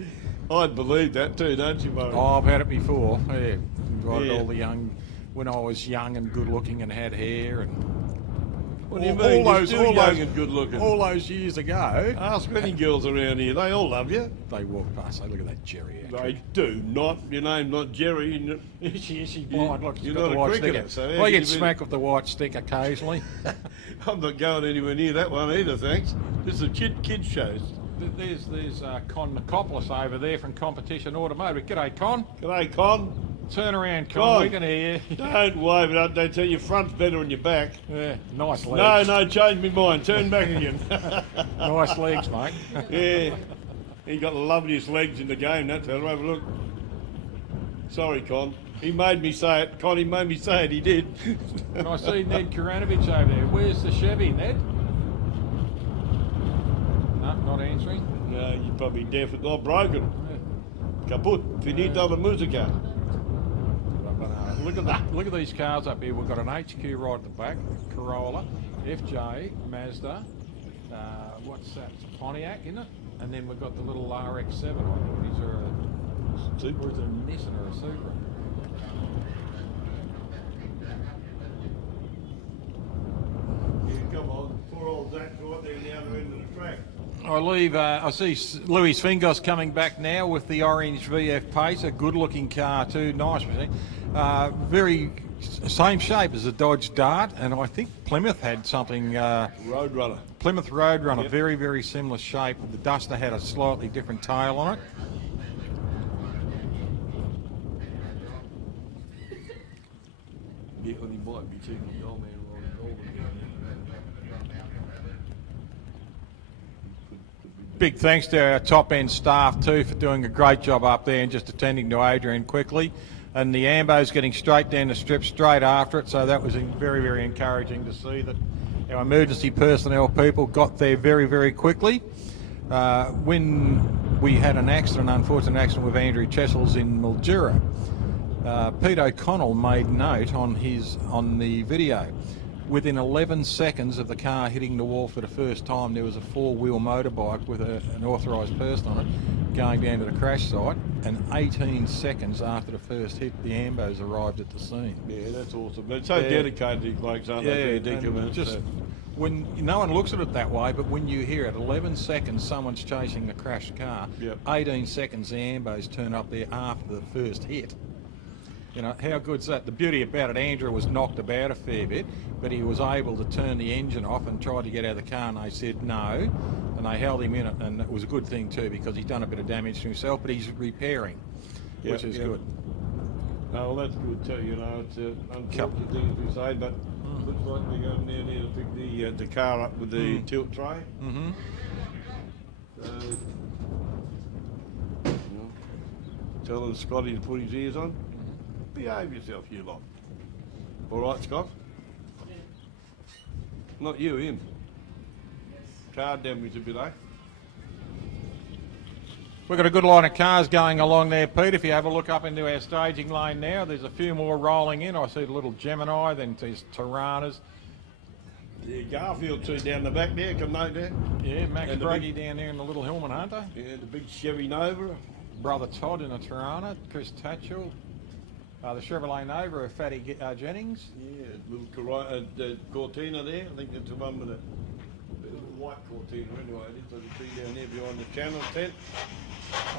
I'd believe that too, don't you, Murray? Oh, I've had it before. Yeah. Invited Yeah. all the young, when I was young and good looking and had hair and What do you mean? You're still young and good looking. all those years ago. Ask any girls around here. They all love you. They walk past, they look at that Jerry actor. They do not. Your name's not Jerry. She's blind. Look, she's You're got not the a white cricketer, sticker. so I you get smacked with the white stick occasionally. I'm not going anywhere near that one either, thanks. This is kid shows. There's Con Nicopoulos over there from Competition Automotive. G'day, Con. G'day, Con. Turn around, Con. Con. We can hear you. Don't wave it up. They tell you front's better than your back. Yeah, nice legs. No, change me mind. Turn back again. Nice legs, mate. Yeah. He got the loveliest legs in the game, that fella. Have a look. Sorry, Con. He made me say it. Con, he made me say it. He did. And I see Ned Karanovich over there. Where's the Chevy, Ned? No, not answering. No, you're probably deaf. Oh, broken. Kaput. Finita la musica. Look at these cars up here. We've got an HQ right at the back, Corolla, FJ, Mazda. What's that? It's a Pontiac, isn't it? And then we've got the little RX-7. I think these are a Supra, a Nissan or a Supra. Yeah, come on. Poor old Zach's right there in the other end of the track. I see Louis Fingos coming back now with the orange VF Pace, a good-looking car too, nice machine. Very same shape as the Dodge Dart, and I think Plymouth had something. Roadrunner. Plymouth Roadrunner, Yep. very, very similar shape. The Duster had a slightly different tail on it. Yeah, and he might be too. The old man Big thanks to our top end staff too for doing a great job up there and just attending to Adrian quickly. And the Ambo's getting straight down the strip straight after it, so that was very, very encouraging to see that our emergency personnel people got there very, very quickly. When we had an accident, unfortunate accident with Andrew Chessels in Mildura, Pete O'Connell made note on the video. Within 11 seconds of the car hitting the wall for the first time, there was a four-wheel motorbike with an authorised person on it going down to the crash site, and 18 seconds after the first hit, the Ambos arrived at the scene. Yeah, that's awesome. They're so dedicated, these blokes, aren't they? and just when no one looks at it that way, but when you hear it, 11 seconds someone's chasing the crashed car, Yep. 18 seconds the Ambos turn up there after the first hit. You know, how good's that? The beauty about it, Andrew was knocked about a fair bit, but he was able to turn the engine off and try to get out of the car, and they said no, and they held him in it, and it was a good thing too, because he's done a bit of damage to himself, but he's repairing, which is good. No, well, that's good too. You know, it's unfortunate things we say, but looks like they're going down here to pick the car up with the tilt tray. Mm-hmm. So, you know, telling Scotty to put his ears on. Behave yourself, you lot. All right, Scott? Not you, him. Car damage a bit, eh? We've got a good line of cars going along there, Pete. If you have a look up into our staging lane now, there's a few more rolling in. I see the little Gemini, then there's Tiranas. Yeah, Garfield too down the back there, come note there. Yeah, Max And the Bruggy down there in the little Hillman Hunter. Yeah, the big Chevy Nova. Brother Todd in a Tirana. Chris Tatchell. The Chevrolet Nova of Fatty Jennings. Yeah, little Cortina there. I think that's the one with a little white Cortina anyway. It is, I can see down there behind the channel tent.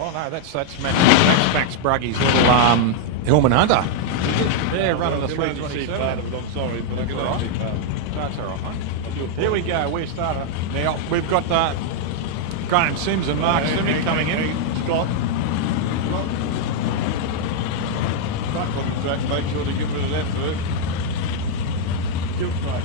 Oh no, that's Max Bruggy's little Hillman Hunter. Yeah, running the I can only see 327. part of it, I'm sorry, but I can That's only all see part of it. That's all right, mate. I do Here we go. We're starting. Now we've got Graham Sims and Mark Simic coming in. Scott. Back on the track, make sure to get rid of that first. Tilt tray.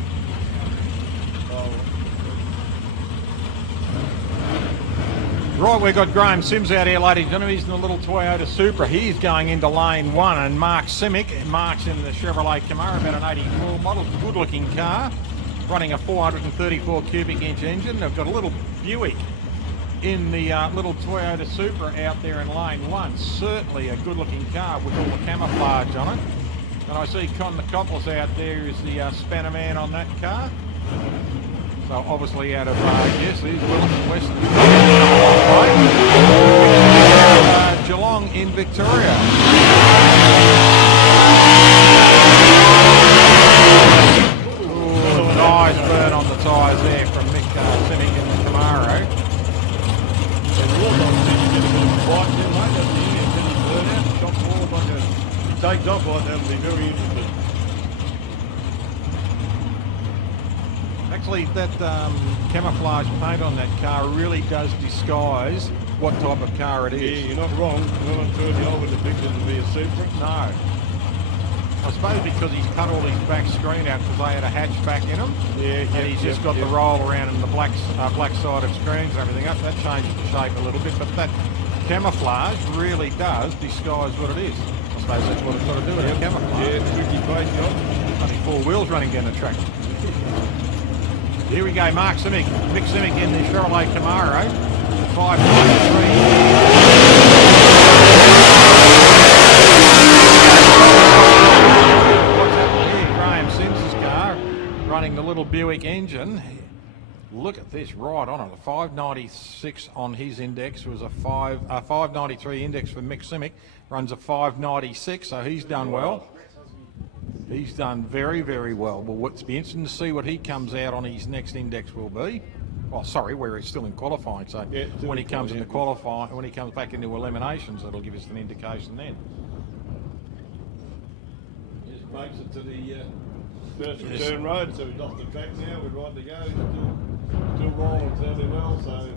Right, we've got Graham Sims out here, ladies and gentlemen. He's in the little Toyota Supra. He's going into lane 1, and Mark Simic, Mark's in the Chevrolet Camaro, about an 84 model, good-looking car, running a 434 cubic inch engine. They've got a little Buick in the little Toyota Supra out there in lane 1. Certainly a good-looking car with all the camouflage on it. And I see Con Nicopoulos out there is the spanner man on that car. So obviously out of, yes, he's Wilson Western. Geelong in Victoria. Ooh, nice burn on the tyres there from Mick Simic in the Camaro. Takes off like that, will be very interesting. Actually, that camouflage paint on that car really does disguise what type of car it is. Yeah, you're not wrong. No one turned you over the picture to be a Supra. No. I suppose because he's cut all his back screen out because they had a hatchback in them. Yeah, And he's just got the roll around and the black side of screens and everything up. That changes the shape a little bit, but that camouflage really does disguise what it is. I suppose that's what it's got to do with the camouflage. Yeah, tricky face job. Only 4 wheels running down the track. Here we go, Mark Simic, Mick Simic in the Chevrolet Camaro, 593. What's happening here? Graham Sims's car, running the little Buick engine. Look at this, right on it. A 596 on his index was a 593 index for Mick Simic. Runs a 596, so he's done well. He's done very, very well. Well, it's be interesting to see what he comes out on his next index will be. Well, sorry, where he's still in qualifying. So yeah, when he comes into qualifying, when he comes back into eliminations, it'll give us an indication then. Just makes it to the first return road, so he's off the track now. We're right to go. He's still rolling fairly well. So.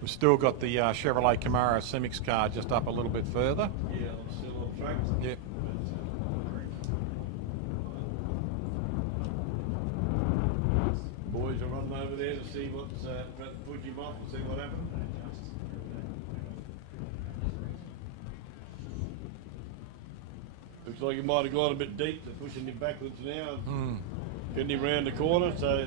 We've still got the Chevrolet Camaro Simic's car just up a little bit further. Yeah, still on track. Yep. Boys are running over there to see what's push him off and see what happens. Looks like he might have gone a bit deep. They're pushing him backwards now. Getting him round the corner, so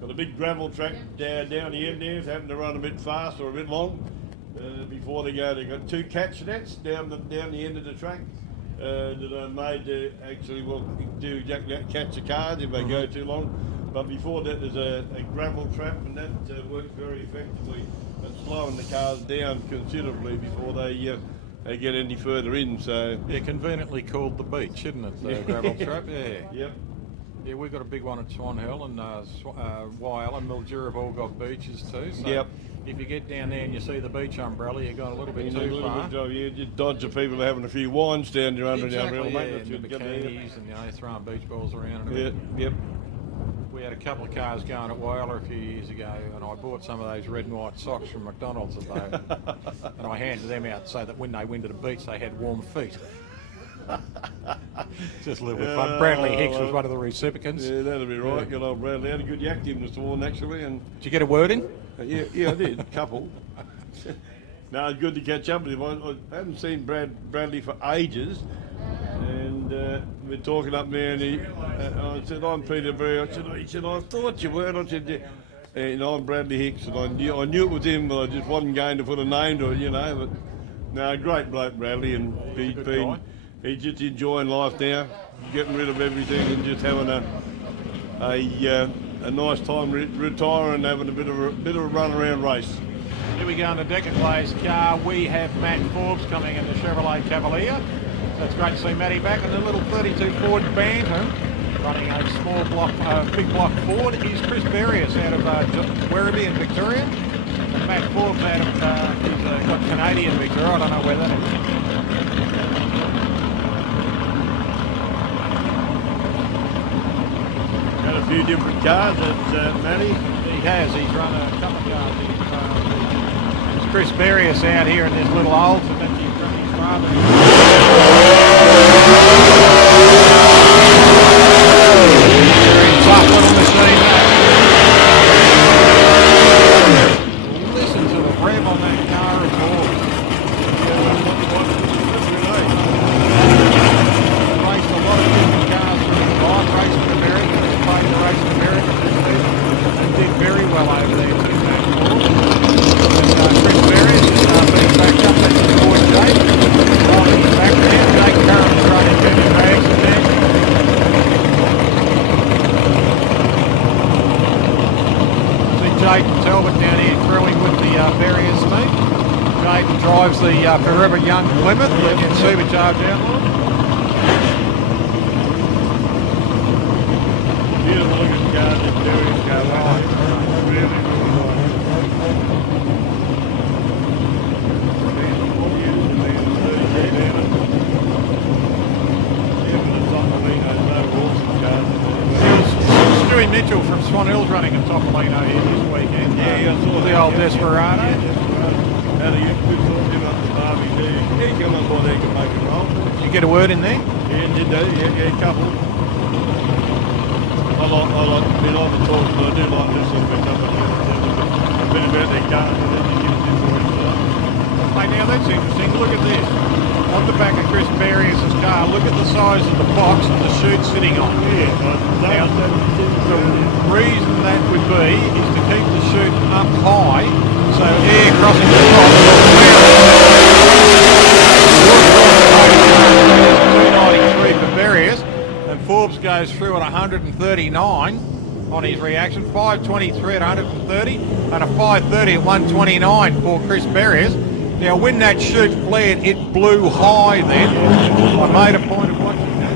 got a big gravel track down the end there, so having to run a bit fast or a bit long before they go. They've got 2 catch nets down the end of the track that are made to actually do exactly that, catch the cars if they go too long. But before that, there's a gravel trap, and that works very effectively at slowing the cars down considerably before they get any further in. So Yeah, conveniently called the beach, isn't it? The gravel trap. Yeah. Yep. Yeah, we've got a big one at Swan Hill, and Wyall and Mildura have all got beaches too. So Yep. if you get down there and you see the beach umbrella, you've gone a little bit You too need a little far. bit of, you dodge the people having a few wines down there under the Exactly, umbrella, yeah, mate. and the That's good. bikinis and throwing beach balls around. And Yeah, everything. yep. We had a couple of cars going at Whaler a few years ago, and I bought some of those red and white socks from McDonald's at those, and I handed them out so that when they went to the beach, they had warm feet. Just a little bit fun. Bradley Hicks was one of the recipients. Yeah, that'd be right. Good old Bradley had a good yak to him this morning, actually. And did you get a word in? Yeah, I did. A couple. No, it's good to catch up with him. I haven't seen Bradley for ages, and we're talking up there, and I said, "I'm Peter Berry." He said, "I thought you were." I said, "Yeah." And I'm Bradley Hicks, and I knew it was him, but I just wasn't going to put a name to it, But no, great bloke, Bradley, and he's just enjoying life now, getting rid of everything, and just having a nice time retiring and having a bit of a run around race. Here we go in the Decathlon's car. We have Matt Forbes coming in the Chevrolet Cavalier. So it's great to see Matty back in the little 32 Ford Bantam, running a small block, big block Ford. He's Chris Berrius out of Werribee in Victoria. And Matt Forbes out of he's got Canadian Victoria. I don't know where that is. Got a few different cars, Matty. He has. He's run a couple of cars. There's Chris Berrius out here in this little Olds, and then he's rather. Tough little machine. Listen to the rev on that car at all. Raced a lot of different cars. I've raced in America. He's played the race in America this season. And did very well over there too. Chris Berrius is being backed up. That's the boy Jake. On his back there, Jake currently running junior Dragster Action. See Jake Talbot down here crewing with the Berrius team. Jake drives the Forever Young Plymouth, the Supercharged Outlaw. Beautiful looking cars in Berrius car. Really, really Stewie Mitchell from Swan Hills running a Topolino here this weekend. Yeah, I saw the old Desperado. Had a good talk to him up the Barbie too. He come on board, he can make it roll. Did you get a word in there? Yeah, did they? Yeah, a couple. I like the talk, but I do like listening to some of them. A bit about their cars, and then you give it this voice. Hey, now that's interesting. Look at this. On the back of Chris Berrius' car, look at the size of the box and the chute sitting on. Yeah, now, the reason that would be is to keep the chute up high, so air crossing the top. 293 for Berrius, and Forbes goes through at 139 on his reaction, 523 at 130, and a 530 at 129 for Chris Berrius. Now, when that chute flared, it blew high then. I made a point of watching that.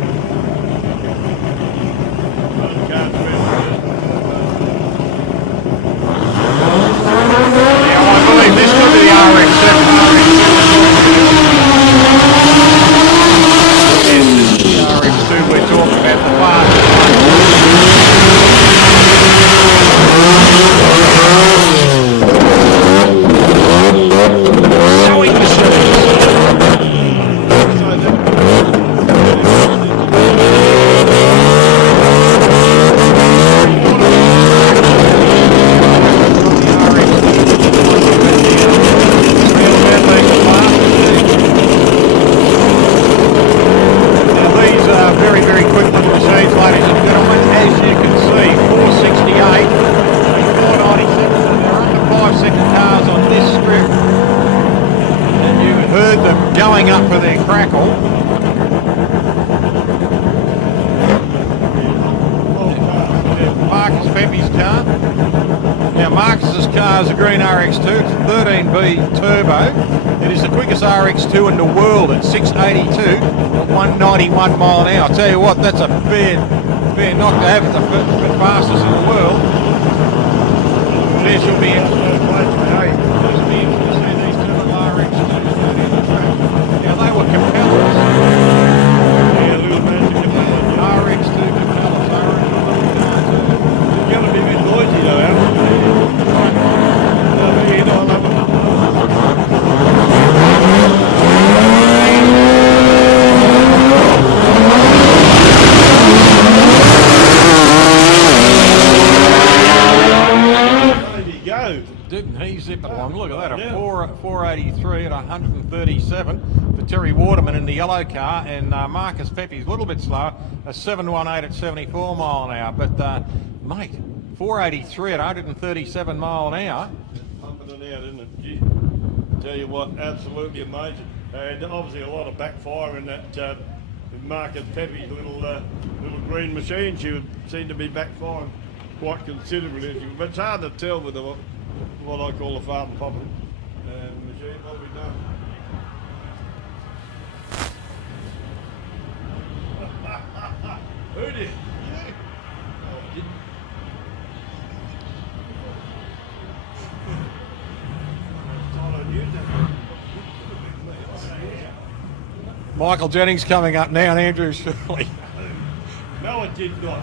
Now, I believe this could be the RX-7. Yes, this is the RX-2 we're talking about, the fastest one. Showing the going up for their crackle. Marcus Pepe's car. Now Marcus's car is a green RX2, it's a 13B turbo. It is the quickest RX2 in the world at 682 at 191 mile an hour. I'll tell you what, that's a fair knock to have it, the fastest in the world. There should be interesting to see these two little RX2s on the track. Now they were compellers. Yeah, little magic compellers. RX2 compellers. smooth. Didn't he zip it along? Look at that, Yeah. a 483 at 137 for Terry Waterman in the yellow car, and Marcus Pepe's a little bit slower, a 718 at 74 mile an hour. But mate, 483 at 137 mile an hour. Pumping it out, isn't it? Gee, tell you what, absolutely amazing. And obviously a lot of backfire in that Marcus Pepe's little green machine. She would seem to be backfiring quite considerably. But it's hard to tell with what I call a farm popping machine. What we done? Who did? You? Oh, didn't. Michael Jennings coming up now, and Andrew Shirley. No, it did not.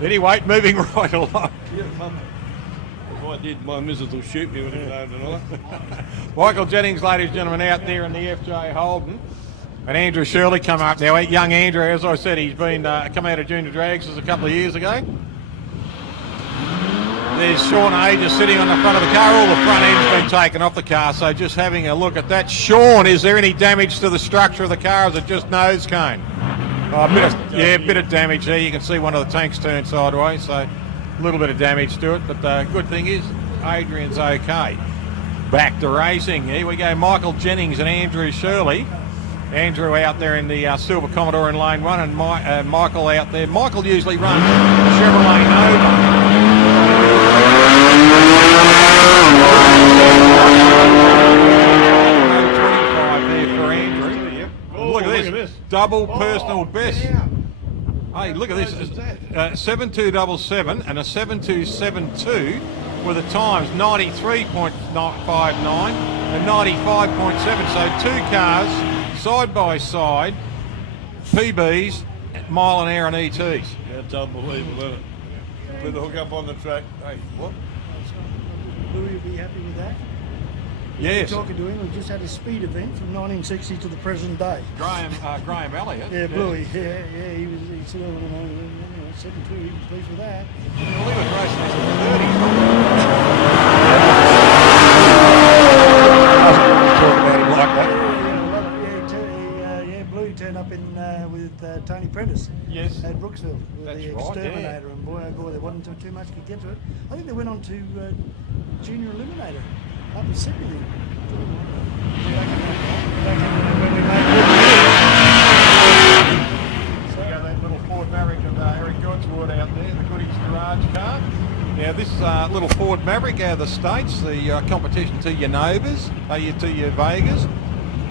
Anyway, moving right along. Yeah, Mum. If I did, my missus will shoot me when it's home tonight. Michael Jennings, ladies and gentlemen, out there in the FJ Holden. And Andrew Shirley come up now. Young Andrew, as I said, he's been come out of Junior Dragsters a couple of years ago. There's Sean Aegis sitting on the front of the car. All the front end's been taken off the car, so just having a look at that. Sean, is there any damage to the structure of the car? Is it just nose cone? Oh, a bit of damage there. You can see one of the tanks turned sideways, so a little bit of damage to it. But the good thing is, Adrian's okay. Back to racing. Here we go. Michael Jennings and Andrew Shirley. Andrew out there in the Silver Commodore in lane one, and Michael out there. Michael usually runs Chevrolet Nova. 25 there for Andrew. Oh, Look at this. Double personal best. Hey, look at this. 7277 and a 7272 were the times 93.59 and 95.7. So two cars side by side, PBs, mile an hour and ETs. That's unbelievable, isn't it? With the hook up on the track. Hey, what? Louis will be happy with that. Yes. Talking to him, we just had a speed event from 1960 to the present day. Graham Elliott. Yeah, Bluey. Yeah, he said, oh, no, 7-2, he was pleased with that. Well, he was racing this in the 30s. Talk about him like that. Yeah, Bluey turned up in with Tony Prentice. Yes. At Brooksville with That's the right, Exterminator, yeah. and boy, oh boy, there wasn't too much to get to it. I think they went on to Junior Eliminator up in Sydney. Back in when we made So we got that little Ford Maverick of Eric Godswood out there, the Goodies Garage car. Now this little Ford Maverick out of the States, the competition to your Novas, to your Vegas.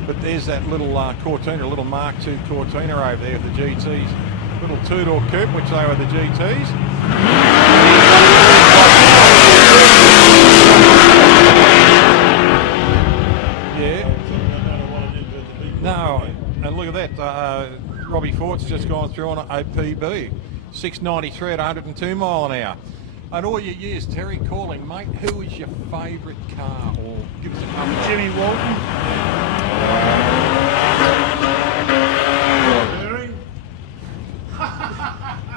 But there's that little Cortina, little Mark II Cortina over there with the GTs. Little two-door coupe, which they were the GTs. Yeah. No, and look at that. Robbie Fort's just gone through on an OPB. 693 at 102 mile an hour. And all your years, Terry, call him, mate, who is your favourite car? Or give us a number. Jimmy Walton.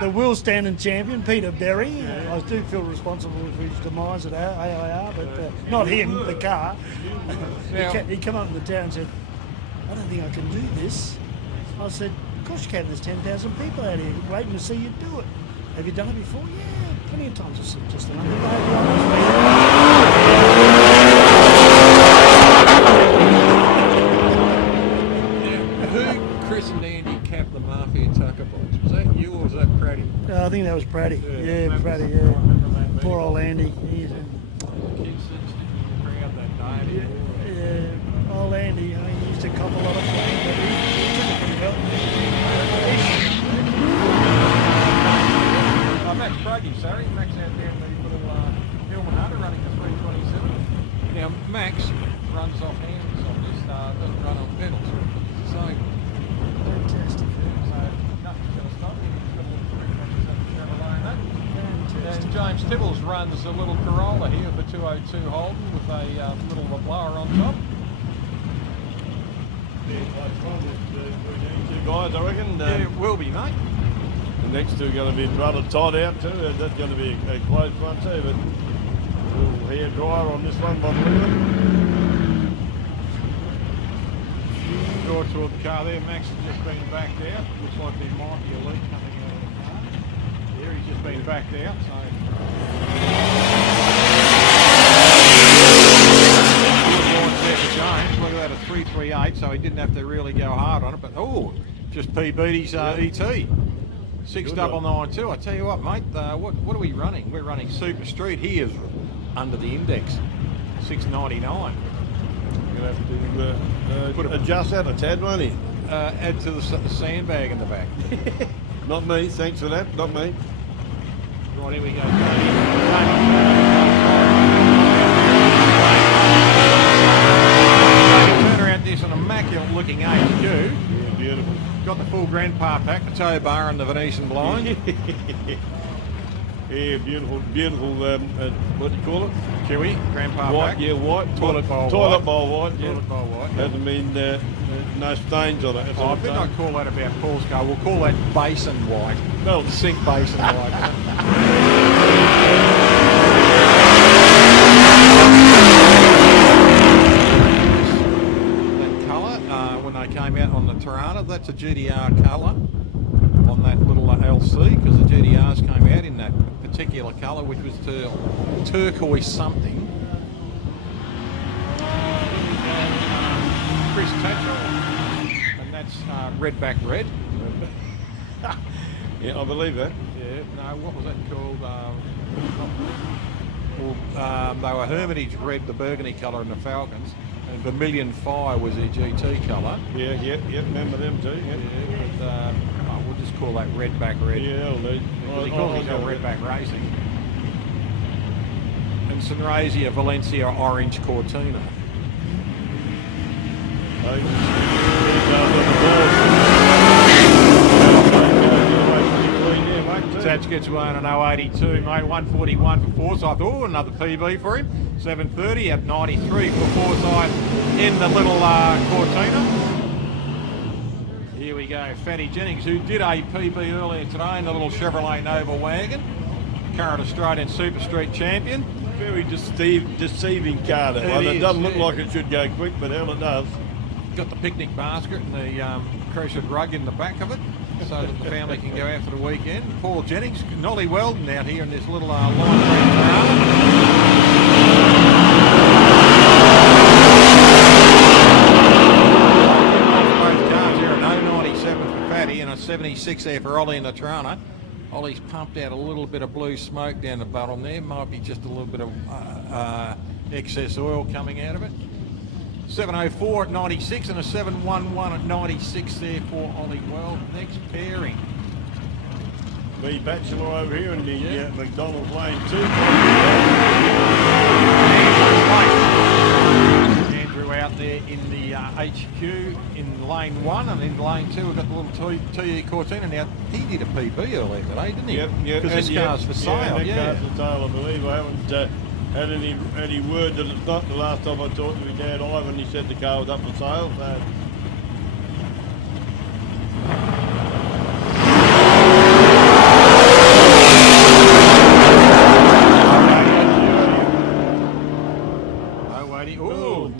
The Will Standing champion, Peter Berry. I do feel responsible for his demise at AIR, but not him, the car. He came up in the town and said, I don't think I can do this. I said, of course you can, there's 10,000 people out here waiting to see you do it. Have you done it before? Yeah, plenty of times. I said, just an Who christened Andy Cap the Mafia Tucker Box? Was that you or was that Pratty? I think that was Pratty. Yeah, Pratty, I remember yeah. that Poor old Andy. Kids bring up that day. Yeah, old Andy, he used to cop a lot of flame, but he took it pretty well. Max Bruggy, sorry. Max out there in the little Hillman Hunter running the 327. Now, Max runs off hands on this, doesn't run on pedals. So, Fantastic. nothing's going to stop him. He's got a little 327 Chevrolet in that. Fantastic. And James Tibbles runs a little Corolla here, the 202 Holden with a little blower on top. Two guys, I reckon. Yeah, it will be, mate. The next two are going to be rather tight out too. That's going to be a close one too. But Little hair dryer on this one, by the way. Draw toward the car there. Max has just been backed out. Looks like there might be a leak coming out of the car. There, he's just been backed out. So. James, look at that, a 338, so he didn't have to really go hard on it. But just PB'd his ET. 6992. I tell you what, mate. What are we running? We're running Super Street. He is under the index. 699. You're going to have to adjust that a tad, won't he? Add to the sandbag in the back. Not me, thanks for that, not me. Right, here we go. Turn around this an immaculate looking HQ. Yeah, beautiful. Got the full grandpa pack, the tow bar and the Venetian blind. Yeah, beautiful, beautiful, what do you call it? Kiwi, grandpa White, pack. yeah, white. Toilet bowl Toilet white. bowl white, yeah. Toilet bowl white. Hasn't been, no stains on it. That's I all better I'm not call that about Paul's car. We'll call that basin white. Well, Sink basin white. That colour, when they came out on the Tirana, that's a GDR colour on that little LC, because the GDRs came out in that particular colour, which was turquoise something. Chris Tatchell, and that's Redback Red. yeah, I believe that. Yeah, no, what was that called? They were Hermitage Red, the burgundy colour, and the Falcons. And Vermilion Fire was their GT colour. Yeah, remember them too. Yeah, But we'll just call that Redback Red. yeah, that'll do. Because he calls himself Redback Racing. And Sunraysia Valencia Orange Cortina. Tatch gets one on 082, mate. 141 for Forsyth. Oh, another PB for him. 730 at 93 for Forsyth in the little Cortina. Here we go. Fatty Jennings, who did a PB earlier today in the little Chevrolet Nova wagon. Current Australian Super Street champion. Very deceiving car, that one. It doesn't look like it should go quick, but hell it does. Got the picnic basket and the crocheted rug in the back of it, so that the family can go out for the weekend. Paul Jennings, Nolly Weldon out here in this little line both cars here, an 097 for Fatty and a 76 there for Ollie in the Tirana. Ollie's pumped out a little bit of blue smoke down the bottom there. Might be just a little bit of excess oil coming out of it. 704 at 96 and a 711 at 96 there for Ollie Weld. Next pairing. Me Bachelor over here in the McDonald's lane 2. Andrew out there in the HQ in lane 1, and in lane 2 we've got the little TE Cortina. Now, he did a PB earlier today, didn't he? Yep. Because this car's for sale, That car's for sale, I believe. I haven't had any word that it's not. The last time I talked to my dad, Ivan, he said the car was up for sale. So.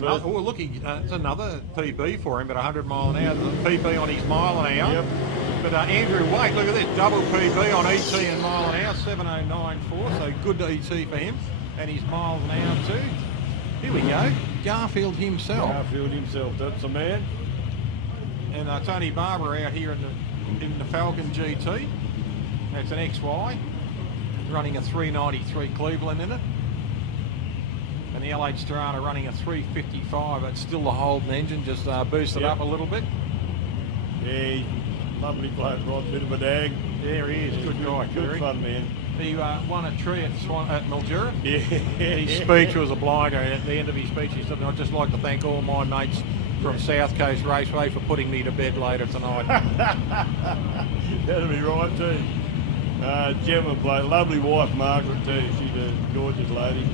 Oh, look, it's another PB for him, but 100 mile an hour. The PB on his mile an hour. Yep. But Andrew Wake, look at this, double PB on ET and mile an hour, 7094, so good ET for him, and his miles an hour too. Here we go, Garfield himself. Garfield himself, that's the man. And Tony Barber out here in the Falcon GT. That's an XY, running a 393 Cleveland in it. And the LH Tirana running a 355. It's still the Holden engine, just boosted up a little bit. Yeah, lovely bloke, right, bit of a dag. There he is, good guy. Good fun, man. He won a tree at Mildura. Yeah. His speech was a blinder. At the end of his speech, he said, "I'd just like to thank all my mates from South Coast Raceway for putting me to bed later tonight." That'll be right too. Gemma bloke, lovely wife Margaret too. She's a gorgeous lady.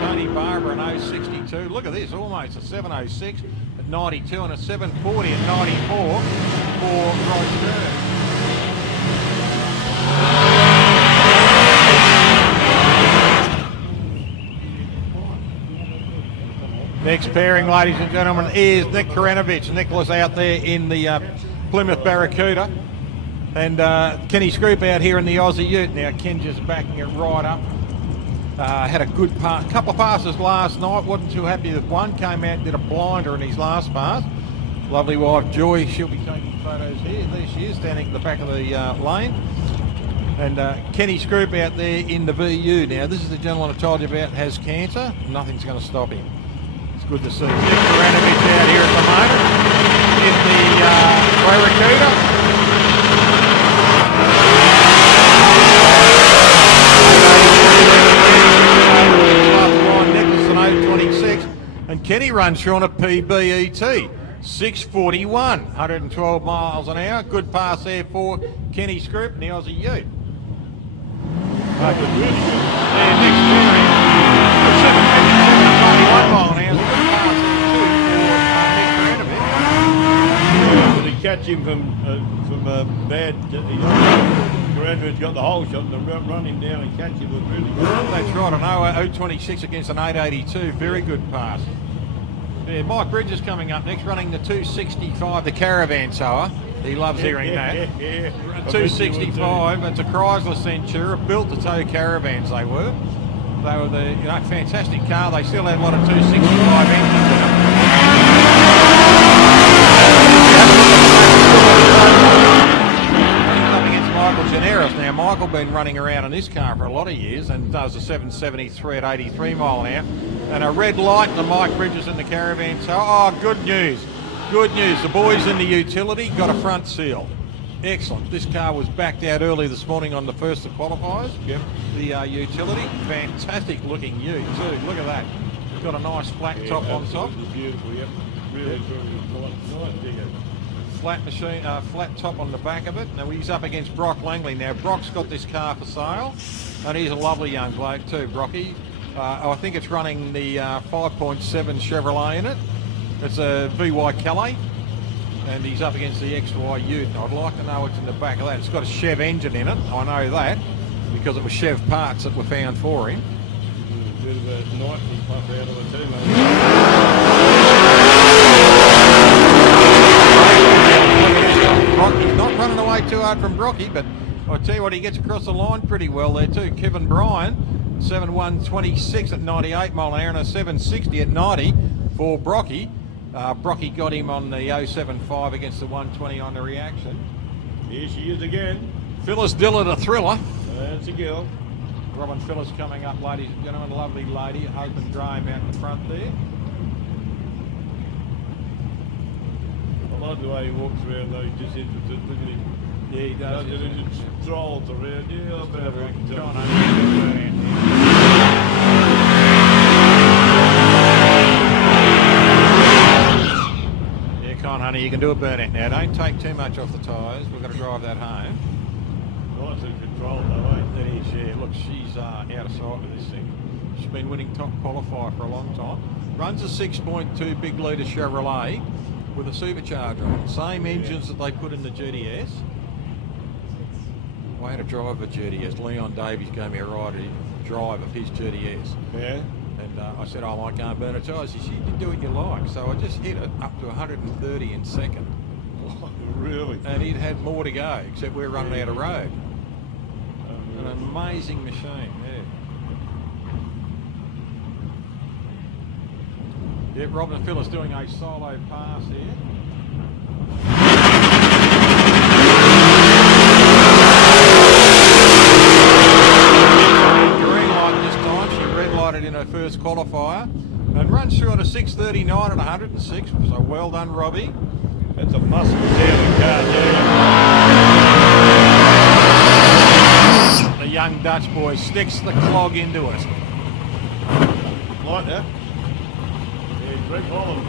Tony Barber an 062. Look at this, almost a 706 at at 92 and a 740 at 94 for Dragster. Next pairing, ladies and gentlemen, is Nick Karanovich. Nicholas out there in the Plymouth Barracuda. And Kenny Scroop out here in the Aussie Ute. Now Ken just backing it right up. Had a good couple of passes last night. Wasn't too happy with one. Came out and did a blinder in his last pass. Lovely wife Joy, she'll be taking photos here. There she is, standing at the back of the lane. And Kenny Scroop out there in the VU. Now this is the gentleman I told you about, has cancer. Nothing's going to stop him. It's good to see. Nick Karanovich out here at the moment in the Barracuda. And Kenny runs Sean a PBET, 641, 112 miles an hour. Good pass there for Kenny Scroop and the Aussie Ute. And next pairing, 791 mile an hour. Good pass there too for Nick Karanovich. Did he catch him from bad? Karanovich got the whole shot and run him down and catch him was really good. That's right, I know, 026 against an 882, very good pass. Yeah, Mike Bridges coming up next, running the 265, the Caravan Tower. He loves hearing that. 265, it's a Chrysler Centura, built to tow caravans they were. They were the fantastic car, they still had a lot of 265 engines in them. Michael Generis. Now, Michael been running around in this car for a lot of years and does a 773 at 83 mile an hour. And a red light and Mike Bridges in the Caravan. So, good news. Good news. The boys in the utility got a front seal. Excellent. This car was backed out early this morning on the first of qualifiers. Yep. The utility. Fantastic looking ute too. Look at that. It's got a nice flat top on top. Beautiful, yep. Really, nice digger. Flat machine, flat top on the back of it. Now he's up against Brock Langley. Now Brock's got this car for sale, and he's a lovely young bloke too, Brocky. I think it's running the 5.7 Chevrolet in it. It's a VY Calais, and he's up against the XY Ute. I'd like to know what's in the back of that. It's got a Chev engine in it. I know that because it was Chev parts that were found for him. A bit of a nightly puff out of it too, mate. He's not running away too hard from Brocky, but I'll tell you what, he gets across the line pretty well there too. Kevin Bryan, 7.126 at 98 mile an hour and a 7.60 at 90 for Brocky. Brocky got him on the 0.75 against the 120 on the reaction. Here she is again. Phyllis Dillard, a thriller. That's a girl. Robin Phyllis coming up, ladies and gentlemen. Lovely lady, open drame out in the front there. I like the way he walks around though, he's just interested. Look at him. Yeah, he does. He just strolls around. Yeah, I'll bet I can tell. Yeah, come on, honey, you can do a burnout now. Don't take too much off the tyres. We've got to drive that home. Nice and controlled though, eh? There is, yeah. Look, she's out of sight with this thing. She's been winning top qualifier for a long time. Runs a 6.2 big litre Chevrolet with a supercharger on it. Same engines that they put in the GTS. I had a drive of GTS. Leon Davies gave me a drive of his GTS. Yeah. And I said, I can't burn a tyre. She said, you can do what you like. So I just hit it up to 130 in second. Really? And it had more to go, except we're running out of road. An amazing machine, yeah. Yeah, Robin Phillips doing a solo pass here. Green light this time. She red lighted in her first qualifier and runs through at a 6:39 at 106. So well done, Robbie. That's a muscle sounding car there. The young Dutch boy sticks the clog into it. Like that. Yeah, Greg Holland.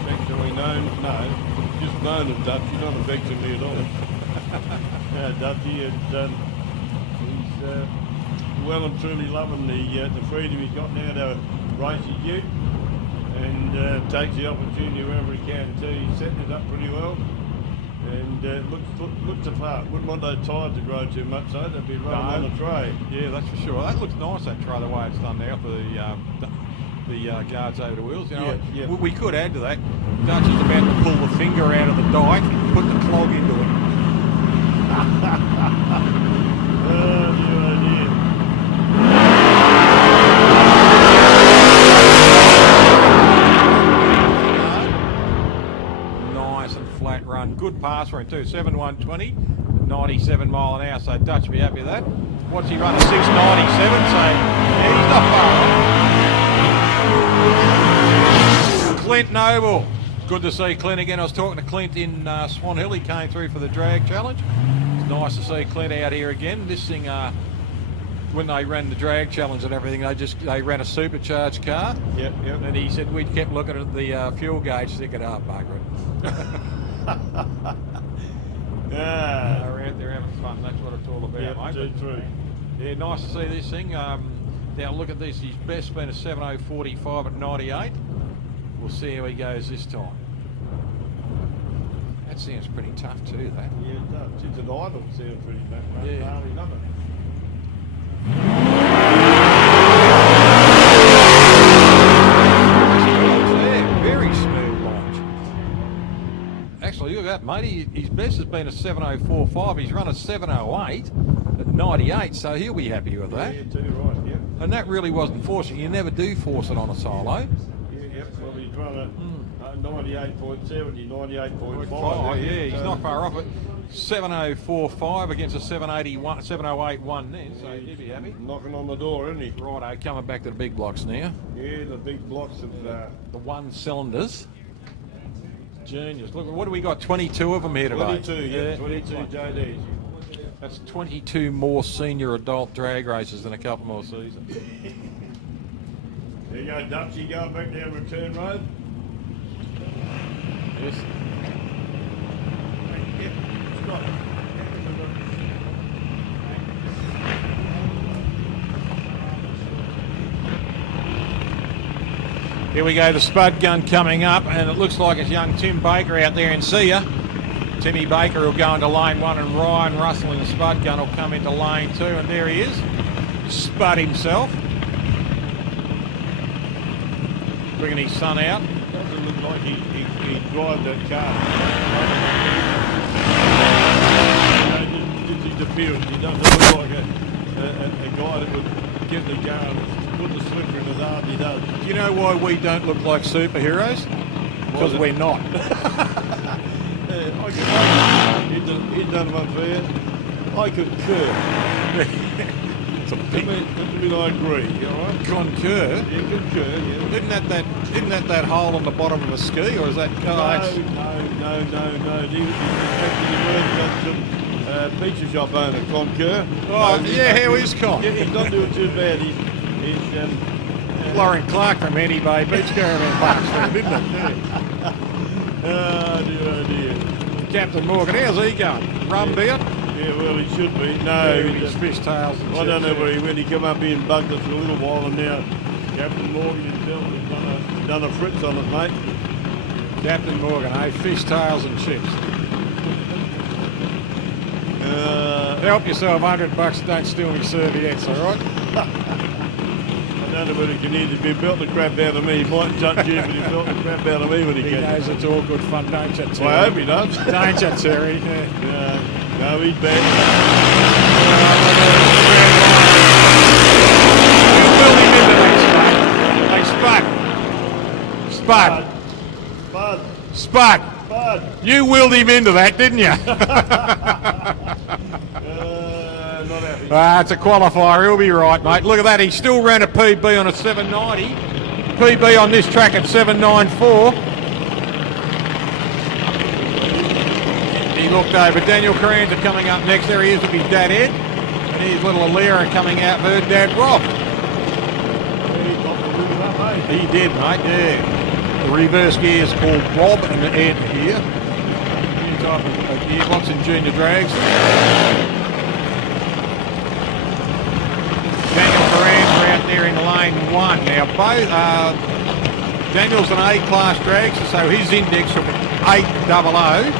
Affectionately known, just known as Dutch. He's not affectionately at all. Dutchy, he's well and truly loving the freedom he's got now to race his ute. and takes the opportunity wherever he can too. He's setting it up pretty well. And looks the part. Wouldn't want those tyres to grow too much though. They'd be running on the tray. Yeah, that's for sure. That looks nice, that tray, the way it's done now for the guards over the wheels. You know, Yeah. We could add to that. Dutch is about to pull the finger out of the dike and put the clog into it. Oh dear. Nice and flat run. Good pass for him too. 7.120, 97 mile an hour. So Dutch will be happy with that. What's he run? A 6.97. So yeah, he's not far off. Clint Noble. Good to see Clint again. I was talking to Clint in Swan Hill. He came through for the drag challenge. It's nice to see Clint out here again. This thing, when they ran the drag challenge and everything, they ran a supercharged car. Yep. And he said we kept looking at the fuel gauge, thinking, "Oh, bugger it." Yeah. We're out there having fun. That's what it's all about, Yep, mate. true. Yeah, nice to see this thing. Now look at this. His best been a 7.045 at 98. We'll see how he goes this time. That sounds pretty tough too, that. Yeah, it does. It's an idle sound pretty much. Yeah. Hardly nothing. Yeah, very smooth launch. Actually, look at that, mate. His best has been a 7.045. He's run a 7.08 at 98, so he'll be happy with that. Yeah, too right, yeah. And that really wasn't forcing. You never do force it on a solo. Yep, well, he's run a 98.70, 98.5. Oh, yeah, he's not far off it. 7.045 against a 7.081 then, so he'd be happy. Knocking on the door, isn't he? Righto, coming back to the big blocks now. Yeah, the big blocks of The one cylinders. Juniors. Look, what do we got? 22 of them here today. 22, yeah, 22 JDs. That's 22 more senior adult drag races than a couple more seasons. There you go, Dutch, you going back down return road? Yes. Yep, Scott. Here we go, the spud gun coming up, and it looks like it's young Tim Baker out there in Sia. Timmy Baker will go into lane 1, and Ryan Russell in the spud gun will come into lane 2, and there he is. Spud himself. Bringing his son out. Doesn't look like he drive that car. Just his appearance, he doesn't look like a guy that would get the car and put the slipper in his arm. He does. Do you know why we don't look like superheroes? Because we're not. He's done one for you. I concur. It's a I big mean, I agree. You all right? concur. You concur, yeah. Isn't that hole on the bottom of a ski, or is that? No. He was a pizza shop owner, Concur. Oh, yeah, how is Con? Yeah, he's not doing too bad. He's Lauren Clark from Annie Bay Beach Caravan Park Street, didn't it? oh dear. Captain Morgan, how's he going? Rum beer? Yeah, well, he should be. No, His fishtails and I don't know chips. where he went. He came up here and bugged us for a little while, and now Captain Morgan himself has done a fritz on it, mate. Captain Morgan, fishtails and chips. Help yourself, $100, don't steal me serviettes, all right? I don't know whether he can either be belting the crap out of me. He might touch you, but he's belting the crap out of me when he He gets knows it's all good fun, don't you, Terry? Well, I hope he does. Don't you, Terry? Yeah. No, he's bad. Hey, Spud. Bud. Spud. You wheeled him into that, didn't you? Not happy. It's a qualifier. He'll be right, mate. Look at that. He still ran a PB on a 790. PB on this track at 794. He looked over. Daniel Cranzer coming up next. There he is with his dad Ed. And here's little Alira coming out with her dad Rob. He did, mate, yeah. The reverse gear is called Rob and Ed here. New type of gearbox in junior drags. Daniel Moran are out there in lane 1. Now both Daniel's an A-class dragster, so his index will be 800,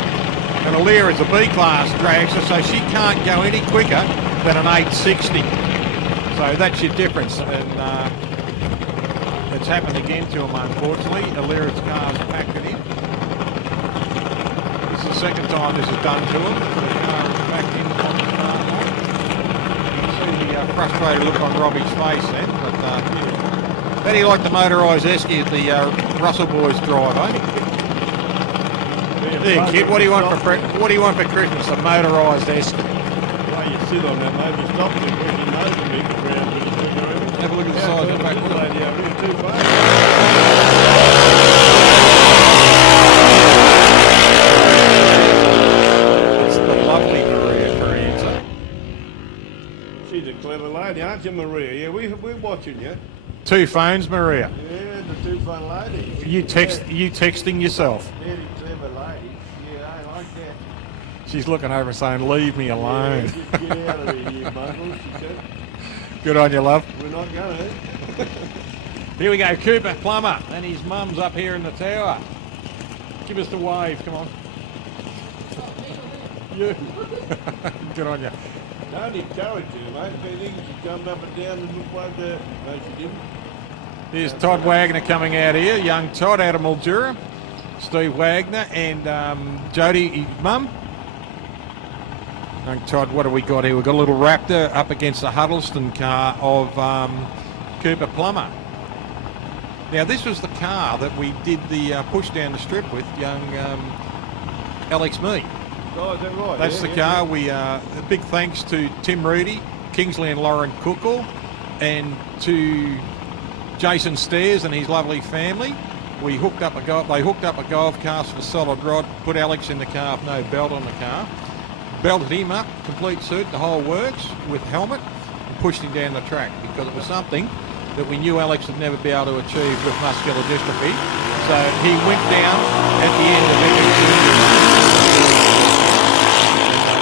and Alira is a B-class dragster, so she can't go any quicker than an 860. So that's your difference, and it's happened again to him, unfortunately. Alira's car's packed it in. This is the second time this is done to him. The car is backed in on the start line. You can see the frustrated look on Robbie's face then, but bet he liked the motorised esky at the Russell Boys drive, eh? There, kid, what do you want for Christmas? A motorised esky. The way you sit on that, maybe stop it and bring your nose a bit around. Have a look at the size of the back wheel. Lady over here too far. It's the lovely Maria Carrienza. She's a clever lady, aren't you, Maria? Yeah, we're watching you. 2 phones, Maria. Yeah, the two fun ladies. You texting yourself. Very clever ladies. Yeah, I like that. She's looking over saying, leave me alone. Yeah, just get out of here, you bundle, she said. Good on you, love. We're not going to. Here we go, Cooper Plummer, and his mum's up here in the tower. Give us the wave, come on. You. Good on you. Don't encourage you, mate. If anything, she jumped up and down and looked like that. No, she didn't. Here's Todd Wagner coming out here, young Todd out of Mildura. Steve Wagner and Jody, his mum. Young Todd, what have we got here? We've got a little Raptor up against the Huddleston car of Cooper Plummer. Now, this was the car that we did the push down the strip with, young Alex Mead. Oh, is that right? That's the car. We a big thanks to Tim Reedy, Kingsley and Lauren Cookle, and to Jason Stairs and his lovely family. We hooked up they hooked up a golf cart for solid rod, put Alex in the car with no belt on the car, belted him up, complete suit, the whole works, with helmet, and pushed him down the track because it was something that we knew Alex would never be able to achieve with muscular dystrophy. So he went down at the end of it.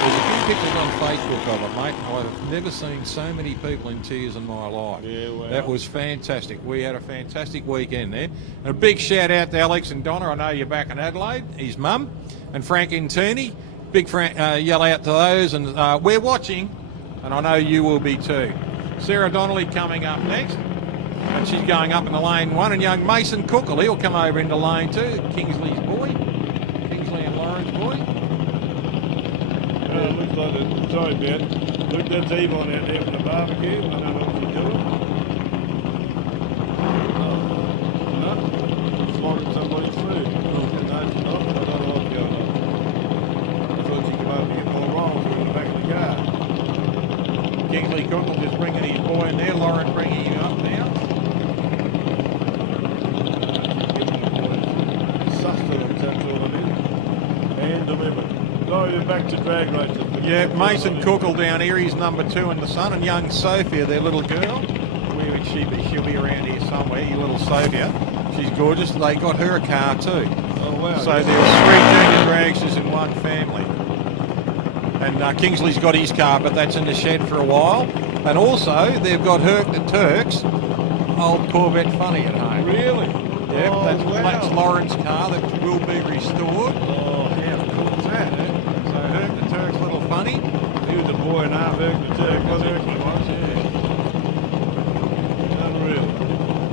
There's a few pictures on Facebook of it, mate. I've never seen so many people in tears in my life. Yeah, wow. That was fantastic. We had a fantastic weekend there. And a big shout out to Alex and Donna. I know you're back in Adelaide, his mum, and Frank Intini. Big yell out to those, and we're watching, and I know you will be too. Sarah Donnelly coming up next, and she's going up in the lane 1, and young Mason Cookle, he'll come over into lane 2, Kingsley's boy, Kingsley and Lauren's boy. Looks like it. Sorry, Ben. Look, that's Yvonne out there from the barbecue. I don't know what she's doing. No, slaughtering somebody's food. No, she's not. I don't know what's going on. I thought she came over to get more rolls in the back of the car. Kingsley Cookle just bringing his boy in there, Lauren bringing him up now. Sustenance, that's all it is. And delivered. So you're back to drag racing. Yeah, Mason Cookle down here, he's number 2 in the sun, and young Sophia, their little girl. Where would she be? She'll be around here somewhere, your little Sophia. She's gorgeous. They got her a car too. Oh, wow. So there's 3 junior dragsters in one family. And Kingsley's got his car, but that's in the shed for a while. And also, they've got Herc the Turk's old Corvette Funny at home. Really? Yep, Oh, that's wow. Lauren's car that will be restored. Oh, how cool is that? So Herc the Turk's little Funny. He was a boy and a half, Herc the Turk, wasn't he? He was, yeah. Unreal.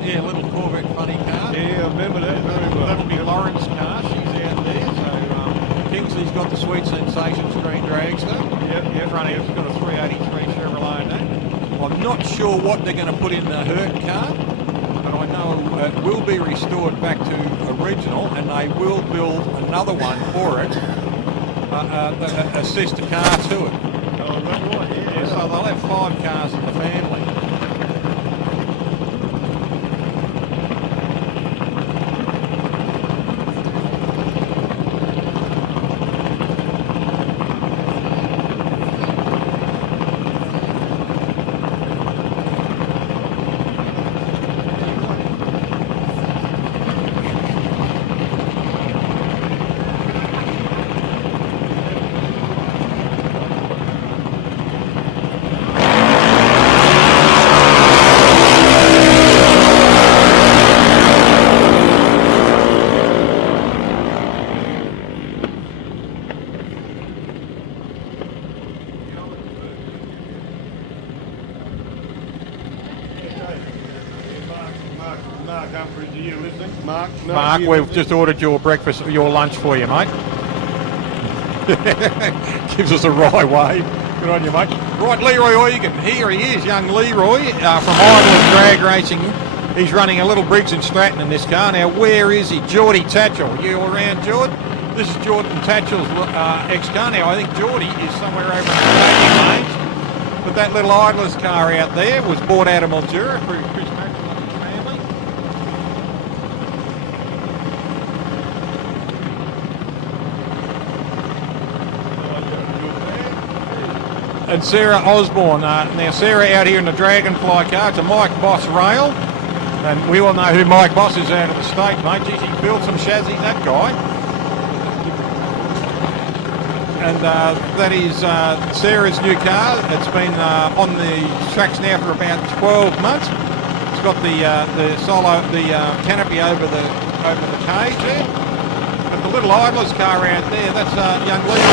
Yeah, little Corvette Funny car. Yeah, I remember that very well. That'll be Lauren's car. She's out there. So Kingsley's got the Sweet Sensations Green Dragster. Yep. Front end's got a 383 Chevrolet now. I'm not sure what they're going to put in the Herc car, but I know it will be restored back to original, and they will build another one for it, a sister car to it. Oh, right, yeah. So they'll have 5 cars in the family. you listening? Mark? No, Mark, you we've listening? just ordered your breakfast, your lunch for you, mate. Gives us a wry wave. Good on you, mate. Right, Leroy Egan. Here he is, young Leroy from Idler's Drag Racing. He's running a little Briggs and Stratton in this car. Now, where is he? Geordie Tatchell. You all around, Jord? This is Jordan Tatchell's ex-car. Now, I think Geordie is somewhere over in the Canadian range. But that little Idler's car out there was bought out of Mildura for Chris Maxwell and his family. And Sarah Osborne. Now, Sarah out here in the Dragonfly car. It's a Mike Boss rail. And we all know who Mike Boss is out of the state, mate. Geez, he built some chassis, that guy. And that is Sarah's new car. It's been on the tracks now for about 12 months. It's got the canopy over the cage there. But the little Idler's car out there, that's young Lee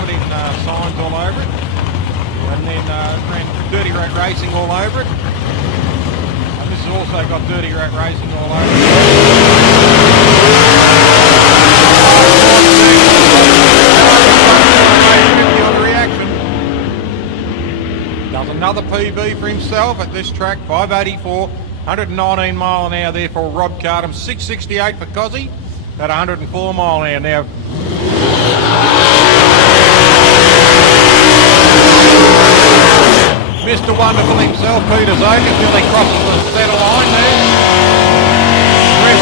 putting signs all over it. And then ran Dirty Rat Racing all over it. And this has also got Dirty Rat Racing all over it. Does another PB for himself at this track, 584, 119 mile an hour there for Rob Cardham, 668 for Cozzy at 104 mile an hour. Now, Mr. Wonderful himself, Peter Zakas, nearly crosses the center line there. Chris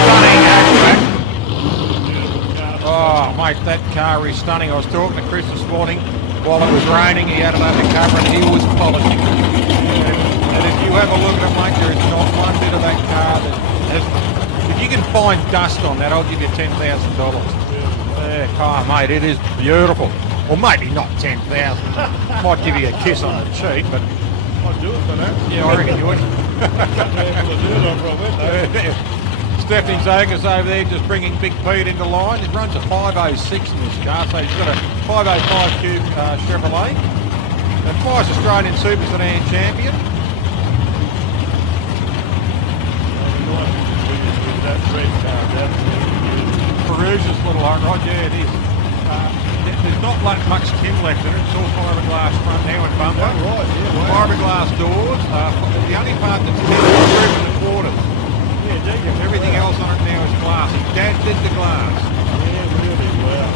stunning hatchback. Oh, mate, that car is stunning. I was talking to Chris this morning while it was raining. He had it undercover and he was polishing it. And if you have a look at it, mate, there is not one bit of that car that has... If you can find dust on that, I'll give you $10,000. Yeah, oh, mate, it is beautiful. Well, maybe not 10,000. Might give you a kiss on the cheek, but I'd do it for that. yeah, I reckon you would. Yeah. Stephanie Zakas over there just bringing Big Pete into line. It runs a 506 in this car, so he's got a 505 Cube Chevrolet. And twice Australian Super Sedan champion. That red car, Perugia's little hot rod, yeah, it is. There's not much tin left in it. It's all fiberglass front now and bumper. right, yeah, wow. Fiberglass doors. The only part that's tin is the roof and the quarters. Yeah, dig it. Everything else on it now is glass. His dad did the glass. Yeah, really, wow.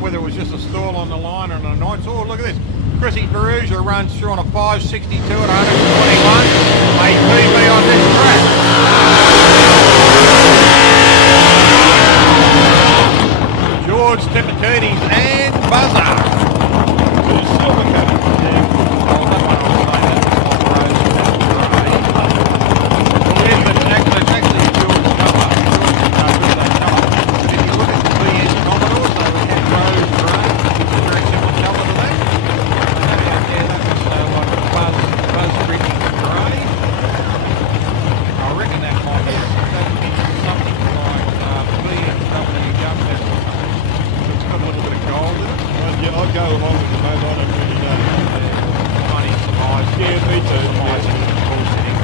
Whether it was just a stall on the line or on a night. Oh, look at this. Chrissy Perugia runs through on a 562 at 121. A PB on this track. George Tipitides and Buzzer. Silver car. Oh, that one I was saying that was off-road. Well, it's actually George cover. If you look at the BS Commodores, they were rose grey, very similar colour to that. Yeah, that was like a buzz rich grey. I reckon that might be something like BMW government. It's got a little bit of gold in it. Yeah, I'd go along with the mate. I don't really know. Money surmise. Yeah, me too. Surmising the bullshitting.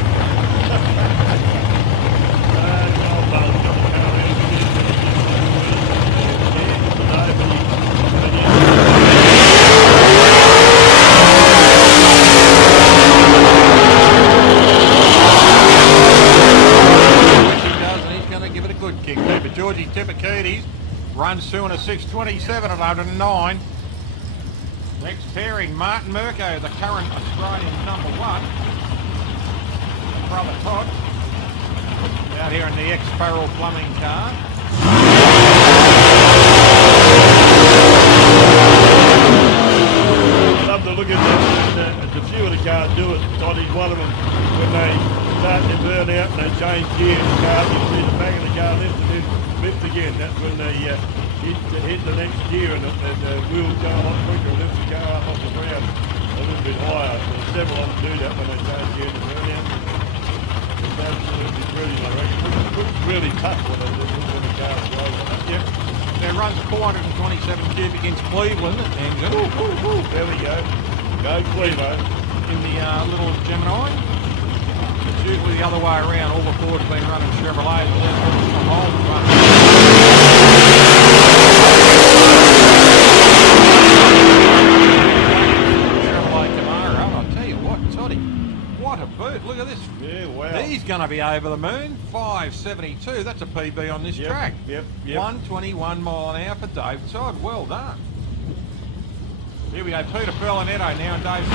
But Georgie Tipitides runs through in a 627 at 109. Next pairing, Martin Mirko, the current Australian #1. Brother Todd, out here in the ex-Farrell Plumbing car. I love to look at the few of the cars do it. Toddy's one of them. When they start to burn out and they change gear in the car, you see the back of the car lift and then lift again. That's when they hit the next gear and the wheels go a lot quicker and lift the car up off the ground. little bit higher. There's several of them do that when they change gear to burnout. It's absolutely brilliant, I reckon. It's really tough when the car is low. Yep. Now runs a 427 cubic inch Cleveland engine. There we go. Go Clevo. In the little Gemini. It's usually the other way around. All the Fords have been running Chevrolets, but there's some Holden running. Chevrolet Camaro. I'll tell you what, Toddy, what a boot. Look at this. Yeah, wow. He's going to be over the moon. 572. That's a PB on this track. Yep. 121 mile an hour for Dave Todd. Well done. Here we go. Peter Ferlinetto now and Dave.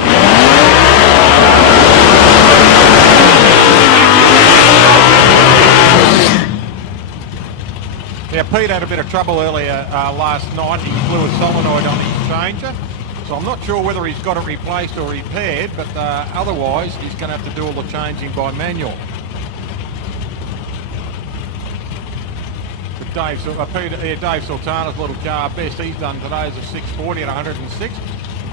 Now, Pete had a bit of trouble earlier last night. He blew a solenoid on his changer. So I'm not sure whether he's got it replaced or repaired, but otherwise he's going to have to do all the changing by manual. But Dave Sultana's little car best he's done today is a 640 at 106.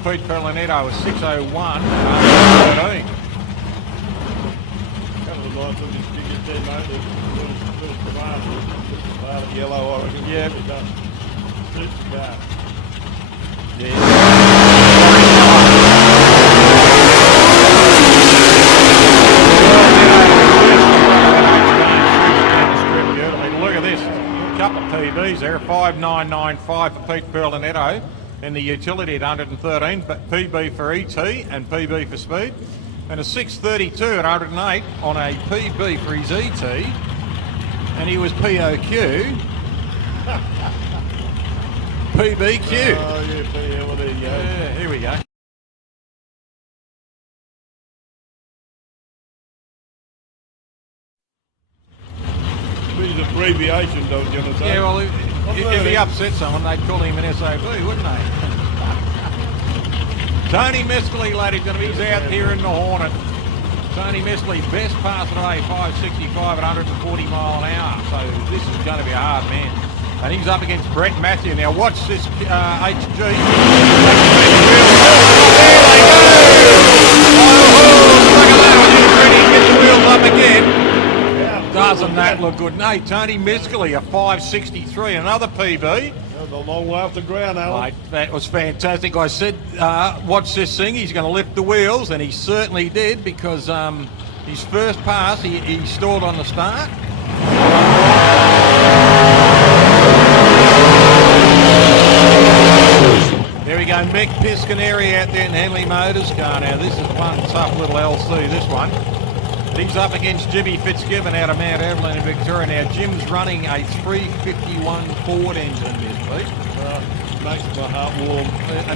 Pete Ferlinetto is 601 at 113. Couple of nice looking stickers there, mate. Little tomato, yellow, I reckon. Yeah. It does. Suits the car. Yeah. Look at this. Couple of PBs there. 5995 for Pete Ferlinetto. And the utility at 113, but PB for ET and PB for speed. And a 632 at 108 on a PB for his ET. And he was POQ. PBQ. Oh, yeah, well, there you go. Yeah, here we go. These abbreviations, don't you understand? Yeah, well, if he upset someone, they'd call him an SOB, wouldn't they? Tony Mescali, ladies and gentlemen, he's out here in the Hornet. Tony Mescali, best pass today, 565 at 140 mile an hour. So this is going to be a hard man. And he's up against Brett Matthew. Now watch this HG. There they go! Get the wheels up again. Doesn't that look good? No, Tony Mescali, a 563, another PB. That was a long way off the ground, Alan. Mate, that was fantastic. I said, watch this thing, he's going to lift the wheels, and he certainly did, because his first pass, he stalled on the start. There we go, Mick Piscaneri out there in Henley Motors car. Now, this is one tough little LC, this one. He's up against Jimmy Fitzgibbon out of Mount Evelyn in Victoria. Now, Jim's running a 351 Ford engine this week. Makes my heart warm.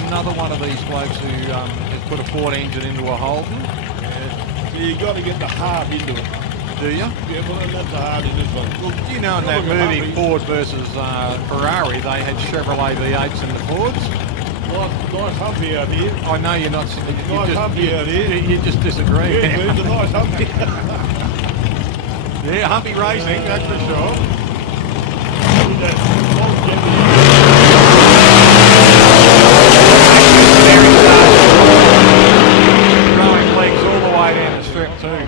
Another one of these blokes who has put a Ford engine into a Holden. So you got to get the heart into it. Do you? Yeah, well, that's the heart in this one. Well, you know in that movie Ford versus Ferrari, they had Chevrolet V8s in the Fords. Nice humpy out here. I know you're not. Nice humpy out here. You just disagree. Yeah, it's a nice humpy. Yeah, humpy racing, that's for sure. Throwing legs all the way down the strip too.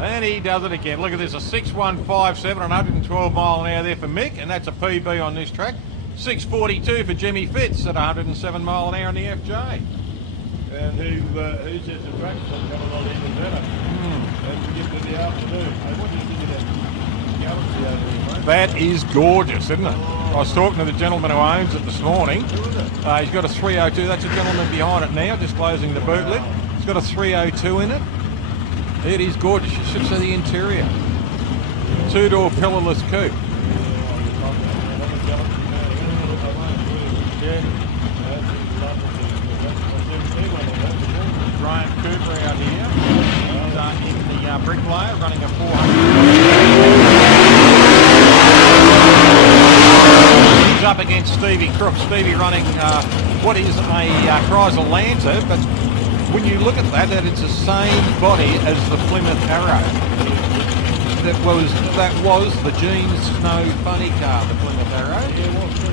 And he does it again. Look at this, a 6157, 112 mile an hour there for Mick, and that's a PB on this track. 642 for Jimmy Fitz at 107 mile an hour in the FJ. And who says the track's going to come a lot even better? As we get to the afternoon. Hey, what do you think of that galaxy over there, mate? That is gorgeous, isn't it? I was talking to the gentleman who owns it this morning. He's got a 302. That's a gentleman behind it now, just closing the boot lid. It's got a 302 in it. It is gorgeous. You should see the interior. Two-door pillarless coupe. Brian Cooper out here. He's in the bricklayer, running a 400. He's up against Stevie Crook. Stevie running what is a Chrysler Lancer, but when you look at that it's the same body as the Plymouth Arrow. That was the Gene Snow funny car, the Plymouth Arrow.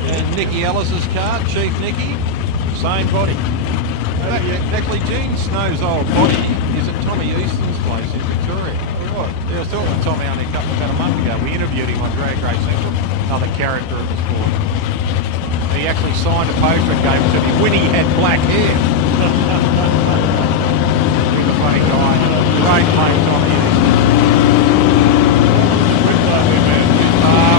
And Nicky Ellis's car, Chief Nicky, same body. Actually, Gene Snow's old body is at Tommy Easton's place in Victoria. Right. Yeah, I was talking to Tommy only about a month ago. We interviewed him on Drag Racing, another character of the sport. He actually signed a poster and gave it to me when he had black hair. He's a funny guy. Great mate, Tommy Easton.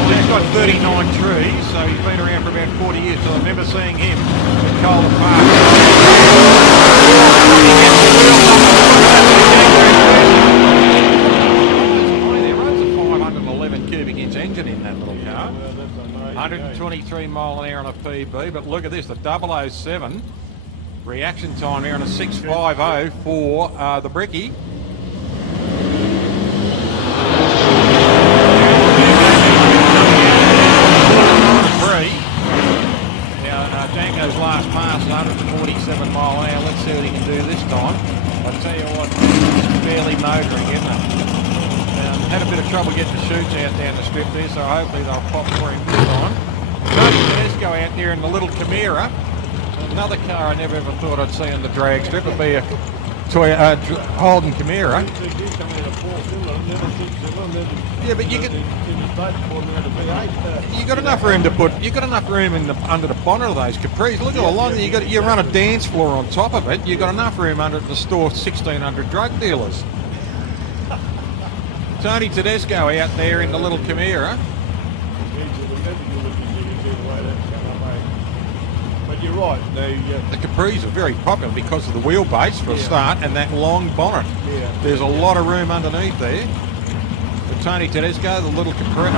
Well, he's got 39 trees, so he's been around for about 40 years. So I remember seeing him at Coleman Park. There runs a 511 cubic inch engine in that little car. 123 mile an hour on a PB, but look at this, the 007 reaction time here on a 650 for the Bricky. Dango's last pass is 147 mile an hour. Let's see what he can do this time. I tell you what, it's barely motoring, isn't it? Had a bit of trouble getting the chutes out down the strip there, so hopefully they'll pop for him this time. Let's go out there in the little Chimera. Another car I never ever thought I'd see on the drag strip would be a Holden Chimera. Yeah, but you got enough room to put. You got enough room in under the bonnet of those Capris. Look how long you run a dance floor on top of it. You got enough room under to store 1,600 drug dealers. Tony Tedesco out there in the little Chimera. But you're right. The Capris are very popular because of the wheelbase for a start and that long bonnet. Yeah. There's a lot of room underneath there. But Tony Tedesco, the little Chimera.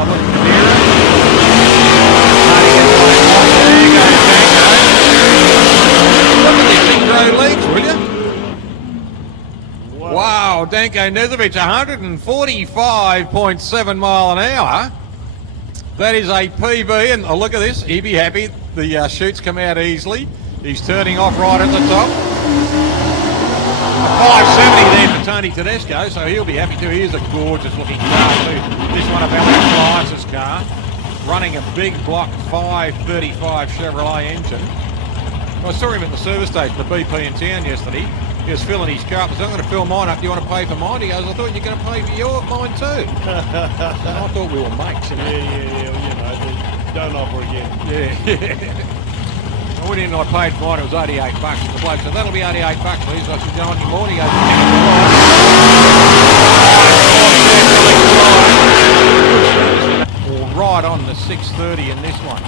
Look at this thing grow legs, will you? Wow, Danko Nezovic, 145.7 mile an hour. That is a PB, and oh, look at this. He'd be happy. The chutes come out easily. He's turning off right at the top. 570 there for Tony Tedesco, so he'll be happy too. Here's a gorgeous looking car too. This one of Alex Elias's car, running a big block 535 Chevrolet engine. I saw him at the service station, the BP in town yesterday. He was filling his car up. I said, I'm going to fill mine up. Do you want to pay for mine? He goes, I thought you were going to pay for mine too. And I thought we were mates. You know? Yeah. Well, don't offer again. Yeah. When I paid for mine, it was $88. And the bloke said, that'll be $88, please. I said, do you want any more? And he goes, right on the 630 in this one.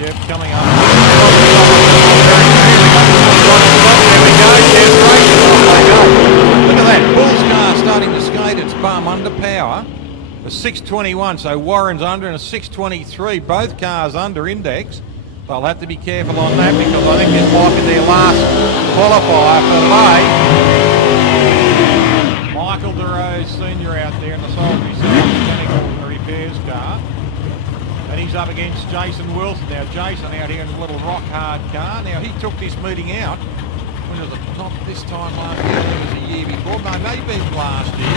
Yep, coming up. Look at that, Bull's car starting to skate its bum under power. A 621, so Warren's under, and a 623, both cars under index. They'll have to be careful on that because I think this might be their last qualifier for the day. Michael DeRose Senior out there in the Salisbury Mechanical Repairs car. And he's up against Jason Wilson. Now Jason out here in a little rock hard car. Now he took this meeting out when it was at the top this time last year. It was a year before. No, maybe last year.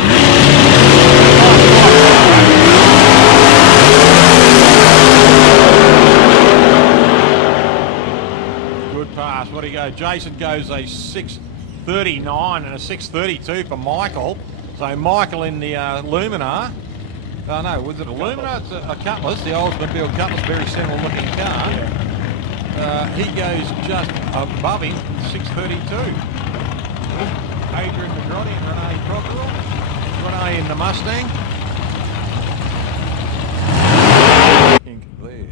Good pass. What do you go? Jason goes a 639 and a 632 for Michael. So Michael in the Luminar. Oh no, was it a Luminar? It's a Cutlass, the Oldsmobile Cutlass, very similar looking car. He goes just above him, 632. Adrian Negrotti and Renee Proctorel. Renee in the Mustang. There.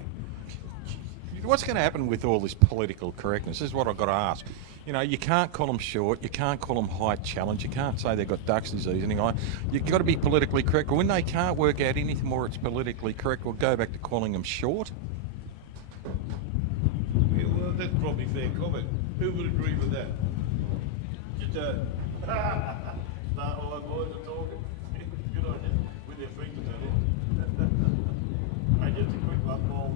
What's going to happen with all this political correctness? This is what I've got to ask. You know, you can't call them short, you can't call them height challenge, you can't say they've got Duck's disease, anything like that. You've got to be politically correct. When they can't work out anything more it's politically correct, we'll go back to calling them short. Yeah, well, that's probably fair comment. Who would agree with that? Just start all our boys are talking. Good on you. With their fingers at it. Hey, just a quick one, Paul.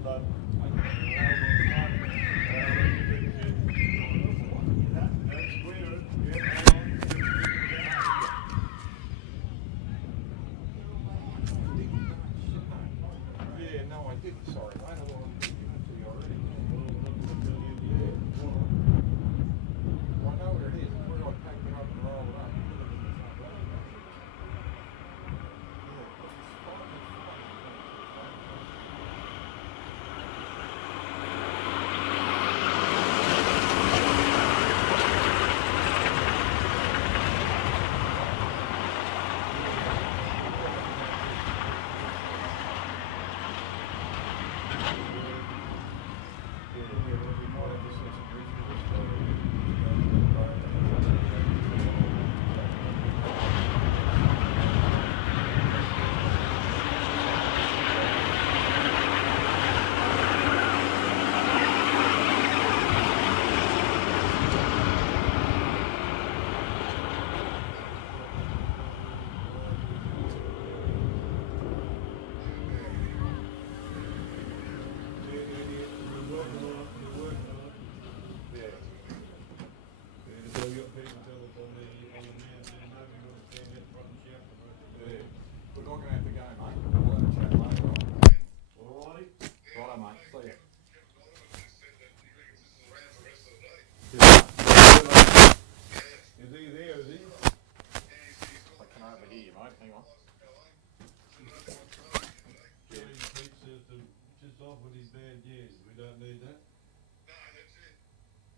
bad years. We don't need that. No, that's it.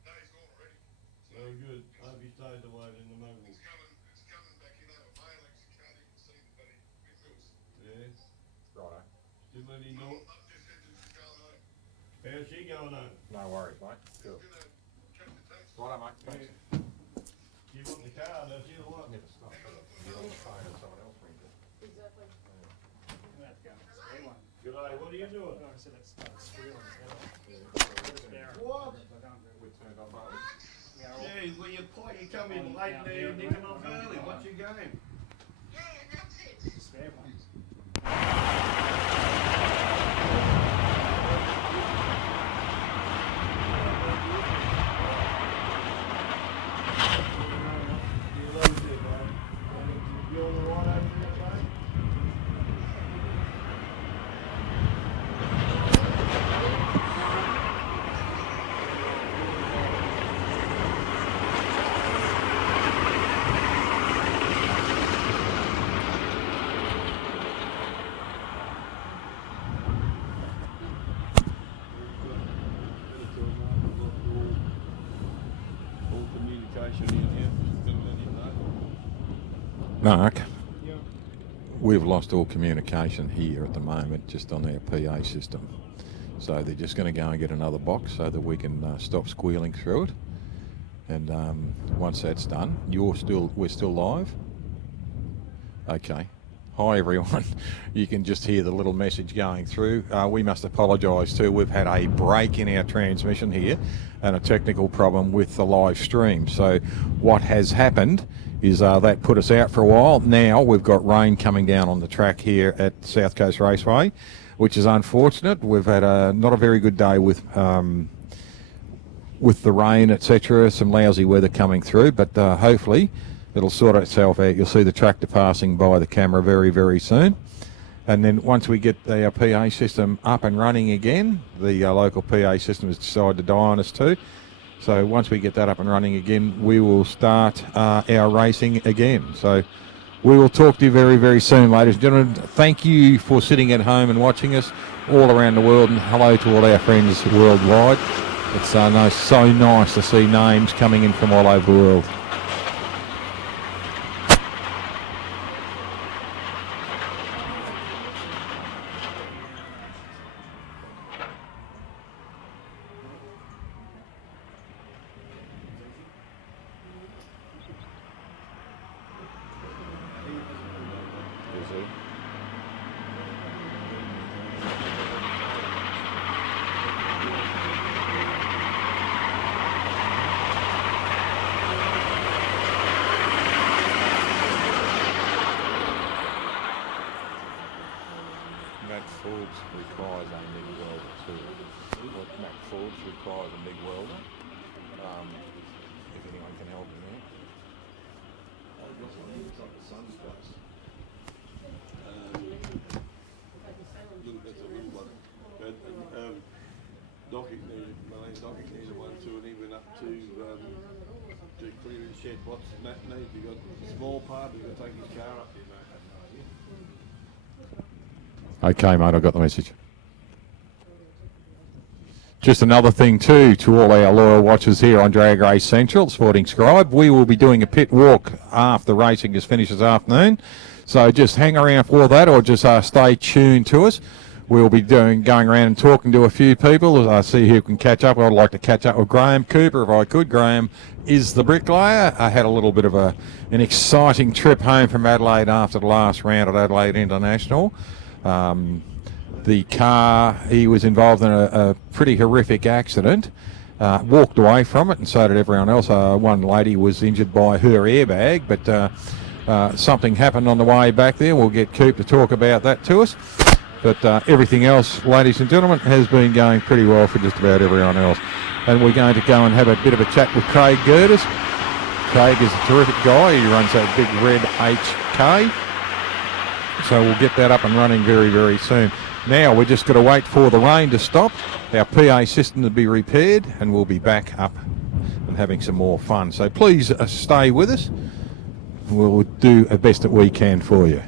No, he's gone already. So Very good. Hope he stays away in the moguls. it's coming back in over Mail. You can't even see the bloody windmills. Yeah. Righto. Still any north? Up just said that she's going home. How's she going on? No worries, mate. Cool. Gonna cut the tax. Righto, mate. Thanks. You want the car, don't you, or what? Get the stuff. You're on the phone and someone else rings it. Exactly. G'day, what are you doing? I said it started squealing. What? We turned off our... Gee, well, you come in late and you're nicking off early. What's your game? Yeah, that's it. Spare ones. You love it, mate. You on the right over there, mate? All communication in here. Just gonna let him know. Mark, we've lost all communication here at the moment just on our PA system. So they're just going to go and get another box so that we can stop squealing through it. And once that's done, we're still live? Okay. Hi everyone. You can just hear the little message going through. We must apologise too. We've had a break in our transmission here and a technical problem with the live stream. So what has happened is that put us out for a while. Now we've got rain coming down on the track here at South Coast Raceway, which is unfortunate. We've had not a very good day with the rain, etc. Some lousy weather coming through, but hopefully it'll sort itself out. You'll see the tractor passing by the camera very, very soon. And then once we get our PA system up and running again, the local PA system has decided to die on us too. So once we get that up and running again, we will start our racing again. So we will talk to you very, very soon, ladies and gentlemen. Thank you for sitting at home and watching us all around the world, and hello to all our friends worldwide. It's so nice to see names coming in from all over the world. Requires a MIG welder too. What Mac Forbes requires a MIG welder. If anyone can help him out. That's a little one. But Docking needed one too, and he went up to clear his shed. What's Matt need? You got a small part, you got to take his car up there, mate. Okay, mate, I got the message. Just another thing too, to all our loyal watchers here on Drag Race Central, Sporting Scribe, we will be doing a pit walk after racing is finished this afternoon. So just hang around for that, or just stay tuned to us. We'll be going around and talking to a few people. I see who can catch up. I'd like to catch up with Graham Cooper if I could. Graham is the bricklayer. I had a little bit of an exciting trip home from Adelaide after the last round at Adelaide International. The car, he was involved in a pretty horrific accident, walked away from it, and so did everyone else. One lady was injured by her airbag, but something happened on the way back there. We'll get Coop to talk about that to us. But everything else, ladies and gentlemen, has been going pretty well for just about everyone else. And we're going to go and have a bit of a chat with Craig Gerdes. Craig is a terrific guy. He runs that big red HK. So we'll get that up and running very, very soon. Now we're just going to wait for the rain to stop, our PA system to be repaired, and we'll be back up and having some more fun. So please stay with us. We'll do the best that we can for you.